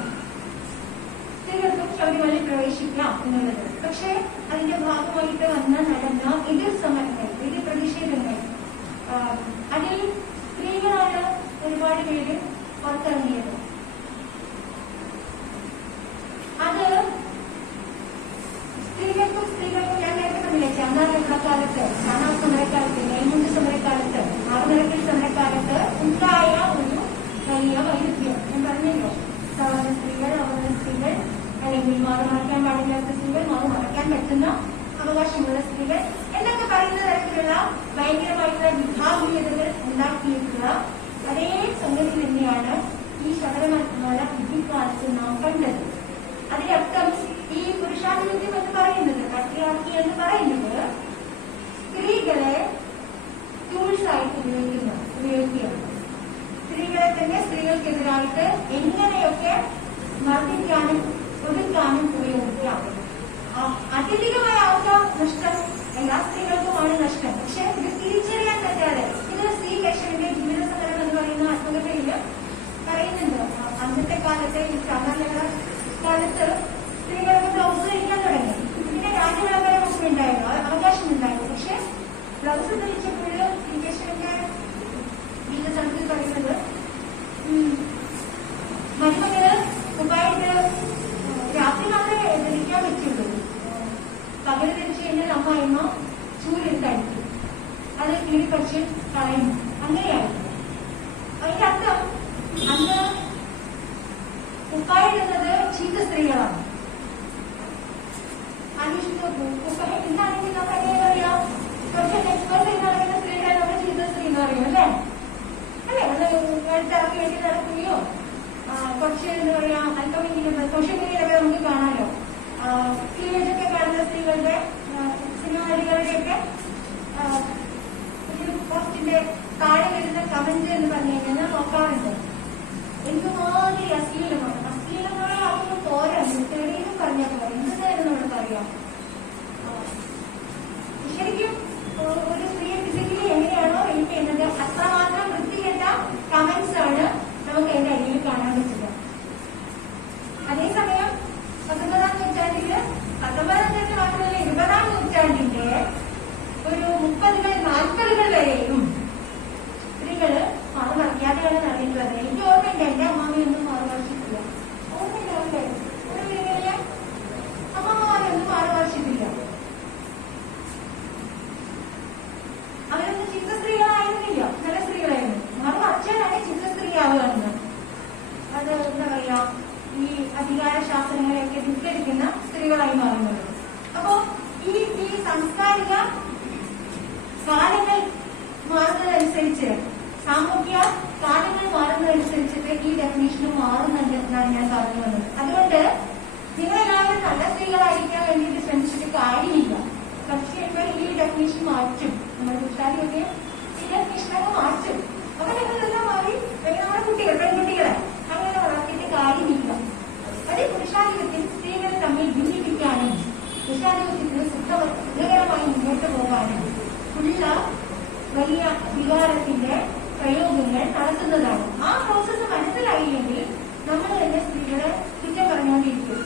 സ്ത്രീകൾക്കും ശബരിമലയിൽ പ്രവേശിക്കാം എന്നുള്ളത്. പക്ഷേ അതിന്റെ ഭാഗമായിട്ട് നടന്ന എതിർ സമരങ്ങൾ, എതിർ പ്രതിഷേധങ്ങൾ, അതിൽ സ്ത്രീകളാണ് ഒരുപാട് പേര് പുറത്തിറങ്ങിയത്. അത് സ്ത്രീകൾക്കും ഞാൻ നേരത്തെ പറഞ്ഞില്ലേ, ചാന്നാർക്കാലത്ത്, ചാന്നാർ സമരക്കാലത്ത്, നെയ്മുണ്ട് സമരക്കാലത്ത്, ആറുനിരക്കൽ സമരക്കാലത്ത് ഉണ്ടായ ഒരു വലിയ വൈരുദ്ധ്യം ഞാൻ പറഞ്ഞല്ലോ. സവർണ സ്ത്രീകൾ, അവർണ സ്ത്രീകൾ, അല്ലെങ്കിൽ മാറുമറക്കാൻ പാടില്ലാത്ത സ്ത്രീകൾ, മാറുമറക്കാൻ പറ്റുന്ന അവകാശമുള്ള സ്ത്രീകൾ എന്നൊക്കെ പറയുന്ന തരത്തിലുള്ള ഭയങ്കരമായിട്ടുള്ള വിഭാഗീയതകൾ ഉണ്ടാക്കിയിട്ടുള്ള അതേ സംഗതി തന്നെയാണ് ഈ ശബരിമല വിധിക്കാലത്ത് നാം കണ്ടത്. അതിനർത്ഥം ഈ പുരുഷാധിപത്യം എന്ന് പറയുന്നത്, പാട്രിയാർക്കി എന്ന് പറയുന്നത് സ്ത്രീകളെ ടൂൾസ് ആയിട്ട് ഉപയോഗിക്കുകയാണ്. സ്ത്രീകളെ തന്നെ സ്ത്രീകൾക്കെതിരായിട്ട് എങ്ങനെയൊക്കെ മർദ്ദിക്കാനും ഒതുക്കാനും ഉപയോഗിക്കാം. അത്യധികമായ ആൾക്കാർ നഷ്ടം എല്ലാ സ്ത്രീകൾക്കുമാണ് നഷ്ടം. പക്ഷെ ഇത് തിരിച്ചറിയാൻ പറ്റാതെ, ഇത് സ്ത്രീ ലക്ഷ്മിന്റെ ജീവിത സമരം എന്ന് പറയുന്ന ആത്മകഥയിൽ പറയുന്നുണ്ട്. അന്നത്തെ കാലത്തെ ഈ സാധാരണ കാലത്ത് സ്ത്രീകൾക്ക് ബ്ലൗസ് ധരിക്കാൻ തുടങ്ങി. ഇതിന്റെ രാജ്യവിളംബരം ഒക്കെ ഉണ്ടായിരുന്നു, അവകാശം ഉണ്ടായിരുന്നു. പക്ഷെ ബ്ലൗസ് ധരിച്ചപ്പോൾ സ്ത്രീ ലക്ഷ്മിന്റെ ജീവിത സമരത്തിൽ പറയുന്നത് മരുമകള് ഉപായിട്ട് രാത്രി മാത്രമേ ധരിക്കാൻ പറ്റുള്ളൂ, പകല് ധരിച്ചു കഴിഞ്ഞാൽ അമ്മായിമ്മ ചൂലെടുത്തടിക്കും, അത് കീഴിപ്പറിച്ച് കളയുന്നു. അങ്ങനെയായിരുന്നു. അതിന്റെ അർത്ഥം അന്ന് ഉപ്പായിടുന്നത് ചീത്ത സ്ത്രീകളാണ്. ഉപ്പായി ഇന്നാണെങ്കിൽ നമുക്ക് എങ്ങനെ അറിയാം? കുറച്ച് എക്സ്പേർട്ട് എന്ന് പറയുന്ന സ്ത്രീകളെ നമ്മൾ ചീത്ത സ്ത്രീ എന്ന് പറയും, അല്ലേ? അല്ലെ? അടുത്തിറക്കി വേണ്ടി നടക്കുകയോ കുറച്ച് എന്താ പറയാ, അല്പം ഇങ്ങനെ സോഷ്യൽ മീഡിയയിലൊക്കെ നമുക്ക് കാണാമല്ലോ, ക്ലീവേജൊക്കെ കാണുന്ന സ്ത്രീകളുടെ, സിനിമ നടികളുടെയൊക്കെ ഒരു പോസ്റ്റിന്റെ താഴെ വരുന്ന കമന്റ് എന്ന് പറഞ്ഞു കഴിഞ്ഞാൽ നോക്കാറുണ്ട്. എന്തുമാതിരി അശ്ലീലമാണ്. അശ്ലീലമായ അതൊന്നും പോരാ, തെളിയും പറഞ്ഞാൽ പോരാ, എന്തായാലും നമുക്കറിയാം. ശരിക്കും ഒരു സ്ത്രീയെ ഫിസിക്കലി എങ്ങനെയാണോ റേപ്പ് ചെയ്യുന്നത് അത്രമാത്രം വൃത്തികെട്ട കമന്റ്സ് ആണ് നമുക്ക് എന്റെ അടിയിൽ കാണാൻ പറ്റുക. അതേസമയം 19ാം നൂറ്റാണ്ടില്, 19ാം നൂറ്റാണ്ട് മാത്രമല്ല 20ാം നൂറ്റാണ്ടിന്റെ ഒരു 30കൾ 40കൾ വരെയും സ്ത്രീകള് മാറുമറിയാതെയാണ് നടന്നിട്ടുള്ളത്. എനിക്ക് ഓർമ്മയില്ല, എന്റെ അമ്മാമയൊന്നും മാറുമറിച്ചിട്ടില്ല. ഓർമ്മയില്ല, അവരുടെ ഒരു വീടുകളിലെ അമ്മമാരൊന്നും മാറുമറിച്ചിട്ടില്ല. അവരൊന്നും ചീത്ത സ്ത്രീകളായിരുന്നില്ല, നല്ല സ്ത്രീകളായിരുന്നു. മാറുമറിച്ചാലാണ് ചീത്ത സ്ത്രീയാവുകയെന്ന്. അത് എന്താ പറയാ, ഈ അധികാര ശാസ്ത്രങ്ങളെയൊക്കെ ധിക്കരിക്കുന്ന സ്ത്രീകളായി മാറുന്നത്. അപ്പോ ഈ സാംസ്കാരിക കാലങ്ങൾ മാറുന്നതനുസരിച്ച്, സാമൂഹ്യ കാലങ്ങൾ മാറുന്നതനുസരിച്ചിട്ട് ഈ ഡെഫിനേഷനും മാറുന്നുണ്ട് എന്നാണ് ഞാൻ പറഞ്ഞു വന്നത്. അതുകൊണ്ട് നിങ്ങളെല്ലാവരും നല്ല സ്ത്രീകളായിരിക്കാൻ വേണ്ടിയിട്ട് ശ്രമിച്ചിട്ട് കാര്യമില്ല. പക്ഷേ ഇപ്പോൾ ഈ ഡെഫിനേഷൻ മാറ്റും, നമ്മുടെ പുരുഷാധിപത്യം ഈ ഡെഫിനേഷനൊക്കെ മാറ്റും. അപ്പൊ നിങ്ങളെല്ലാം മാറി നമ്മുടെ കുട്ടികൾ, പെൺകുട്ടികളെ അങ്ങനെ വളർത്തിയിട്ട് കാര്യമില്ല. അതേ പുരുഷാധിപത്യം സ്ത്രീകളെ തമ്മിൽ ഭിന്നിപ്പിക്കാനും പുരുഷാധിപത്യത്തിന് സുഖകരമായി മുന്നോട്ട് പോകാനും ഉള്ള വലിയ വികാരത്തിന്റെ പ്രയോഗങ്ങൾ നടത്തുന്നതാണ്. ആ പ്രോസസ്സ് മനസ്സിലായില്ലെങ്കിൽ നമ്മൾ തന്നെ സ്ത്രീകളെ കുറ്റം പറഞ്ഞുകൊണ്ടിരിക്കും.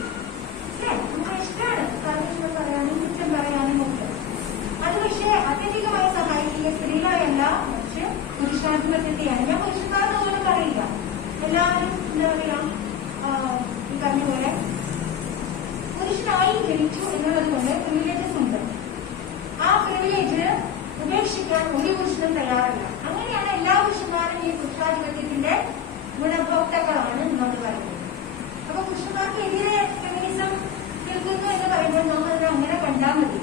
നമുക്ക് ഇഷ്ടമാണ് പരമേശ്വരം പറയാനും കുറ്റം പറയാനും ഒക്കെ. അത് പക്ഷേ അത്യധികമായി സഹായിക്കുക സ്ത്രീകളെയല്ല, പക്ഷെ പുരുഷാധിപത്യത്തെയാണ്. ഞാൻ പുരുഷന്മാരുടെ പോലെ പറയില്ല. എല്ലാവരും എന്താ പറയാ, ഈ പറഞ്ഞ പോലെ പുരുഷനായി ജനിച്ചു എന്നുള്ളത് കൊണ്ട് പ്രിവിലേജസ് ഉണ്ട്. ആ പ്രിവിലേജ് ഉപേക്ഷിക്കാൻ ഒരു പുരുഷനും തയ്യാറല്ല. അങ്ങനെയാണ് എല്ലാ പുരുഷന്മാരും ഈ പുരുഷാധിപത്യത്തിന്റെ ഗുണഭോക്താക്കളാണ് നമ്മൾ പറയുന്നത്. അപ്പൊ പുരുഷന്മാർക്കെതിരെ ഫെമിനിസം നിൽക്കുന്നു എന്ന് പറയുമ്പോൾ നമ്മൾ അങ്ങനെ കണ്ടാൽ മതി.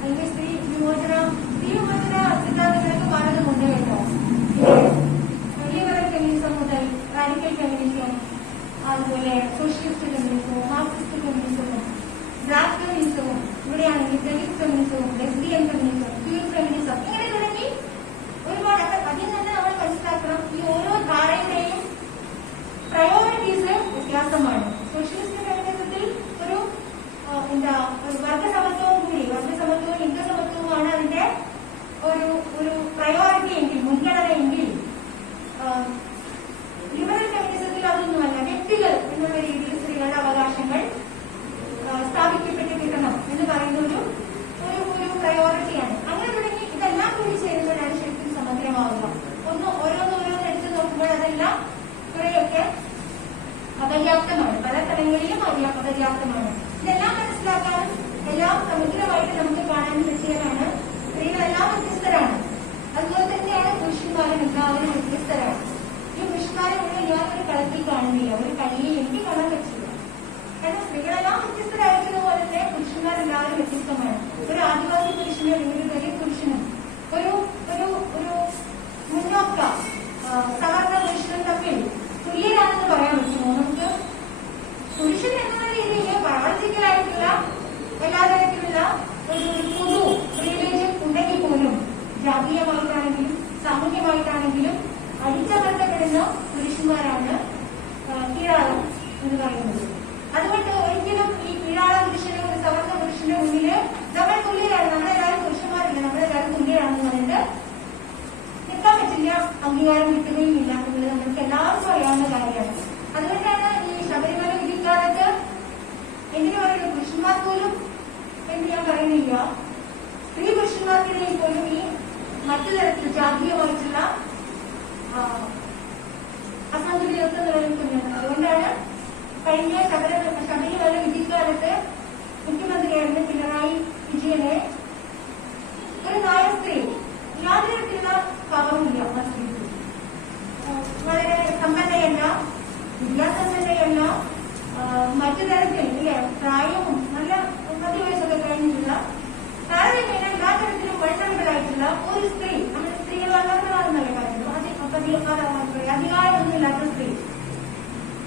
അല്ലെങ്കിൽ സ്ത്രീ വിമോചന സിദ്ധാന്തങ്ങളൊക്കെ പല തലത്തിൽ കാണുന്നില്ല. ഒരു കയ്യിൽ എനിക്ക് കാണാൻ പറ്റില്ല. കാരണം സ്ത്രീകളെല്ലാം വ്യത്യസ്തരായിരിക്കുന്ന പോലെ തന്നെ പുരുഷന്മാരെല്ലാവരും വ്യത്യസ്തമാണ്. ഒരു ആദിവാസി പുരുഷനും അല്ലെങ്കിൽ ഒരു ദലിത് പുരുഷനും ഒരു ഒരു ഒരു മുന്നോക്ക സവർണ പുരുഷനും തമ്മിൽ തുല്യരാണെന്ന് പറയാൻ പറ്റുമോ? നമുക്ക് പുരുഷൻ എന്നുള്ള രീതിയിൽ ബയോളജിക്കലായിട്ടുള്ള എല്ലാ തരത്തിലുള്ള ഒരു പൊതു പ്രിവിലേജ് ഉണ്ടെങ്കിൽ പോലും ജാതീയമായിട്ടാണെങ്കിലും സാമൂഹ്യമായിട്ടാണെങ്കിലും അടിച്ചമർത്തപ്പെടുന്ന പുരുഷന്മാരാണ് കീഴാളം എന്ന് പറയുന്നത്. അതുകൊണ്ട് ഒരിക്കലും ഈ കീഴാള പുരുഷന് ഒരു സവർണ പുരുഷന്റെ മുന്നില് നമ്മൾ തുല്യരാണ്, നമ്മളെല്ലാവരും പുരുഷന്മാരല്ല, നമ്മളെല്ലാവരും തുല്യരാണെന്ന് പറഞ്ഞിട്ട് നിൽക്കാൻ പറ്റില്ല, അംഗീകാരം കിട്ടുകയുമില്ല എന്നുള്ളത് നമ്മൾക്ക് എല്ലാവർക്കും അറിയാവുന്ന കാര്യമാണ്. അതുകൊണ്ടാണ് ഈ ശബരിമല വിധിക്കാലത്ത് എന്തിനു പറയുന്നത് പുരുഷന്മാർ പോലും എന്ന് ഞാൻ പറയുന്നില്ല, സ്ത്രീ പുരുഷന്മാർക്കിടയിൽ പോലും ഈ മറ്റു തരത്തിൽ ജാതീയമായിട്ടുള്ള അസന്തുലിതത്വം നിലനിൽക്കുന്നത്. അതുകൊണ്ടാണ് കഴിഞ്ഞ ശബരിമല വിധിക്കാലത്ത് മുഖ്യമന്ത്രിയായിരുന്ന പിണറായി വിജയനെ ഒരു നായർ സ്ത്രീ യാതൊരു തരത്തിലുള്ള പവറുമില്ല, ആ സ്ത്രീക്ക് വളരെ സമ്പന്നയല്ല, വിദ്യാസമ്പന്നയല്ല, മറ്റു തരത്തിൽ ഇല്ലേ പ്രായവും നല്ല മധ്യവയസ്സൊക്കെ കഴിഞ്ഞിട്ടുള്ള താരതമ്യേന എല്ലാ തരത്തിലും വൾണറബിളായിട്ടുള്ള ഒരു സ്ത്രീ, നമ്മുടെ സ്ത്രീകൾ വളർന്നതാണെന്നല്ലേ പറയുന്നു, അധികാരമൊന്നുമില്ലാത്ത സ്ത്രീ.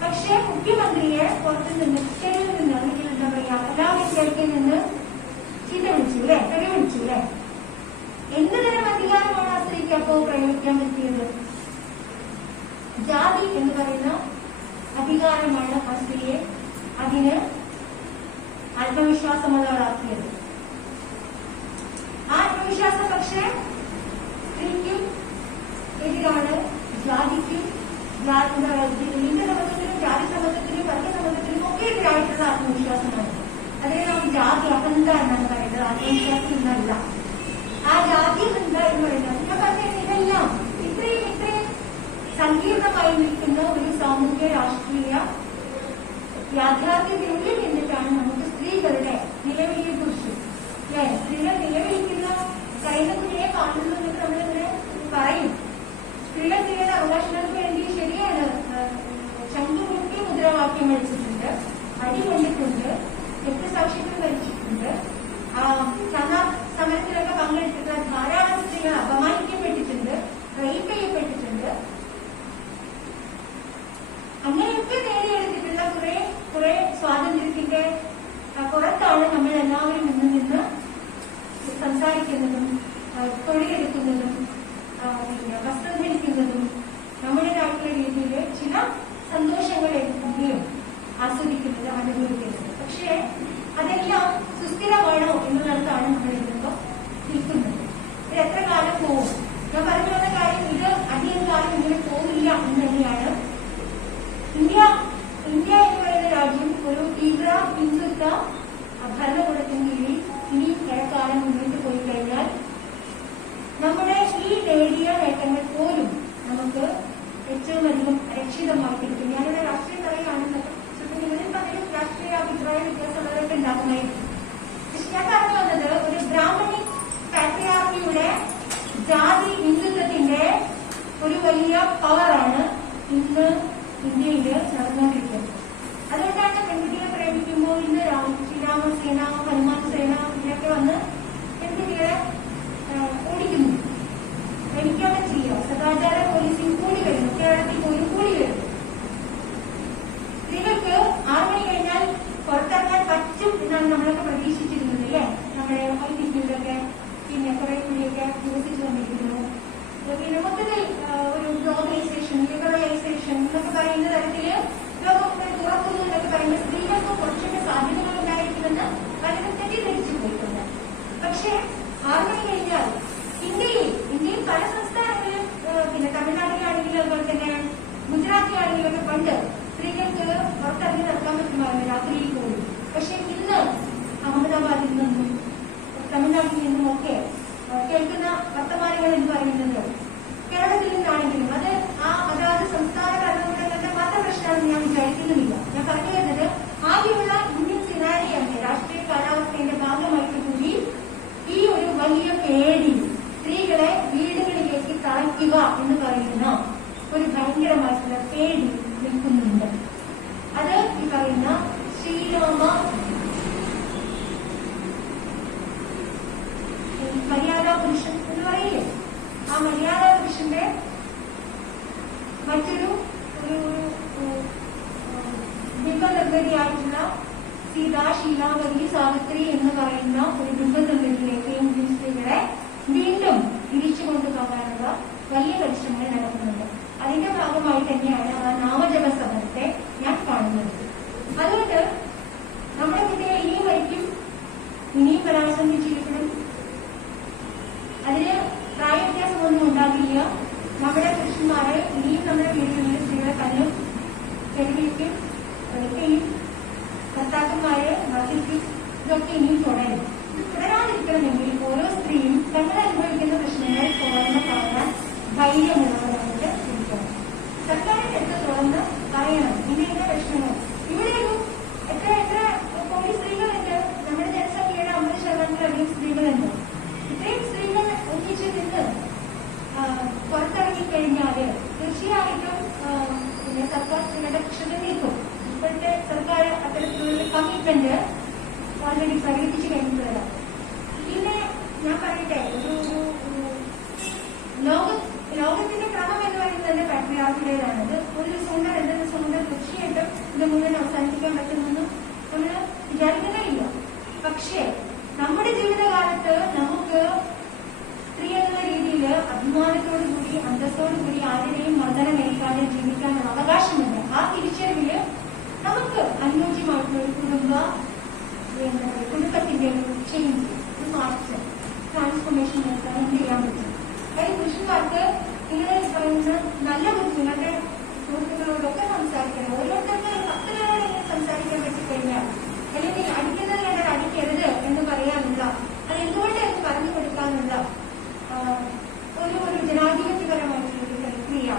പക്ഷേ മുഖ്യമന്ത്രിയെ പുറത്തു നിന്ന് സ്റ്റേജിൽ നിന്ന് അല്ലെങ്കിൽ എന്താ പറയാ എല്ലാ വിദ്യാർത്ഥിയിൽ നിന്ന് ചീത്ത വിളിച്ചു അല്ലെ, തെറി വിളിച്ചു അല്ലെ. എന്ത് തരം അധികാരമാണ് ആ സ്ത്രീക്ക് അപ്പോ പ്രയോഗിക്കാൻ പറ്റിയത്? ജാതി എന്ന് പറയുന്ന അധികാരമാണ് ആ സ്ത്രീയെ അതിന് ആത്മവിശ്വാസമുള്ളവരാക്കിയത്. ആ ആത്മവിശ്വാസം പക്ഷേ സ്ത്രീക്കും എതിരാണ്, ജാതിക്കും ലിംഗസമത്വത്തിനും ജാതി സമത്വത്തിനും വർഗസമത്വത്തിനും ഒക്കെ എതിരായിട്ടുള്ള ആത്മവിശ്വാസമാണ്. അതിനെ നാം ജാതി അഹന്ത എന്നാണ് പറയുന്നത്, ആത്മവിശ്വാസം എന്നല്ല. ആ ജാതി അഹന്ത എന്ന് പറയുന്നത് ഞാൻ പറഞ്ഞ ഇതെല്ലാം ഇത്രയും സങ്കീർണമായി നിൽക്കുന്ന ഒരു സാമൂഹ്യ രാഷ്ട്രീയ യാഥാർത്ഥ്യത്തിനുള്ളിൽ നിന്നിട്ടാണ് നമുക്ക് സ്ത്രീകളുടെ നിലവിളിയെ കുറിച്ച് അല്ലെ, സ്ത്രീകൾ നിലവിളിക്കുന്ന കൈനക്കുഞ്ഞിനെ കാണുന്നു എന്ന് നമ്മളിങ്ങനെ പറയും. സ്ത്രീകൾ സ്ത്രീകളുടെ അവകാശങ്ങൾക്ക് വേണ്ടി ശരിയാണ് ചങ്കുമുട്ടി മുദ്രാവാക്യം വിളിച്ചിട്ടുണ്ട്, അടികൊണ്ടിട്ടുണ്ട്, രക്തസാക്ഷിത്വം വഹിച്ചിട്ടുണ്ട്, സമരത്തിലൊക്കെ പങ്കെടുത്തിട്ടുള്ള ധാരാളം സ്ത്രീകൾ അപമാനിക്കപ്പെട്ടിട്ടുണ്ട്, റേപ്പ് ചെയ്യപ്പെട്ടിട്ടുണ്ട്. അങ്ങനെയൊക്കെ നേടിയെടുത്തിട്ടുള്ള കുറെ സ്വാതന്ത്ര്യത്തിന്റെ പുറത്താണ് നമ്മൾ എല്ലാവരും നിന്ന് സംസാരിക്കുന്നതും തൊഴിലെടുക്കുന്നതും പിന്നെ വസ്ത്രം ധരിക്കുന്നതും നമ്മുടേതായിട്ടുള്ള രീതിയിൽ ചില സന്തോഷങ്ങൾ എങ്കിലും ആസ്വദിക്കുന്നത്, അനുഭവിക്കുന്നത്. പക്ഷേ അതെല്ലാം സുസ്ഥിരമാണോ എന്നുള്ളതാണ് നമ്മൾ ഇന്നിപ്പോൾ നിൽക്കുന്നത്. ഇത് എത്ര കാലം പോകും? ഞാൻ പറഞ്ഞു വന്ന കാര്യം ഇത് അധികം കാലം ഇങ്ങനെ പോകില്ല എന്ന് തന്നെയാണ്. ഇന്ത്യ എന്ന് പറയുന്ന രാജ്യം ഒരു തീവ്ര ഹിന്ദുത്വ ഭരണകൂടത്തിന് കീഴിൽ ഇനി ഏറെക്കാലം മുന്നോട്ട് പോയി കഴിഞ്ഞാൽ നമ്മുടെ ഈ നേടിയ നേട്ടങ്ങൾ പോലും നമുക്ക് ഏറ്റവും അധികം അരക്ഷിതമായിട്ടിരിക്കും. ഞാനിവിടെ രാഷ്ട്രീയം പറയുകയാണെന്ന് നിങ്ങളിൽ പലരും രാഷ്ട്രീയ അഭിപ്രായ വ്യത്യാസമുള്ളവരൊക്കെ ഉണ്ടാകുമായിരിക്കും. പക്ഷെ ഞാൻ പറഞ്ഞു വന്നത് ഒരു ബ്രാഹ്മണിക് പാട്രിയാർക്കിയുടെ ജാതി ഹിന്ദുത്വത്തിന്റെ ഒരു വലിയ പവറാണ് ഇന്ന് ഇന്ത്യയിൽ നടന്നുകൊണ്ടിരിക്കുന്നത്. അതുകൊണ്ടാണ് പെൺകുട്ടികളെ പ്രേമിക്കുമ്പോൾ ഇന്ന് ശ്രീരാമസേന, ഹനുമാൻ സേന ഇതിലൊക്കെ വന്ന് പെൺകുട്ടികളെ ഓടിക്കുന്നു. പ്രേമിക്കാൻ പറ്റില്ല. സദാചാര പോലീസിംഗ് കൂടി വരുന്നു, കേരളത്തിൽ പോലും കൂടി വരുന്നു. സ്ത്രീകൾക്ക് 6 മണി കഴിഞ്ഞാൽ പുറത്തിറങ്ങാൻ പറ്റും എന്നാണ് നമ്മളൊക്കെ പ്രതീക്ഷിച്ചിരുന്നത് അല്ലേ. നമ്മുടെ ഐ.ടി. ഫീൽഡൊക്കെ പിന്നെ കുറെ കൂടിയൊക്കെ വികസിച്ചു വന്നിരിക്കുന്നു. പിന്നെ മൊത്തത്തിൽ ഒരു ഗ്ലോബലൈസേഷൻ, ലിബറലൈസേഷൻ എന്നൊക്കെ പറയുന്ന തരത്തില് ലോകം തുറക്കുന്നു എന്നൊക്കെ പറയുന്ന സ്ത്രീകൾക്ക് കുറച്ചൊക്കെ സാധ്യതകൾ പുരുഷൻ എന്ന് പറയില്ലേ, ആ മര്യാദ പുരുഷന്റെ മറ്റൊരു ഒരു ബിംബനിർമ്മിതിയായിട്ടുള്ള സീത, ശീലാവതി, സാവിത്രി എന്ന് പറയുന്ന ഒരു ബിംബനിർമ്മിതിയിലേക്ക് ഇന്ത്യൻ സ്ത്രീകളെ വീണ്ടും തിരിച്ചു കൊണ്ടുപോകാനുള്ള വലിയ പരിശ്രമങ്ങൾ നടക്കുന്നുണ്ട്. അതിന്റെ ഭാഗമായി തന്നെയാണ് ആ നാമജപ സമരത്തെ ഞാൻ കാണുന്നത്. അതുകൊണ്ട് നമ്മുടെ കുട്ടികൾ ഇനിയും വരിക്കും, ഇനിയും ബലാത്സംഗിച്ചിരിക്കണം. അതിന് പ്രായവ്യത്യാസമൊന്നും ഉണ്ടാകില്ല. നമ്മുടെ പുരുഷന്മാരെ ഇനിയും നമ്മുടെ വീടുകളിൽ സ്ത്രീകളെ കല്ലും തെരുവിക്കും, ഒരിക്കലും ഭർത്താക്കന്മാരെ മർദ്ദിക്കും. ഇതൊക്കെ ഇനിയും തുടരും. തുടരാതിരിക്കണമെങ്കിൽ ഓരോ സ്ത്രീയും തങ്ങൾ അനുഭവിക്കുന്ന പ്രശ്നങ്ങൾ തുറന്ന് പറയാൻ ധൈര്യമുള്ളവരായിട്ട് ഇരിക്കണം. സർക്കാരിന്റെ അടുത്ത് തുറന്ന് പറയണം ഇന്ന പ്രശ്നങ്ങൾ. ഇവിടെയും എത്ര എത്ര കോടി സ്ത്രീകളുണ്ട്. നമ്മുടെ ജനസംഖ്യയുടെ 50% സ്ത്രീകളുണ്ട്. ഇത്രയും സ്ത്രീകൾ ഒന്നിച്ച് നിന്ന് പുറത്തിറങ്ങിക്കഴിഞ്ഞാല് തീർച്ചയായിട്ടും പിന്നെ സർക്കാർ സ്ത്രീകളുടെ പ്രശ്നം നീക്കും. ഇപ്പോഴത്തെ സർക്കാർ അത്തരത്തിലുള്ള കമ്മിറ്റ്മെന്റ് ഓൾറെഡി പ്രകടിപ്പിച്ചു കഴിഞ്ഞിട്ടുള്ളതാണ്. പിന്നെ ഞാൻ പറയട്ടെ, ഒരു ലോകത്തിന്റെ ക്രമം എന്ന് പറയുന്നത് തന്നെ പാട്രിയാർക്കിയുടേതാണത്. ഒരു ദിവസം കൊണ്ട് 2 ദിവസം കൊണ്ട് തീർച്ചയായിട്ടും ഇത് മുഴുവൻ അവസാനിപ്പിക്കാൻ പറ്റുമെന്ന് നമ്മൾ വിചാരിക്കുന്നേയില്ല. പക്ഷേ നമ്മുടെ ജീവിതകാലത്ത് നമുക്ക് സ്ത്രീ എന്ന രീതിയിൽ അഭിമാനത്തോടു കൂടി അന്തസ്സോടു കൂടി ആരുടെയും മർദ്ദനമേൽക്കാതെ ജീവിക്കാനുള്ള അവകാശമുണ്ട്. ആ തിരിച്ചറിവില് നമുക്ക് അനുയോജ്യമായിട്ടുള്ള ഒരു കുടുംബത്തിന്റെ ഒരു ചേഞ്ച്, ഒരു മാറ്റം, ട്രാൻസ്ഫോർമേഷൻ നടത്താൻ എന്ത് ചെയ്യാൻ പറ്റും? അതായത് പുരുഷന്മാർക്ക് ഇങ്ങനെ പറയുന്ന നല്ല ബുദ്ധിമുട്ടുകളുടെ സുഹൃത്തുക്കളോടൊക്കെ സംസാരിക്കണം. ഓരോരുത്തർക്കും 10 പേരോട് ഇങ്ങനെ സംസാരിക്കാൻ പറ്റിക്കഴിഞ്ഞാൽ, അല്ലെങ്കിൽ അടിക്കുന്നത് കണ്ടാൽ അടിക്കരുത് എന്ന് പറയാനുള്ള, അത് എന്തുകൊണ്ട് എന്ന് പറഞ്ഞു കൊടുക്കാനുള്ള ഒരു ജനാധിപത്യപരമായിട്ടുള്ള ഒരു പ്രക്രിയ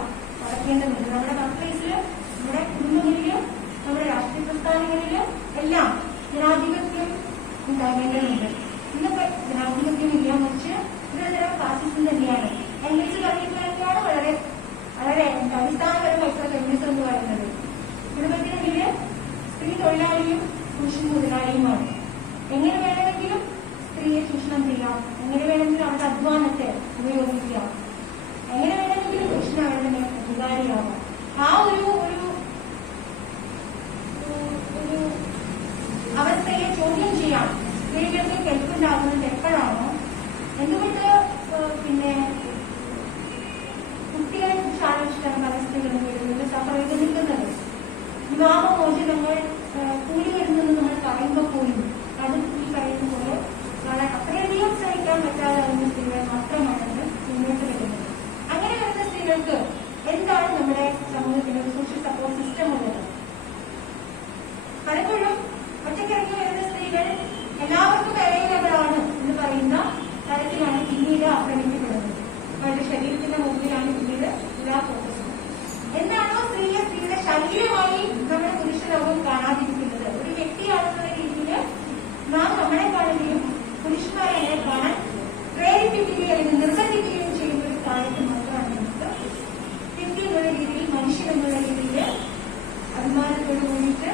വളർത്തേണ്ടതുണ്ട്. നമ്മുടെ വർക്ക് പ്ലേസിലും നമ്മുടെ കുടുംബങ്ങളിലും നമ്മുടെ രാഷ്ട്രീയ പ്രസ്ഥാനങ്ങളിലും എല്ലാം ജനാധിപത്യം ഉണ്ടാകേണ്ടതുണ്ട്. ഇന്നിപ്പോ ജനാധിപത്യം ഇല്ല, മറിച്ച് ഇതൊരു ഫാസിസം തന്നെയാണ്. എൻഗേജ് പറഞ്ഞിട്ടാണ് വളരെ വളരെ അടിസ്ഥാനപരമായിട്ടുള്ള ഫെമിനിസം എന്ന് പറയുന്നത്. കുടുംബത്തിനുള്ളില് സ്ത്രീ തൊഴിലാളിയും പുരുഷൻ മുതലാളിയുമാണ്. എങ്ങനെ വേണമെങ്കിലും സ്ത്രീയെ ചൂഷണം ചെയ്യാം, എങ്ങനെ വേണമെങ്കിലും അവരുടെ അധ്വാനത്തെ ഉപയോഗിക്കാം, എങ്ങനെ വേണമെങ്കിലും പുരുഷന് അവരുടെ അധികാരിയാവാം. ആ ഒരു അവസ്ഥയെ ചോദ്യം ചെയ്യാം സ്ത്രീകൾക്ക് കെൽപ്പുണ്ടാകുന്നത് എപ്പോഴാണോ, എന്തുകൊണ്ട് പിന്നെ കുട്ടികളെ കുറിച്ച് ആലോചിച്ചാണ് പല സ്ത്രീകളും വീടുകളിൽ സഫറേറ്റ് നിൽക്കുന്നത്. വിവാഹമോചനങ്ങൾ കൂടി വരുന്നെന്ന് നമ്മൾ പറയുമ്പോൾ പോലും അത് ഈ പറയുന്ന പോലെ വളരെ അത്രയധികം സഹിക്കാൻ പറ്റാതാവുന്ന സ്ത്രീകൾ മാത്രമാണ് മുന്നോട്ട് വരുന്നത്. അങ്ങനെ വരുന്ന സ്ത്രീകൾക്ക് എന്താണ് നമ്മുടെ സമൂഹത്തിൽ ഒരു സോഷ്യൽ സപ്പോർട്ട് സിസ്റ്റം ഉള്ളത്? പലപ്പോഴും ഒറ്റക്കിറങ്ങി വരുന്ന സ്ത്രീകൾ എല്ലാവർക്കും അവൈലബിളാണ് എന്ന് പറയുന്ന തരത്തിലാണ് പിന്നീട് ആക്രമിക്കപ്പെടുന്നത്. അവരുടെ ശരീരത്തിന്റെ മുമ്പിലാണ് പിന്നീട് എല്ലാ ഫോക്കസും. എന്താണോ സ്ത്രീയുടെ ശരീരമായി നമ്മുടെ പുരുഷ ലോകം കാണാതിരിക്കുന്നത്, ഒരു വ്യക്തിയാണെന്നുള്ള രീതിയിൽ നാം നമ്മളെ കാണുകയും പുരുഷന്മാരെ അങ്ങനെ കാണാൻ പ്രേരിപ്പിക്കുകയും അല്ലെങ്കിൽ നിർബന്ധിക്കുകയും ചെയ്യുന്ന ഒരു കാലത്ത് മാത്രമാണ് നമുക്ക് വ്യക്തി എന്നുള്ള രീതിയിൽ, മനുഷ്യൻ എന്നുള്ള രീതിയിൽ അഭിമാനത്തോടു കൂടിയിട്ട്,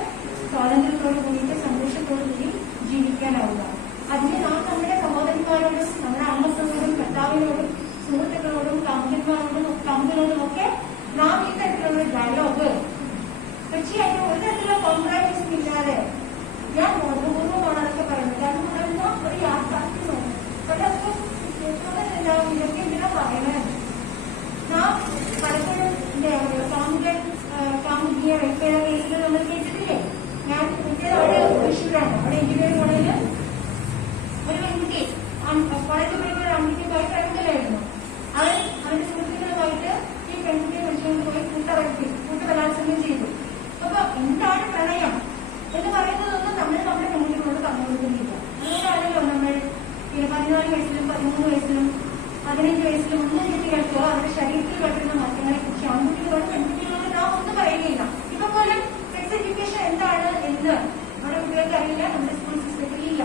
സ്വാതന്ത്ര്യത്തോടു കൂടിയിട്ട്, സന്തോഷത്തോടു കൂടി ജീവിക്കാനാവുക. അതിന് നാം നമ്മുടെ സഹോദരന്മാരോടും നമ്മുടെ അമ്മത്തോടും ഭർത്താവിനോടും സുഹൃത്തുക്കളോടും കാമുകനോടും ഒക്കെ നാം ഈ തരത്തിലുള്ള ഡയലോഗ് തീർച്ചയായിട്ടും ഒരു തരത്തിലുള്ള കോംപ്രമൈസും ഇല്ലാതെ ഞാൻ ബോധപൂർവ്വമാണ് അതൊക്കെ പറയുന്നത്. അത് പറയുന്ന ഒരു യാഥാർത്ഥ്യമാണ്. പലർക്കും ഇതൊക്കെ എന്തിനാ പറയണത്? നാം പലപ്പോഴും കാമുകിയെ റേപ്പ് ചെയ്ത കേസുകൾ നമ്മൾ കേട്ടിട്ടില്ലേ? ഞാൻ കുട്ടികൾ അവിടെ തൃശ്ശൂരാണ്, അവിടെ എഞ്ചിനീയറിംഗ് കോളേജിൽ ഒരു പെൺകുട്ടി കോളേജ് പഠിക്കുന്ന ഒരു ആൺകുട്ടിയുമായി കിടക്കലായിരുന്നു. അവന്റെ സുഹൃത്തുക്കളുമായിട്ട് ഈ പെൺകുട്ടിയെ വിളിച്ചുകൊണ്ട് പോയി കൂട്ടബലാത്സംഗം ചെയ്തു. അപ്പൊ എന്താണ് പ്രണയം എന്ന് പറയുന്നതൊന്നും നമ്മൾ നമ്മുടെ പെൺകുട്ടികളോട് പറഞ്ഞു കൊടുക്കുന്നില്ല. അതുകൊണ്ടാണല്ലോ നമ്മൾ 14 വയസ്സിലും 13 വയസ്സിലും 15 വയസ്സിലും ഒന്നും കുട്ടികൾക്ക് അവരുടെ ശരീരത്തിൽ വരുന്ന മാറ്റങ്ങളെ കുറിച്ച് ആൺകുട്ടികളോട് പെൺകുട്ടികളോട് നാം ഒന്നും പറയുകയില്ല. ഇപ്പൊ പോലും സെക്സ് എഡ്യൂക്കേഷൻ എന്താണ് എന്ന് നമ്മുടെ കുട്ടികൾക്ക് അറിയില്ല, നമ്മുടെ സ്കൂൾ സിസ്റ്റത്തിൽ ഇല്ല.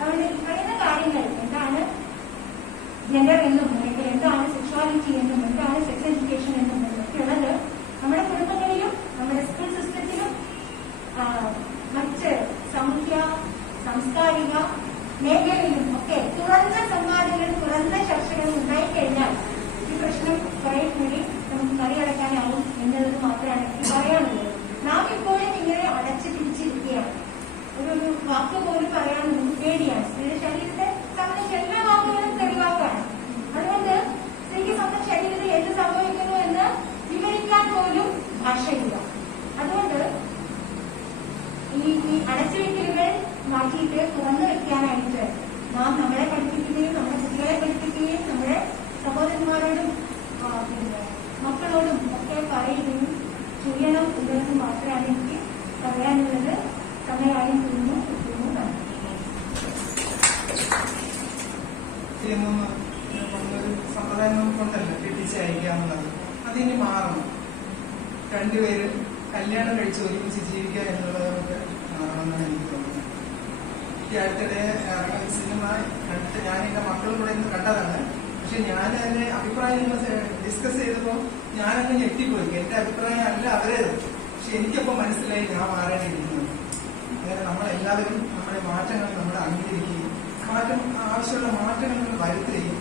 അതുകൊണ്ട് ഈ പറയുന്ന കാര്യങ്ങൾ എന്താണ് ജെൻഡർ എന്നും അല്ലെങ്കിൽ എന്താണ് സെക്ഷ്വാലിറ്റി എന്നും എന്താണ് സെക്സ് എഡ്യൂക്കേഷൻ എന്നും ഒക്കെയുള്ളത് നമ്മുടെ കുടുംബങ്ങളിലും നമ്മുടെ സ്കൂൾ സിസ്റ്റത്തിലും മറ്റ് സാമൂഹ്യ, സാംസ്കാരിക, മേഖലയിലും ഒക്കെ തുറന്ന സംവാദങ്ങളും തുറന്ന ചർച്ചകളും ഉണ്ടായിക്കഴിഞ്ഞാൽ ഈ പ്രശ്നം കുറെ കൂടി നമുക്ക് മറികടക്കാനാവും എന്നുള്ളത് മാത്രമാണ് എനിക്ക് പറയാനുള്ളത്. നാം ഇപ്പോഴും ഇങ്ങനെ അടച്ചു പിടിച്ചിരിക്കുകയാണ്. ഒരു വാക്ക് പോലും പറയാൻ നമുക്ക് പേടിയാണ്. സ്ത്രീയുടെ ശരീരത്തെ സംബന്ധിച്ച് എല്ലാ വാക്കുകളും തെളിവാക്കാണ്. അതുകൊണ്ട് സ്ത്രീക്ക് സ്വന്തം ശരീരത്തിൽ എന്ത് സംഭവിക്കുന്നു എന്ന് വിവരിക്കാൻ പോലും ഭാഷയില്ല. അതുകൊണ്ട് ഈ അടച്ചുവെക്കലുകൾ മാറ്റിയിട്ട് തുറന്നു വെക്കാനായിട്ട് നാം നമ്മളെ പഠിപ്പിക്കുകയും നമ്മുടെ കുട്ടികളെ പഠിപ്പിക്കുകയും നമ്മുടെ സഹോദരന്മാരോടും മക്കളോടും ഒക്കെ പറയുകയും ചെയ്യണം എന്നത് മാത്രമാണ് എനിക്ക് പറയാനുള്ളത്. സമയമായും തോന്നുന്നു. ഒരു സമ്പ്രദായം കൊണ്ടല്ല കെട്ടിച്ച് അയക്കാമെന്നത്, അതിനി മാറണം. രണ്ടുപേര് കല്യാണം കഴിച്ച് ഒരുമിച്ച് ജീവിക്കുക എന്നുള്ളത് മാറണമെന്നാണ് എനിക്ക് തോന്നുന്നത്. ഈ അടുത്തിടെ സിനിമ കണ്ടിട്ട് ഞാൻ എന്റെ മക്കളും കൂടെ ഇന്ന് കണ്ടതാണ്. പക്ഷെ ഞാൻ അതിന്റെ അഭിപ്രായം ഡിസ്കസ് ചെയ്തപ്പോൾ ഞാനങ്ങ് ഞെട്ടിപ്പോയി. എന്റെ അഭിപ്രായം അല്ല അവരേത്. പക്ഷെ എനിക്കപ്പോൾ മനസ്സിലായി ഞാൻ മാറേണ്ടിയിരിക്കുന്നത്. അങ്ങനെ നമ്മളെല്ലാവരും നമ്മുടെ മാറ്റങ്ങൾ നമ്മൾ അംഗീകരിക്കുകയും ആവശ്യമുള്ള മാറ്റങ്ങൾ വരുത്തുകയും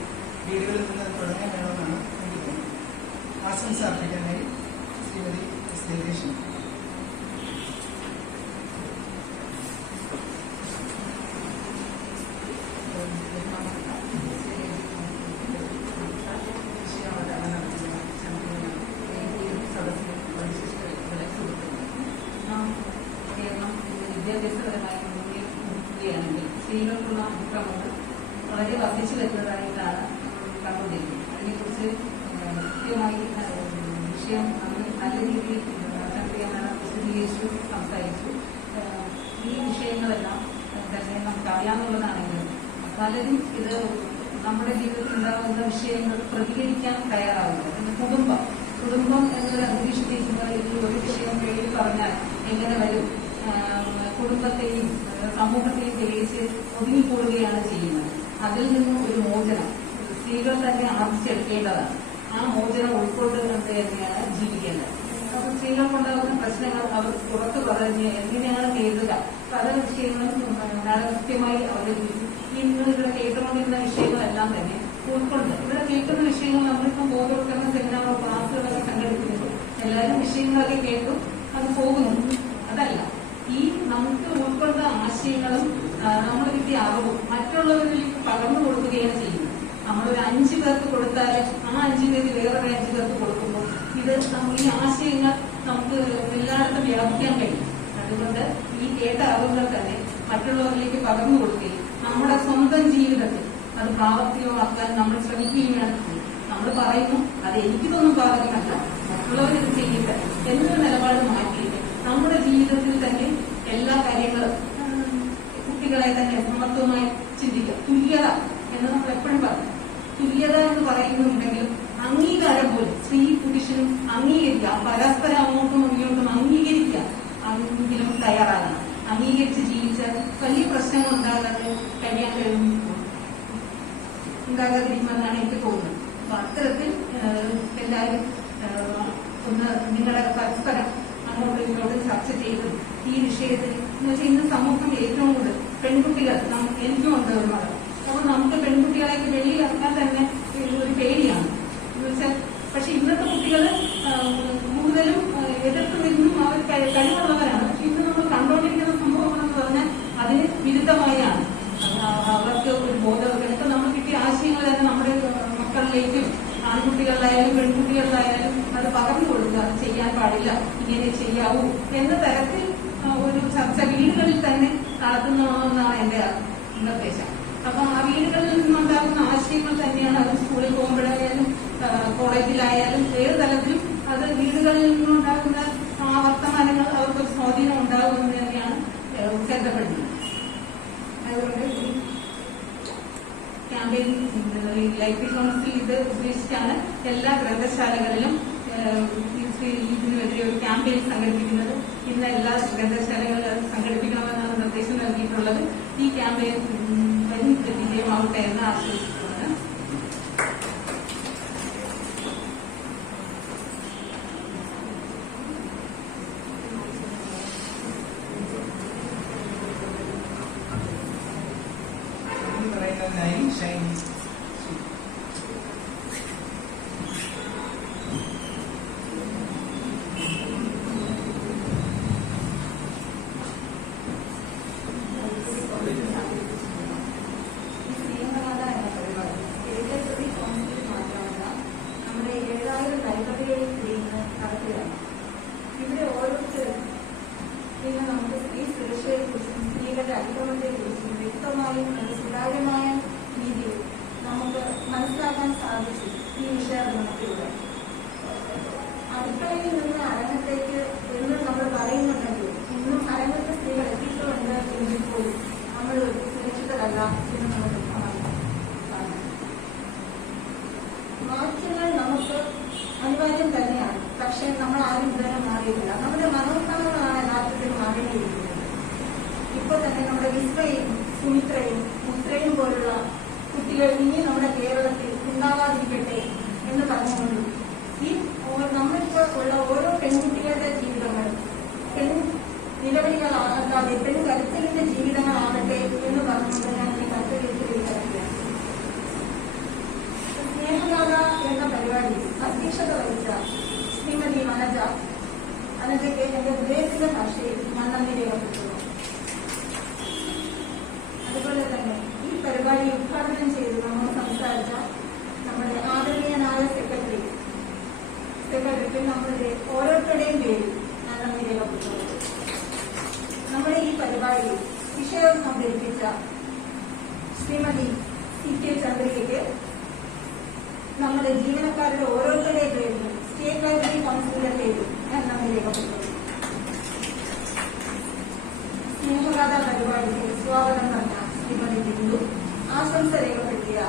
വീടുകളിൽ നിന്ന് തുടങ്ങാൻ വേണമെന്നാണ് എനിക്ക് തോന്നുന്നത്. ആശംസ അർപ്പിക്കാനായി ശ്രീമതി ശ്രീകൃഷ്ണൻ. വിദ്യാഭ്യാസപരമായി നോക്കുകയാണെങ്കിൽ സ്ത്രീകൾക്കുള്ള അതിക്രമങ്ങൾ വളരെ വർദ്ധിച്ചു വരുന്നതായിട്ടാണ് കണ്ടുകൊണ്ടിരിക്കുന്നത്. അതിനെക്കുറിച്ച് കൃത്യമായി വിഷയം നല്ല രീതിയിൽ വിശദീകരിച്ചു സംസാരിച്ചു. ഈ വിഷയങ്ങളെല്ലാം തന്നെ നമുക്ക് അറിയാവുന്നതാണെങ്കിലും പലരും ഇത് നമ്മുടെ ജീവിതത്തിൽ ഉണ്ടാകുന്ന വിഷയങ്ങൾ പ്രതികരിക്കാൻ തയ്യാറാവില്ല. കുടുംബം എന്നൊരു അന്തരീക്ഷത്തിരിക്കുമ്പോൾ ഇതിൽ ഒരു വിഷയം പേര് പറഞ്ഞാൽ എങ്ങനെ വരും, കുടുംബത്തെയും സമൂഹത്തെയും പേടിച്ച് ഒതുങ്ങിക്കൂടുകയാണ് ചെയ്യുന്നത്. അതിൽ നിന്നും ഒരു മോചനം സ്ത്രീകൾ തന്നെ ആർജിച്ചെടുക്കേണ്ടതാണ്. ആ മോചനം ഉൾക്കൊണ്ട് തന്നെയാണ് ജീവിക്കേണ്ടത്. അപ്പോൾ സ്ത്രീകൾക്കുണ്ടാകുന്ന പ്രശ്നങ്ങൾ അവർ പുറത്തു പറഞ്ഞ് എങ്ങനെയാണ് നേരിടുക, പല വിഷയങ്ങളും വളരെ കൃത്യമായി അവതരിപ്പിച്ചു. ഇന്ന് ഇവിടെ കേട്ടുകൊണ്ടിരുന്ന വിഷയങ്ങളെല്ലാം തന്നെ ഉൾക്കൊണ്ട് ഇവിടെ കേൾക്കുന്ന വിഷയങ്ങൾ നമ്മളിപ്പം ബോധവൽക്കരണ സെമിനാറോ ക്ലാസ്സുകളൊക്കെ സംഘടിപ്പിക്കുന്നു. എല്ലാവരും വിഷയങ്ങളൊക്കെ കേട്ടും അത് പോകുന്നു. അതല്ല, ഈ നമുക്ക് ഉൾക്കൊണ്ട ആശയങ്ങളും നമ്മൾ കിട്ടിയ അറിവും മറ്റുള്ളവരിലേക്ക് പകർന്നു കൊടുക്കുകയാണ് ചെയ്യുന്നത്. നമ്മളൊരു 5 പേർക്ക് കൊടുത്താൽ ആ 5 പേര് വേറൊരു 5 പേർക്ക് കൊടുക്കുമ്പോൾ ഇത് ഈ ആശയങ്ങൾ നമുക്ക് എല്ലായിടത്തും വ്യാപിക്കാൻ കഴിയും. അതുകൊണ്ട് ഈ കേട്ട അറിവുകൾ തന്നെ മറ്റുള്ളവരിലേക്ക് പകർന്നു കൊടുക്കുകയും നമ്മുടെ സ്വന്തം ജീവിതത്തിൽ അത് പ്രാവർത്തികമാക്കാൻ നമ്മൾ ശ്രമിക്കുകയും വേണം. നമ്മൾ പറയുന്നു അത് എനിക്കിതൊന്നും ബാധകമല്ല, മറ്റുള്ളവരിത് ചെയ്യട്ടെ എന്നൊരു നിലപാട് മാറ്റിയിട്ട് നമ്മുടെ ജീവിതത്തിൽ തന്നെ എല്ലാ കാര്യങ്ങളും കുട്ടികളെ തന്നെ സമത്വമായി ചിന്തിക്കുക. തുല്യത എന്ന് നമ്മൾ എപ്പോഴും പറയും. തുല്യത എന്ന് പറയുന്നുണ്ടെങ്കിലും അംഗീകാരം പോലും സ്ത്രീ പുരുഷനും അംഗീകരിക്കുക, പരസ്പരം അങ്ങോട്ടും ഇങ്ങോട്ടും അംഗീകരിക്കുക എങ്കിലും തയ്യാറാകണം. അംഗീകരിച്ച് ജീവിച്ചാൽ വലിയ പ്രശ്നങ്ങൾ ഉണ്ടാകാതിരിക്കുമെന്നാണ് എനിക്ക് തോന്നുന്നത്. അപ്പൊ അത്തരത്തിൽ എല്ലാവരും ഒന്ന് നിങ്ങളുടെ പരസ്പരം അങ്ങോട്ടും ഇങ്ങോട്ടും ചർച്ച ചെയ്ത് ഈ വിഷയത്തിൽ എന്ന് വെച്ചാൽ ഇന്ന് സമൂഹം ഏറ്റവും കൂടുതൽ പെൺകുട്ടികൾ എനിക്കും ഉണ്ട് ഒരു മകൾ. അപ്പോൾ നമുക്ക് പെൺകുട്ടികളെയൊക്കെ വെളിയിലിറക്കാൻ തന്നെ ഒരു പേടിയാണ് എന്ന് വെച്ചാൽ. പക്ഷെ ഇന്നത്തെ കുട്ടികൾ കൂടുതലും എതിർത്ത് നിന്നും അവർ കഴിവുള്ളവരാണ്. പക്ഷെ ഇന്ന് നമ്മൾ കണ്ടുകൊണ്ടിരിക്കുന്ന സംഭവങ്ങളെന്ന് പറഞ്ഞാൽ അതിന് വിരുദ്ധമായാണ് അവർക്ക് ഒരു ബോധവൽക്കരണം. ഇപ്പൊ നമ്മൾ കിട്ടിയ ആശയങ്ങൾ തന്നെ നമ്മുടെ മക്കളിലേക്കും ആൺകുട്ടികളിലായാലും പെൺകുട്ടികളിലായാലും അത് പകർന്നു കൊടുക്കുക. അത് ചെയ്യാൻ പാടില്ല, ഇങ്ങനെ ചെയ്യാവൂ എന്ന തരത്തിൽ ഒരു ചർച്ച വീടുകളിൽ തന്നെ നടത്തുന്നതെന്നാണ് എന്റെ നിർദ്ദേശം. അപ്പൊ ആ വീടുകളിൽ നിന്നുണ്ടാകുന്ന ആശയങ്ങൾ തന്നെയാണ് അത് സ്കൂളിൽ പോകുമ്പോഴായാലും കോളേജിലായാലും ഏത് തലത്തിലും അത് വീടുകളിൽ നിന്നുണ്ടാകുന്ന ആ വർത്തമാനങ്ങൾ അവർക്ക് സ്വാധീനം ഉണ്ടാകുമെന്ന് തന്നെയാണ് കരുതപ്പെടുന്നത്. അതുകൊണ്ട് ഈ ക്യാമ്പയിൻ ലൈബ്രറി കൗൺസിൽ ഇത് ഉദ്ദേശിച്ചാണ് എല്ലാ ഗ്രന്ഥശാലകളിലും ഇതിനെതിരെ ഒരു ക്യാമ്പയിൻ സംഘടിപ്പിക്കുന്നത്. ഇന്ന് എല്ലാ ഗ്രന്ഥശാലകളിലും സംഘടിപ്പിക്കണമെന്നാണ് നിർദ്ദേശം നൽകിയിട്ടുള്ളത്. ഈ ക്യാമ്പയിൻ വലിയ വിജയമാവട്ടെ എന്ന് ആശംസിക്കുന്നത്. Chinese. ഇവിടെ ഓരോരുത്തരും പിന്നെ നമുക്ക് സ്ത്രീ സുരക്ഷയെക്കുറിച്ചും സ്ത്രീകളുടെ അതിക്രമത്തെക്കുറിച്ചും വ്യക്തമായും സുതാര്യമായ രീതിയിൽ നമുക്ക് മനസ്സിലാക്കാൻ സാധിച്ചു ഈ വിഷയാവതരണത്തിലൂടെ. അടുക്കളയിൽ നിന്ന് അരങ്ങത്തേക്ക് എന്ന് നമ്മൾ പറയുന്നുണ്ടെങ്കിൽ ഇന്നും അരങ്ങത്തെ സ്ത്രീകൾ എത്തിയിട്ടുണ്ട് എങ്കിൽ പോലും നമ്മൾ സുരക്ഷിതരല്ല എന്ന് നമുക്ക് വ്യക്തമാക്കാം. മാറ്റങ്ങൾ നമുക്ക് അനിവാര്യം തന്നെയാണ്. പക്ഷെ നമ്മൾ ആരും ഇതുവരെ മാറിയിട്ടില്ല. നമ്മുടെ മനോഭാവങ്ങളാണ് യഥാർത്ഥത്തിൽ മാറേണ്ടിയിരിക്കുന്നത്. ഇപ്പോൾ തന്നെ നമ്മുടെ വിസ്മയും സുമിത്രയും മുത്രയും പോലുള്ള കുട്ടികൾ ഇനി നമ്മുടെ കേരളത്തിൽ ഉണ്ടാകാതിരിക്കട്ടെ എന്ന് പറഞ്ഞുകൊണ്ട് ഈ നമ്മളിപ്പോൾ ഉള്ള ഓരോ പെൺകുട്ടികളുടെ ജീവിതങ്ങൾ പെൺ നിലവിളികളാകാതെ പെൺ കരുത്തലിന്റെ ജീവിതങ്ങളാകട്ടെ എന്ന് പറഞ്ഞുകൊണ്ട് ഞാൻ ഈ കർത്തവ്യത്തിലേക്ക് കിടക്കുകയാണ്. സ്നേഹഗാഥ എന്ന പരിപാടി അധ്യക്ഷത വഹിച്ച ശ്രീമതി അനജയ്ക്ക് എന്റെ ഹൃദയത്തിന്റെ ഭാഷയിൽ നന്ദി രേഖപ്പെടുത്തുന്നു. അതുപോലെ തന്നെ ഈ പരിപാടി ഉദ്ഘാടനം ചെയ്ത് നമ്മൾ സംസാരിച്ച നമ്മുടെ ആദരണീയനായ സെക്രട്ടറിക്ക് നമ്മളുടെ ഓരോരുത്തരുടെയും പേരിൽ ഞാൻ നന്ദി രേഖപ്പെടുത്തുന്നു. നമ്മുടെ ഈ പരിപാടിയിൽ വിഷയം അവതരിപ്പിച്ച ശ്രീമതി CK ചന്ദ്രികയ്ക്ക് നമ്മുടെ ജീവനക്കാരുടെ ഓരോരുത്തരുടെയും പേരിലും സ്റ്റേറ്റ് ലൈബ്രറി കൗൺസിലിന്റെ പേരിൽ ഞാൻ നന്ദി രേഖപ്പെടുത്തുന്നു. സ്നേഹഗാഥ പരിപാടിക്ക് സ്വാഗതം പറഞ്ഞ ശ്രീമതി ബിന്ദു, ആശംസ രേഖപ്പെടുത്തിയ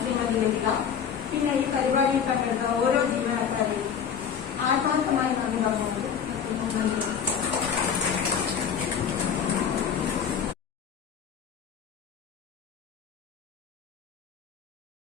ശ്രീമതി ലളിത, പിന്നെ ഈ പരിപാടിയിൽ പങ്കെടുത്ത ഓരോ ജീവനക്കാരെയും ആത്മാർത്ഥമായി നന്ദി പറഞ്ഞുകൊണ്ട്